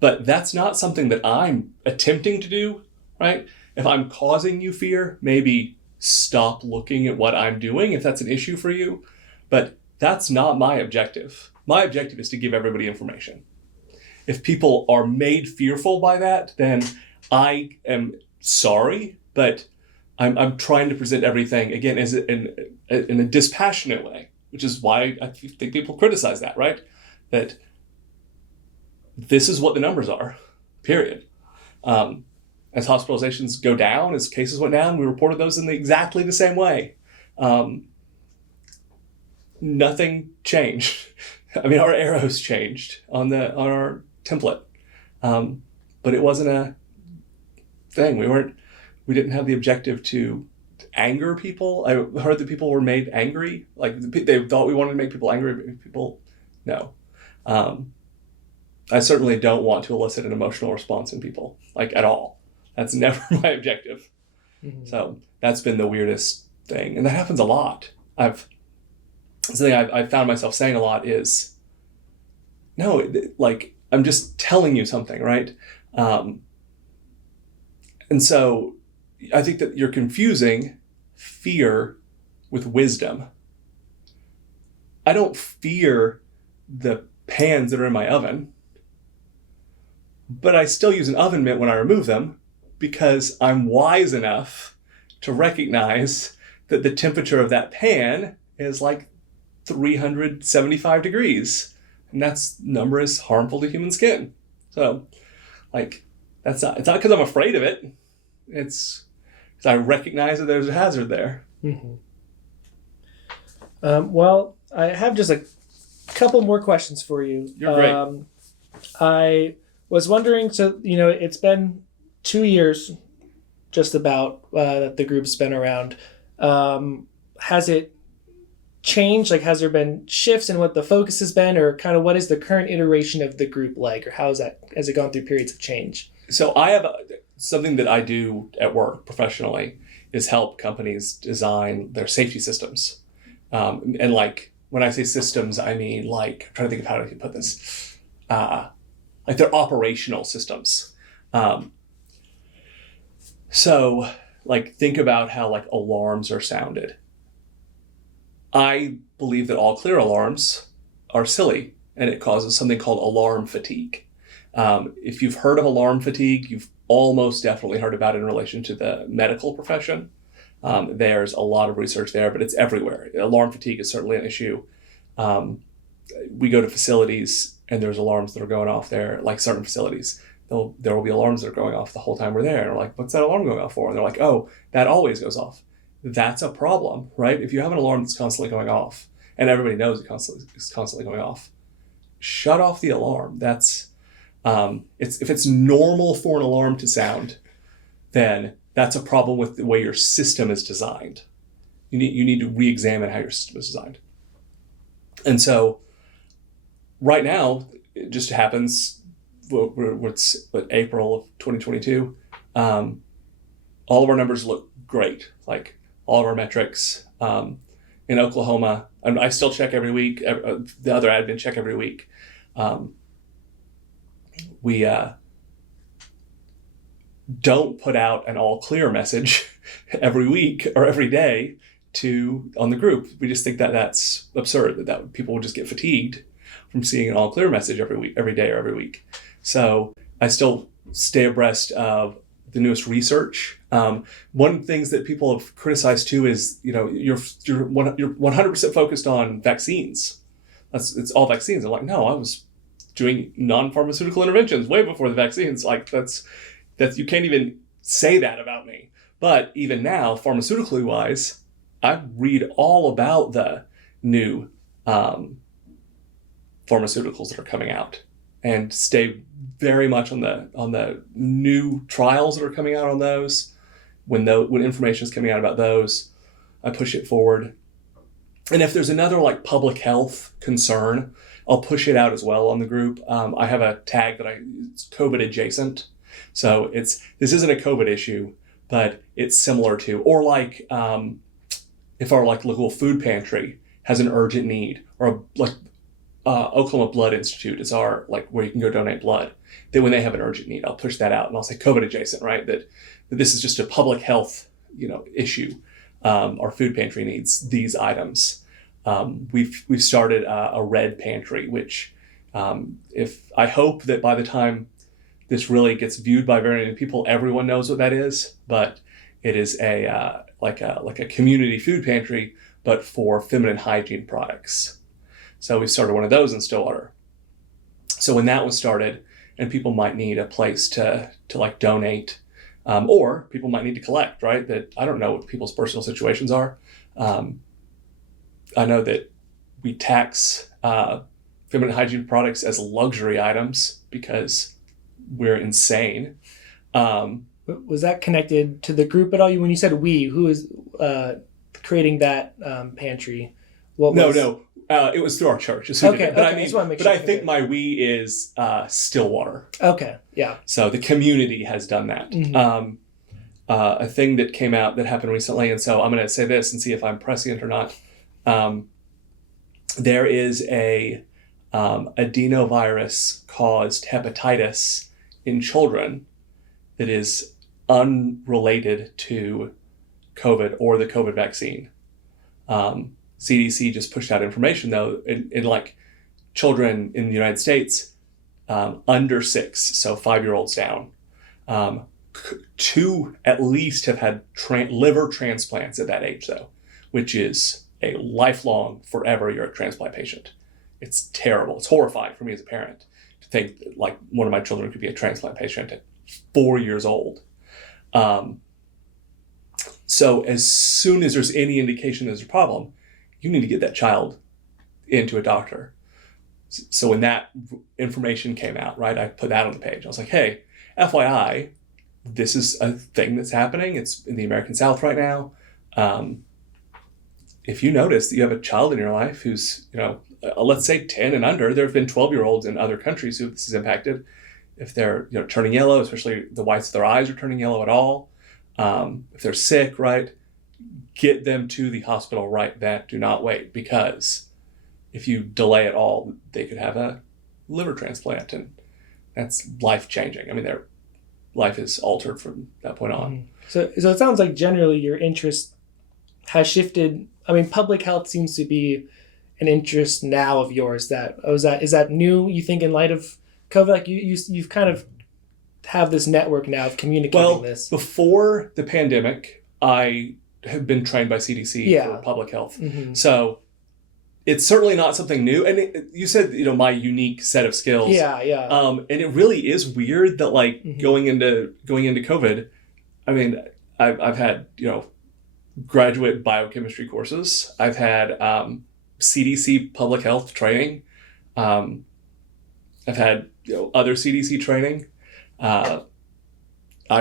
But that's not something that I'm attempting to do, right? If I'm causing you fear, maybe stop looking at what I'm doing if that's an issue for you. But that's not my objective. My objective is to give everybody information. If people are made fearful by that, then I am sorry, but I'm trying to present everything, again, as in a dispassionate way, which is why I think people criticize that, right? That this is what the numbers are, period. As hospitalizations go down, as cases went down, we reported those in exactly the same way. Nothing changed. I mean, our arrows changed on our template, but it wasn't a thing. We didn't have the objective to anger people. I heard that people were made angry. Like they thought we wanted to make people angry, but people, no. I certainly don't want to elicit an emotional response in people, like at all. That's never my objective. Mm-hmm. So that's been the weirdest thing. And that happens a lot. Something I've found myself saying a lot is, no, like, I'm just telling you something, right? And so I think that you're confusing fear with wisdom. I don't fear the pans that are in my oven, but I still use an oven mitt when I remove them because I'm wise enough to recognize that the temperature of that pan is like 375 degrees. And that number is harmful to human skin. So, like, it's not because I'm afraid of it. It's because I recognize that there's a hazard there. Mm-hmm. Well, I have just a couple more questions for you. You're great. I was wondering, so, it's been 2 years just about that the group's been around. Has it changed? Like, has there been shifts in what the focus has been, or kind of what is the current iteration of the group like, or has it gone through periods of change? So I have something that I do at work professionally is help companies design their safety systems. And like, when I say systems, I mean, like, I'm trying to think of how I can put this, like their operational systems. So like, think about how like alarms are sounded. I believe that all clear alarms are silly, and it causes something called alarm fatigue. If you've heard of alarm fatigue, you've almost definitely heard about it in relation to the medical profession. There's a lot of research there, but it's everywhere. Alarm fatigue is certainly an issue. We go to facilities, and there's alarms that are going off there, like certain facilities. There will be alarms that are going off the whole time we're there. And we're like, what's that alarm going off for? And they're like, oh, that always goes off. That's a problem, right? If you have an alarm that's constantly going off, and everybody knows it's constantly going off, shut off the alarm. That's if it's normal for an alarm to sound, then that's a problem with the way your system is designed. You need to re-examine how your system is designed. And so, right now, it just happens. It's April of 2022. All of our numbers look great. Like, all of our metrics in Oklahoma, and I still check every week. The other admin check every week. We don't put out an all clear message every week or every day on the group. We just think that that's absurd. That people will just get fatigued from seeing an all clear message every day or every week. So I still stay abreast of the newest research. One of the things that people have criticized too is, you're 100% focused on vaccines. It's all vaccines. I'm like, no, I was doing non-pharmaceutical interventions way before the vaccines. Like that's you can't even say that about me. But even now, pharmaceutically wise, I read all about the new pharmaceuticals that are coming out, and stay very much on the new trials that are coming out on those. When information is coming out about those, I push it forward. And if there's another like public health concern, I'll push it out as well on the group. I have a tag it's COVID adjacent. So this isn't a COVID issue, but it's similar to, or like if our like local food pantry has an urgent need, or Oklahoma Blood Institute is our like where you can go donate blood. Then when they have an urgent need, I'll push that out and I'll say COVID adjacent, right? That this is just a public health issue. Our food pantry needs these items. We've started a red pantry, which I hope that by the time this really gets viewed by very many people, everyone knows what that is. But it is like a community food pantry, but for feminine hygiene products. So we started one of those in Stillwater. So when that was started, and people might need a place to like donate, or people might need to collect, right? That I don't know what people's personal situations are. I know that we tax feminine hygiene products as luxury items because we're insane. Was that connected to the group at all? When you said we, who is creating that pantry? No. It was through our church. Okay, but I just want to make sure. But I think my we is Stillwater. Okay, yeah. So the community has done that. Mm-hmm. A thing that came out that happened recently, and so I'm going to say this and see if I'm prescient or not. There is a adenovirus caused hepatitis in children that is unrelated to COVID or the COVID vaccine. CDC just pushed out information though in like children in the United States under 6, so 5-year-olds down, 2 at least have had liver transplants at that age though, which is a lifelong, forever you're a transplant patient. It's terrible. It's horrifying for me as a parent to think that, like one of my children could be a transplant patient at 4 years old. So as soon as there's any indication there's a problem, you need to get that child into a doctor. So when that information came out, right, I put that on the page. I was like, hey, FYI, this is a thing that's happening. It's in the American South right now. If you notice that you have a child in your life who's, let's say 10 and under, there have been 12-year-olds in other countries who this has impacted. If they're, turning yellow, especially the whites of their eyes are turning yellow at all. If they're sick, right, get them to the hospital right then. Do not wait, because if you delay at all, they could have a liver transplant, and that's life-changing. I mean, their life is altered from that point on. So it sounds like generally your interest has shifted. I mean, public health seems to be an interest now of yours. Is that new, you think, in light of COVID? Like you've kind of have this network now of communicating this. Well, before the pandemic, I have been trained by CDC for public health. Mm-hmm. So it's certainly not something new. And you said, my unique set of skills. Yeah. And it really is weird that going into COVID, I mean, I've had, graduate biochemistry courses. I've had CDC public health training. I've had, other CDC training. I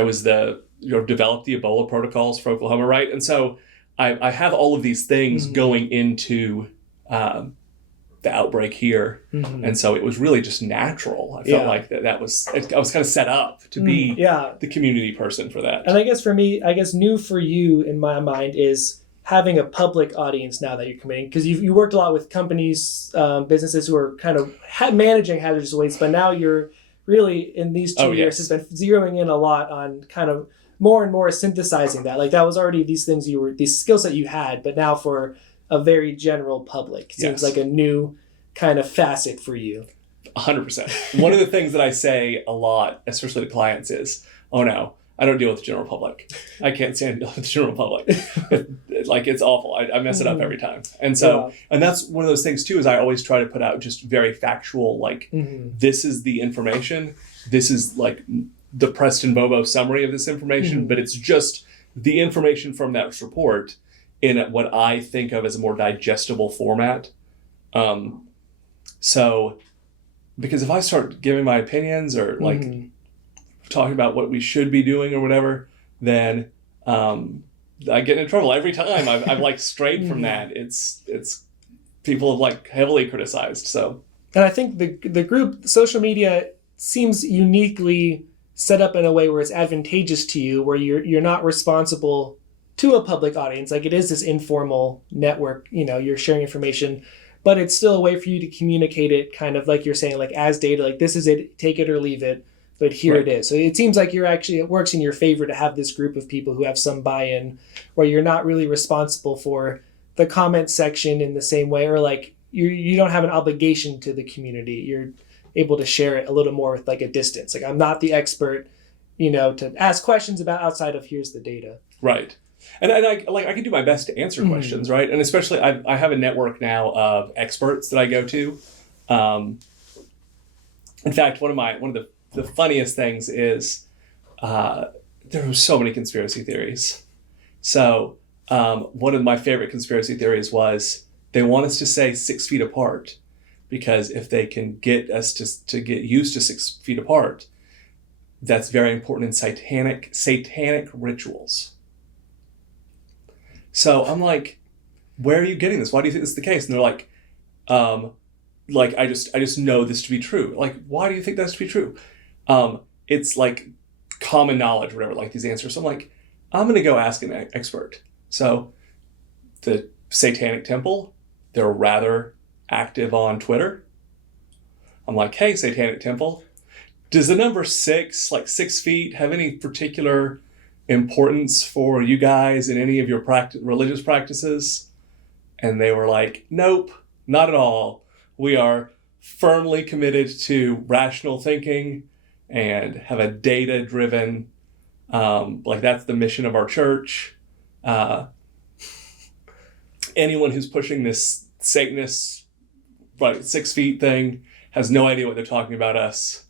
was developed the Ebola protocols for Oklahoma, right? And so I have all of these things going into the outbreak here. Mm-hmm. And so it was really just natural. I felt like I was kind of set up to be the community person for that. And I guess for me, new for you in my mind is having a public audience now that you're committing, because you worked a lot with companies, businesses who are kind of managing hazardous waste, but now you're really in these 2 years has been zeroing in a lot on kind of more and more synthesizing that. Like that was already these skills that you had, but now for a very general public. Seems like a new kind of facet for you. 100%. One of the things that I say a lot, especially to clients, is, oh no, I don't deal with the general public. I can't stand to deal with the general public. It's awful. I mess it up every time. And so, and that's one of those things too, is I always try to put out just very factual, this is the information. This is the Preston Bobo summary of this information, but it's just the information from that report in what I think of as a more digestible format. So, because if I start giving my opinions or talking about what we should be doing or whatever, then I get in trouble every time. I've like strayed from that. It's people have like heavily criticized. So, and I think the group social media seems uniquely set up in a way where it's advantageous to you, where you're not responsible to a public audience. Like, it is this informal network, you're sharing information, but it's still a way for you to communicate it, kind of like you're saying, like as data, like this is it, take it or leave it, but here right. it is. So it seems like it works in your favor to have this group of people who have some buy-in, where you're not really responsible for the comment section in the same way, or like you don't have an obligation to the community. You're able to share it a little more with like a distance. Like, I'm not the expert, to ask questions about outside of here's the data. Right. And I can do my best to answer questions, right? And especially I have a network now of experts that I go to. In fact, one of the funniest things is there are so many conspiracy theories. So one of my favorite conspiracy theories was they want us to say 6 feet apart, because if they can get us to get used to 6 feet apart, that's very important in satanic rituals. So I'm like, where are you getting this? Why do you think this is the case? And they're like, I just know this to be true. Like, why do you think that's to be true? It's like common knowledge, whatever, like these answers. So I'm like, I'm going to go ask an expert. So the Satanic Temple, they're rather active on Twitter. I'm like, hey, Satanic Temple, does the number 6, like 6 feet, have any particular importance for you guys in any of your religious practices? And they were like, nope, not at all. We are firmly committed to rational thinking and have a data-driven, like that's the mission of our church. Anyone who's pushing this Satanist, like 6 feet thing has no idea what they're talking about us.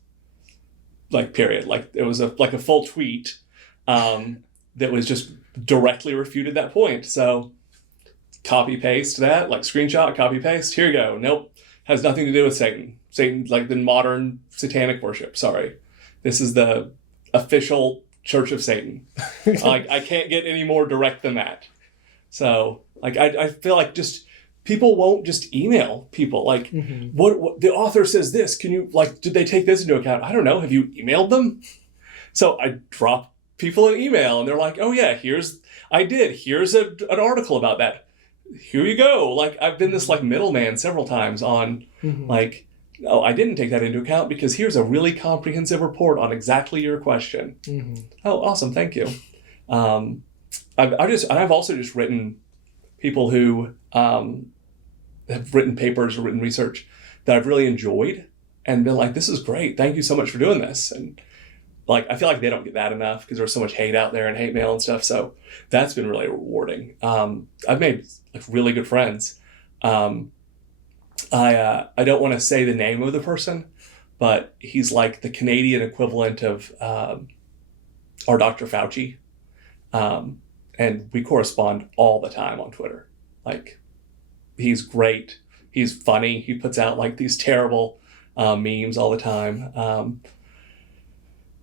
Like, period. Like, it was a full tweet that was just directly refuted that point. So copy paste that, like screenshot, copy paste. Here you go. Nope. Has nothing to do with Satan. Satan, like the modern satanic worship. Sorry. This is the official Church of Satan. Like, I can't get any more direct than that. So, like, I feel like just people won't just email people. Like, what the author says this. Can you, like, did they take this into account? I don't know. Have you emailed them? So I drop people an email and they're like, oh yeah, here's an article about that. Here you go. Like, I've been this like middleman several times on like, oh, I didn't take that into account because here's a really comprehensive report on exactly your question. Oh, awesome. Thank you. I've also just written people who have written papers or written research that I've really enjoyed and been like, this is great. Thank you so much for doing this. And like, I feel like they don't get that enough because there's so much hate out there and hate mail and stuff. So that's been really rewarding. I've made like really good friends. I don't want to say the name of the person, but he's like the Canadian equivalent of our Dr. Fauci. And we correspond all the time on Twitter. Like, he's great. He's funny. He puts out like these terrible memes all the time.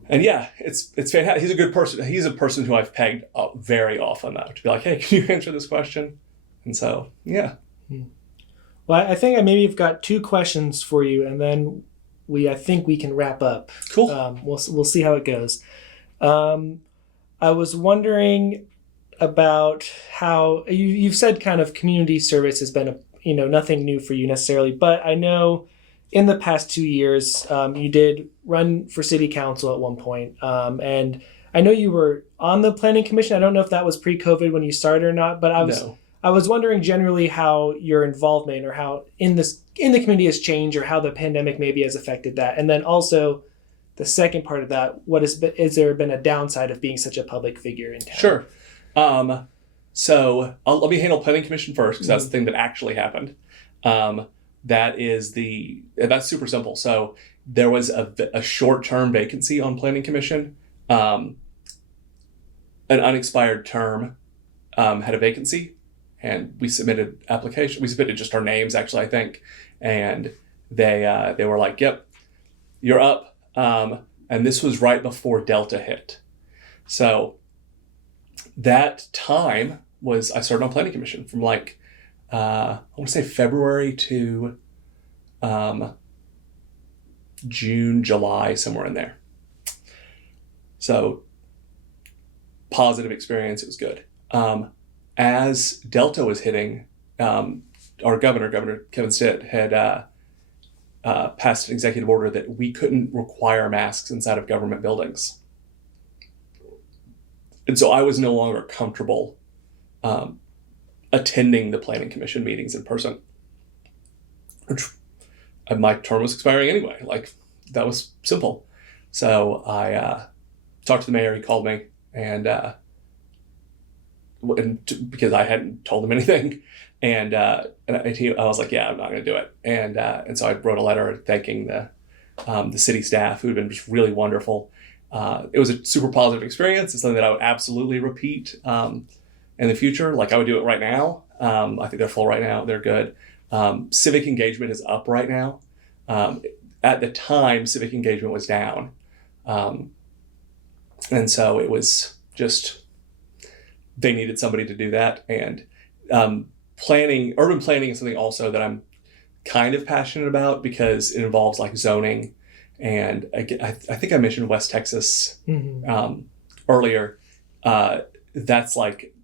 And yeah, it's fantastic. He's a good person. He's a person who I've pegged up very often though, to be like, hey, can you answer this question? And so, yeah. Well, I think I maybe have got 2 questions for you, and then I think we can wrap up. Cool. We'll see how it goes. I was wondering about how you've said kind of community service has been nothing new for you necessarily, but I know in the past 2 years you did run for city council at one point, and I know you were on the planning commission. I don't know if that was pre-COVID when you started or not, but I was wondering generally how your involvement or how in the community has changed, or how the pandemic maybe has affected that, and then also the second part of that, is there been a downside of being such a public figure in town? Sure. So let me handle planning commission first, because that's the thing that actually happened. That's super simple. So there was a short-term vacancy on planning commission. An unexpired term had a vacancy, and we submitted application. We submitted just our names, actually, I think, and they were like, "Yep, you're up." And this was right before Delta hit. So that time was, I started on planning commission from like, I want to say February to June, July, somewhere in there. So positive experience. It was good. As Delta was hitting, our Governor Kevin Stitt, had passed an executive order that we couldn't require masks inside of government buildings. And so I was no longer comfortable attending the planning commission meetings in person. My term was expiring anyway. Like, that was simple. So I talked to the mayor. He called me, and because I hadn't told him anything, and I was like, yeah, I'm not going to do it. And so I wrote a letter thanking the city staff, who had been just really wonderful. It was a super positive experience. It's something that I would absolutely repeat in the future. Like, I would do it right now. I think they're full right now. They're good. Civic engagement is up right now. At the time, civic engagement was down. And so it was just, they needed somebody to do that. And urban planning is something also that I'm kind of passionate about, because it involves like zoning. And I think I mentioned West Texas earlier. That's like,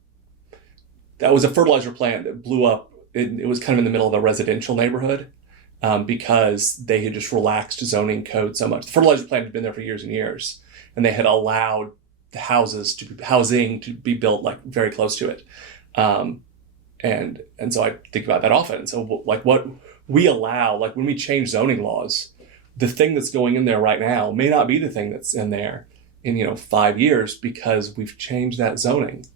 that was a fertilizer plant that blew up. It was kind of in the middle of a residential neighborhood, because they had just relaxed zoning code so much. The fertilizer plant had been there for years and years, and they had allowed the housing to be built like very close to it. And so I think about that often. So like, what we allow, like when we change zoning laws, the thing that's going in there right now may not be the thing that's in there in 5 years, because we've changed that zoning.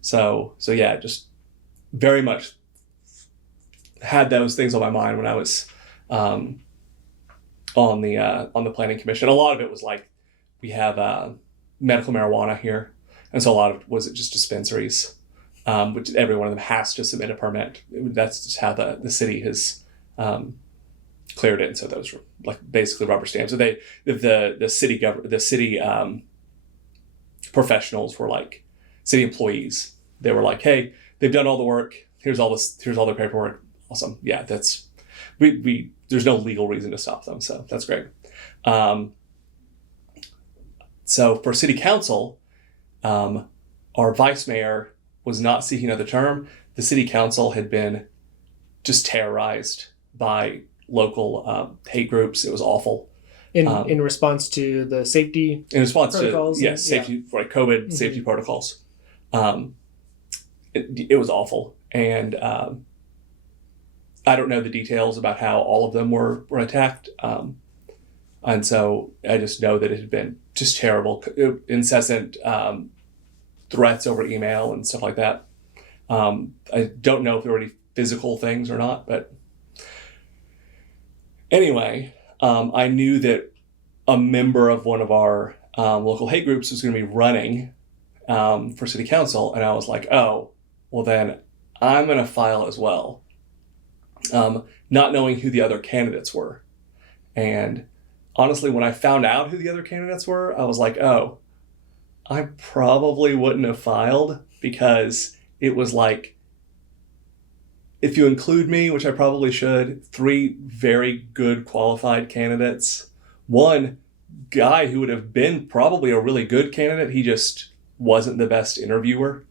So yeah, just very much had those things on my mind when I was on the planning commission. A lot of it was like, we have medical marijuana here, and so a lot of it was just dispensaries, which every one of them has to submit a permit. That's just how the city has cleared it. And so those were like basically rubber stamps. So the city professionals were like city employees. They were like, hey, they've done all the work. Here's all their paperwork. Awesome. Yeah, that's there's no legal reason to stop them. So that's great. So for city council, our vice mayor was not seeking another term. The city council had been just terrorized by local hate groups. It was awful. In response to the safety protocols? Safety, like COVID safety protocols. It was awful. And I don't know the details about how all of them were attacked. And so I just know that it had been just terrible, incessant threats over email and stuff like that. I don't know if there were any physical things or not, but anyway, I knew that a member of one of our local hate groups was going to be running for city council, and I was like, oh, well then I'm going to file as well, not knowing who the other candidates were. And honestly, when I found out who the other candidates were, I was like, oh, I probably wouldn't have filed, because it was like, if you include me, which I probably should, 3 very good qualified candidates. One guy who would have been probably a really good candidate, he just wasn't the best interviewer.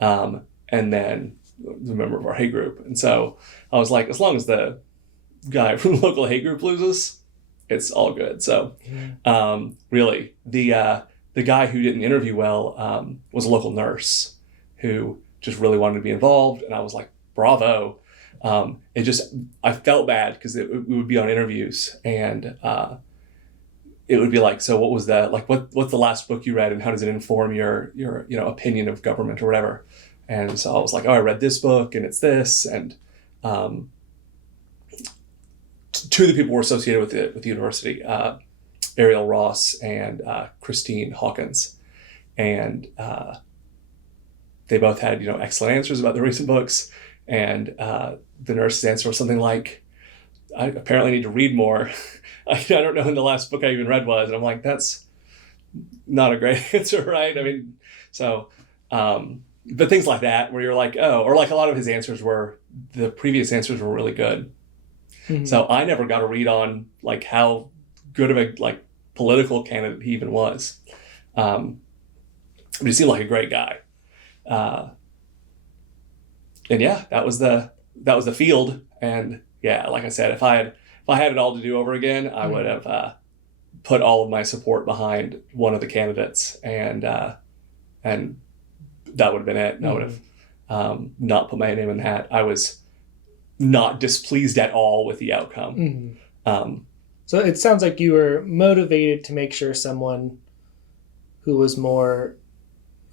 And then the member of our hate group. And so I was like, as long as the guy from the local hate group loses, it's all good. So really, the guy who didn't interview well was a local nurse who just really wanted to be involved. And I was like, bravo. I felt bad, because we would be on interviews, and it would be like, so what was that? Like, what's the last book you read, and how does it inform your opinion of government or whatever? And so I was like, oh, I read this book, and it's this. And 2 of the people were associated with the university, Ariel Ross and Christine Hawkins. And they both had, excellent answers about the recent books. And the nurse's answer was something like, I apparently need to read more. I don't know when the last book I even read was. And I'm like, that's not a great answer, right? I mean, so But things like that, where you're like, oh, or like a lot of his answers the previous answers were really good. Mm-hmm. So I never got a read on like how good of a like political candidate he even was. But he seemed like a great guy. And yeah, that was the field. And yeah, like I said, if I had it all to do over again, I would have put all of my support behind one of the candidates, and that would have been it. And I would have not put my name in the hat. I was not displeased at all with the outcome. So it sounds like you were motivated to make sure someone who was more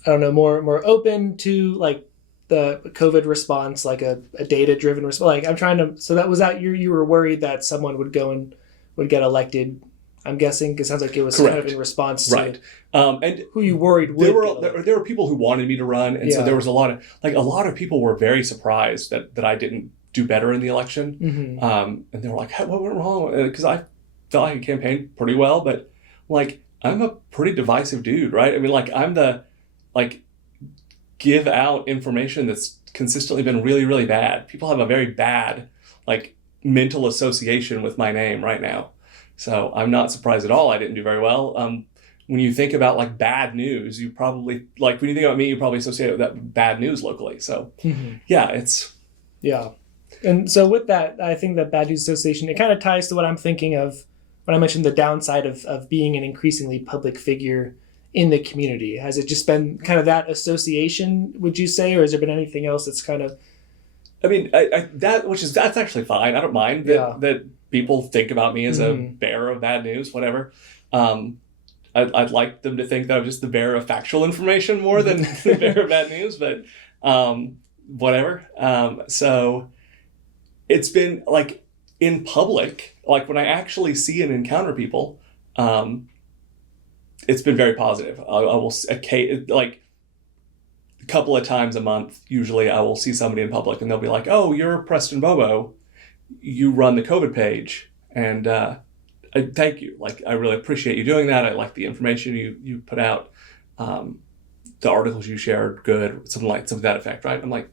open to like the COVID response, like a data-driven response. Like I'm trying to, so that was that you were worried that someone would go and would get elected, I'm guessing, because it sounds like it was Correct. kind of in response to and who you worried would. There were people who wanted me to run, and so there was a lot of people were very surprised that I didn't do better in the election. And they were like, what went wrong? Because I felt like I campaigned pretty well, but like I'm a pretty divisive dude, right? I mean, like I'm the like give out information that's consistently been really, really bad. People have a very bad like mental association with my name right now. So I'm not surprised at all I didn't do very well. When you think about like bad news, you probably like when you think about me, you probably associate it with that bad news locally. So yeah. And so with that, I think that bad news association, it kind of ties to what I'm thinking of when I mentioned the downside of being an increasingly public figure in the community. Has it just been kind of that association, would you say, or has there been anything else that's kind of? I mean, that's actually fine. I don't mind that people think about me as a bearer of bad news, whatever. I'd like them to think that I'm just the bearer of factual information more than the bearer of bad news, but whatever. So it's been like in public, like when I actually see and encounter people, it's been very positive. I will like a couple of times a month, usually I will see somebody in public and they'll be like, oh, you're Preston Bobo. You run the COVID page. And I thank you. Like, I really appreciate you doing that. I like the information you put out. The articles you shared, good, something to that effect, right? I'm like,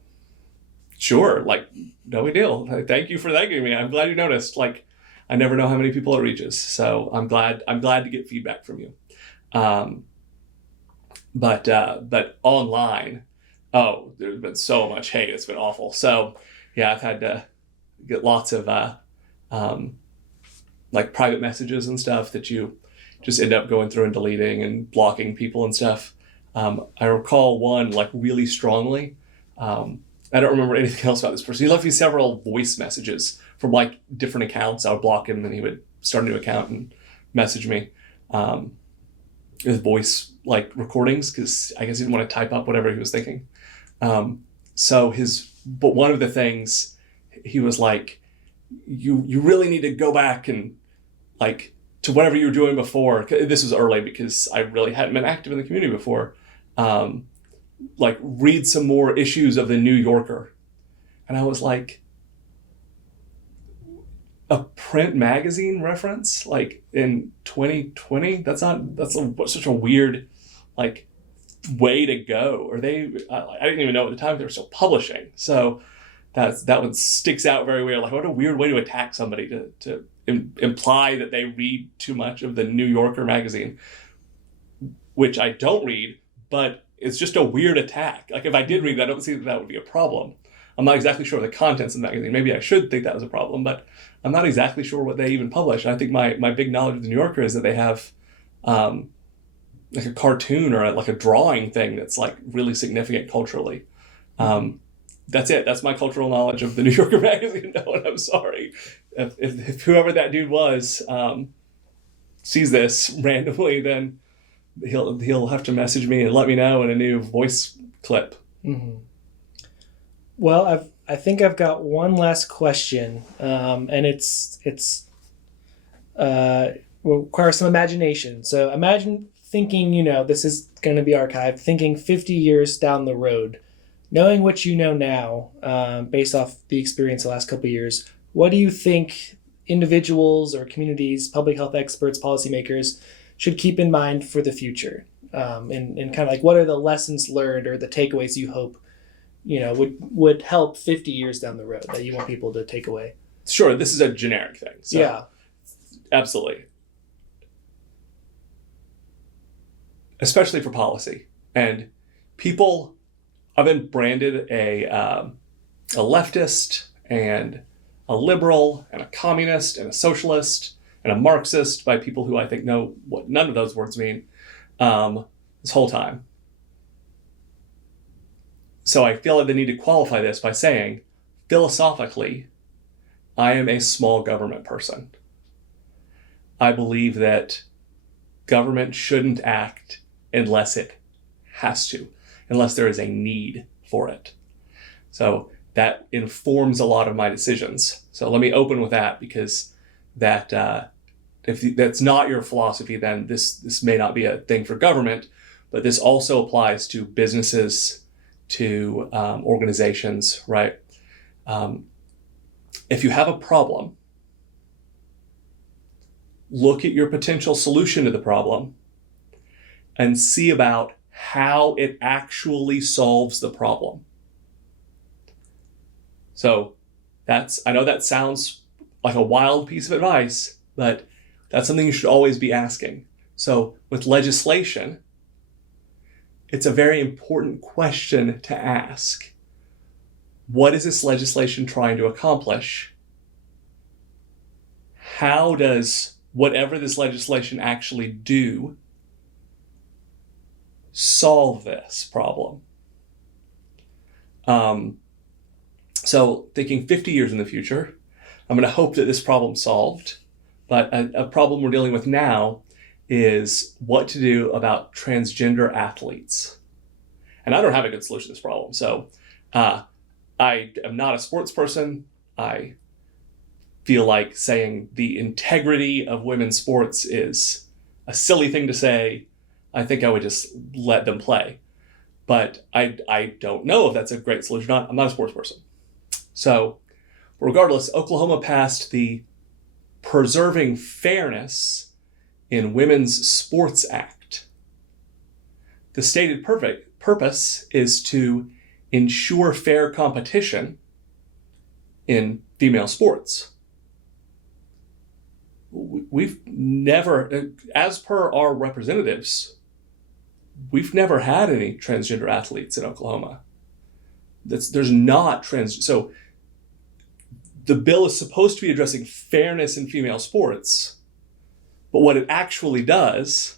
sure, like, no big deal. Like, thank you for thanking me. I'm glad you noticed. Like, I never know how many people it reaches. So I'm glad to get feedback from you. But online, there's been so much hate. It's been awful. So yeah, I've had to get lots of like private messages and stuff that you just end up going through and deleting and blocking people and stuff. I recall one like really strongly. I don't remember anything else about this person. He left me several voice messages from like different accounts. I would block him and he would start a new account and message me. His voice like recordings, because I guess he didn't want to type up whatever he was thinking. But one of the things he was like, you really need to go back and like to whatever you were doing before. This was early because I really hadn't been active in the community before. Like read some more issues of the New Yorker. And I was like, a print magazine reference like in 2020? That's such a weird like way to go. Or I didn't even know at the time they were still publishing. So that one sticks out very weird. Like what a weird way to attack somebody to imply that they read too much of the New Yorker magazine, which I don't read, but it's just a weird attack. Like if I did read that, I don't see that would be a problem. I'm not exactly sure of the contents of the magazine. Maybe I should think that was a problem, but I'm not exactly sure what they even publish. And I think my big knowledge of the New Yorker is that they have like a cartoon or like a drawing thing that's like really significant culturally. That's it. That's my cultural knowledge of the New Yorker magazine. No, and I'm sorry. If whoever that dude was sees this randomly, then he'll have to message me and let me know in a new voice clip. Mm-hmm. Well, I think I've got one last question, and it's will require some imagination. So imagine thinking, this is going to be archived, thinking 50 years down the road, knowing what you know now, based off the experience the last couple of years. What do you think individuals or communities, public health experts, policymakers should keep in mind for the future? and kind of like what are the lessons learned or the takeaways you hope would help 50 years down the road that you want people to take away? Sure, this is a generic thing. So yeah, absolutely. Especially for policy. And people, I've been branded a leftist and a liberal and a communist and a socialist and a Marxist by people who I think know what none of those words mean this whole time. So I feel like they need to qualify this by saying, philosophically, I am a small government person. I believe that government shouldn't act unless it has to, unless there is a need for it. So that informs a lot of my decisions. So let me open with that, because that if that's not your philosophy, then this may not be a thing for government, but this also applies to businesses, to organizations, right? If you have a problem, look at your potential solution to the problem and see about how it actually solves the problem. So I know that sounds like a wild piece of advice, but that's something you should always be asking. So with legislation, it's a very important question to ask. What is this legislation trying to accomplish? How does whatever this legislation actually do solve this problem? So thinking 50 years in the future, I'm going to hope that this problem's solved. But a problem we're dealing with now is what to do about transgender athletes. And I don't have a good solution to this problem. So I am not a sports person. I feel like saying the integrity of women's sports is a silly thing to say. I think I would just let them play. But I don't know if that's a great solution or not. I'm not a sports person. So regardless, Oklahoma passed the Preserving Fairness in Women's Sports Act. The stated purpose is to ensure fair competition in female sports. We've never, as per our representatives, we've never had any transgender athletes in Oklahoma. There's not so the bill is supposed to be addressing fairness in female sports, but what it actually does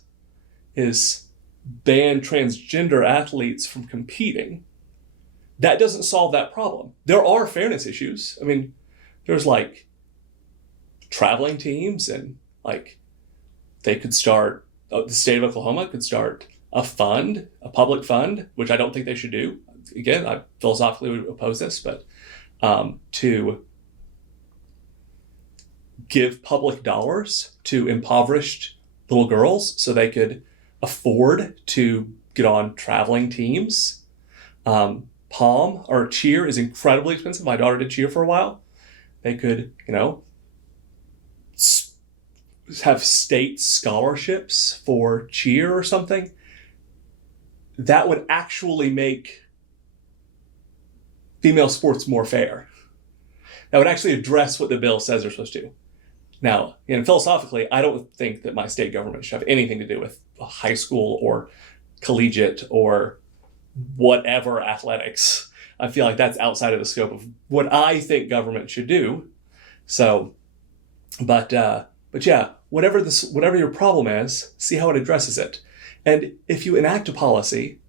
is ban transgender athletes from competing. That doesn't solve that problem. There are fairness issues. I mean, there's like traveling teams, and like they could start, the state of Oklahoma could start a public fund, which I don't think they should do. Again, I philosophically would oppose this, but to give public dollars to impoverished little girls so they could afford to get on traveling teams. Pom or cheer is incredibly expensive. My daughter did cheer for a while. They could, have state scholarships for cheer or something. That would actually make female sports more fair. That would actually address what the bill says they're supposed to. Now, philosophically, I don't think that my state government should have anything to do with high school or collegiate or whatever athletics. I feel like that's outside of the scope of what I think government should do. So, but yeah, whatever your problem is, see how it addresses it. And if you enact a policy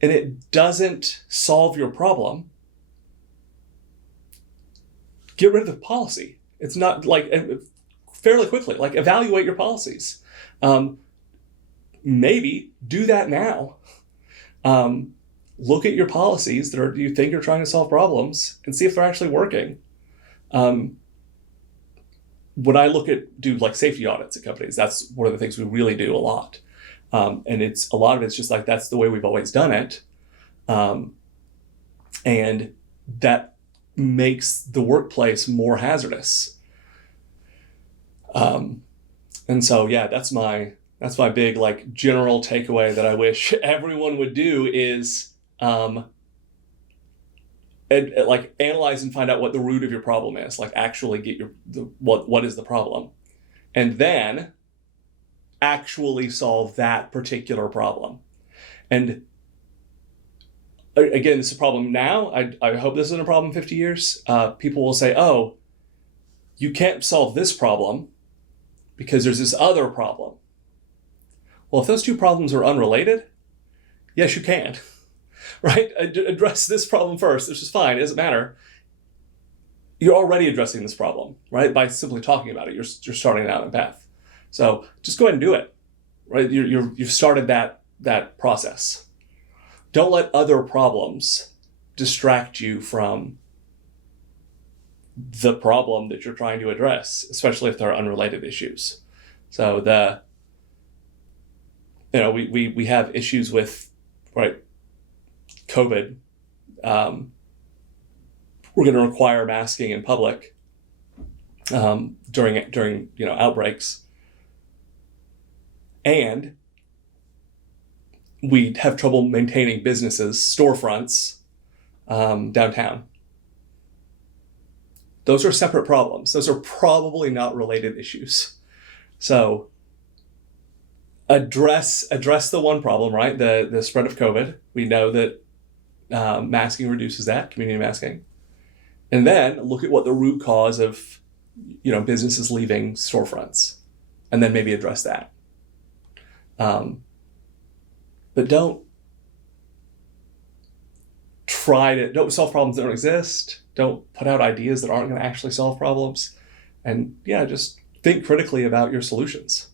and it doesn't solve your problem, get rid of the policy. It's not fairly quickly, evaluate your policies. Maybe do that now. Look at your policies that you think are trying to solve problems and see if they're actually working. When I do safety audits at companies, that's one of the things we really do a lot. And a lot of it's just that's the way we've always done it. And that makes the workplace more hazardous. And so, yeah, that's my That's my big general takeaway that I wish everyone would do is analyze and find out what the root of your problem is. Actually get what is the problem, and then actually solve that particular problem. And again, this is a problem now. I hope this isn't a problem in 50 years. People will say, oh, you can't solve this problem because there's this other problem. Well, if those two problems are unrelated, yes, you can, right? Address this problem first. This is fine. It doesn't matter. You're already addressing this problem, right? By simply talking about it, you're starting down a path. So just go ahead and do it, right? You've started that process. Don't let other problems distract you from the problem that you're trying to address, especially if they're unrelated issues. So we have issues with, right, COVID. We're going to require masking in public during outbreaks, and we have trouble maintaining businesses, storefronts downtown. Those are separate problems. Those are probably not related issues. So address the one problem, right? The spread of COVID. We know that masking reduces that, community masking. And then look at what the root cause of businesses leaving storefronts, and then maybe address that. But don't solve problems that don't exist. Don't put out ideas that aren't going to actually solve problems. And just think critically about your solutions.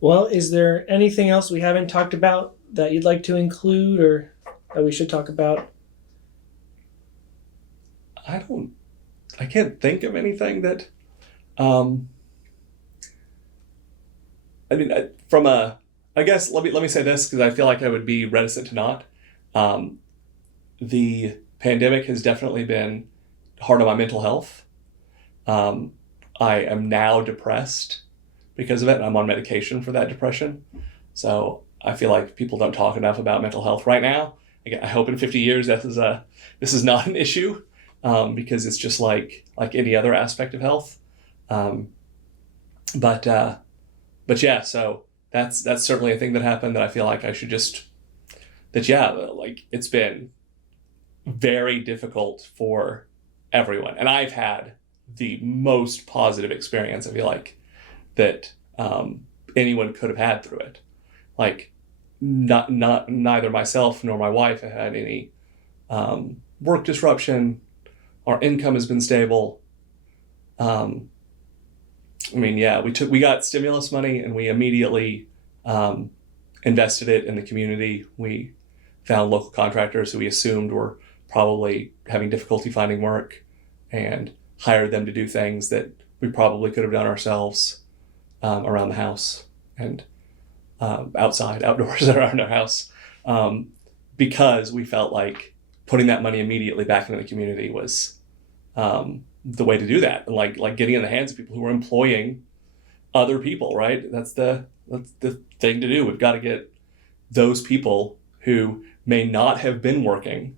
Well, is there anything else we haven't talked about that you'd like to include or that we should talk about? I can't think of anything that, I guess let me say this, because I feel like I would be reticent to not. The pandemic has definitely been hard on my mental health. I am now depressed because of it, and I'm on medication for that depression. So I feel like people don't talk enough about mental health right now. Again, I hope in 50 years this is not an issue, because it's just like any other aspect of health. But yeah, so that's certainly a thing that happened that I feel like I should it's been very difficult for everyone. And I've had the most positive experience, I feel like, that anyone could have had through it. Neither myself nor my wife have had any work disruption. Our income has been stable. We got stimulus money and we immediately invested it in the community. We found local contractors who we assumed were probably having difficulty finding work and hired them to do things that we probably could have done ourselves around the house and outdoors around our house, because we felt like putting that money immediately back into the community was the way to do that. And like getting in the hands of people who are employing other people, right? That's the thing to do. We've got to get those people who may not have been working.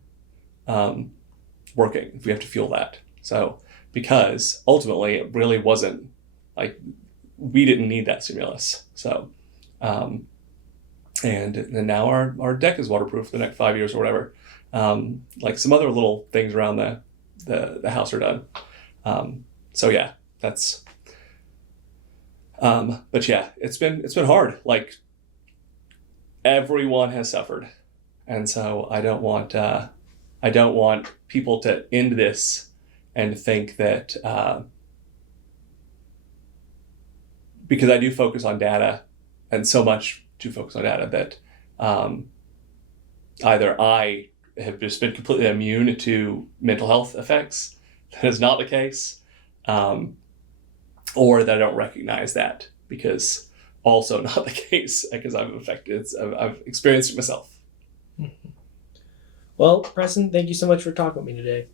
If we have to fuel that. So, because ultimately it really wasn't we didn't need that stimulus. So, and now our deck is waterproof for the next 5 years or whatever. Some other little things around the house are done. So yeah, that's, but yeah, it's been hard. Everyone has suffered. And so I don't want people to end this and think that, because I do focus on data, and so much to focus on data, that either I have just been completely immune to mental health effects. That is not the case. Or that I don't recognize that, because also not the case, because I've experienced it myself. Well, Preston, thank you so much for talking with me today.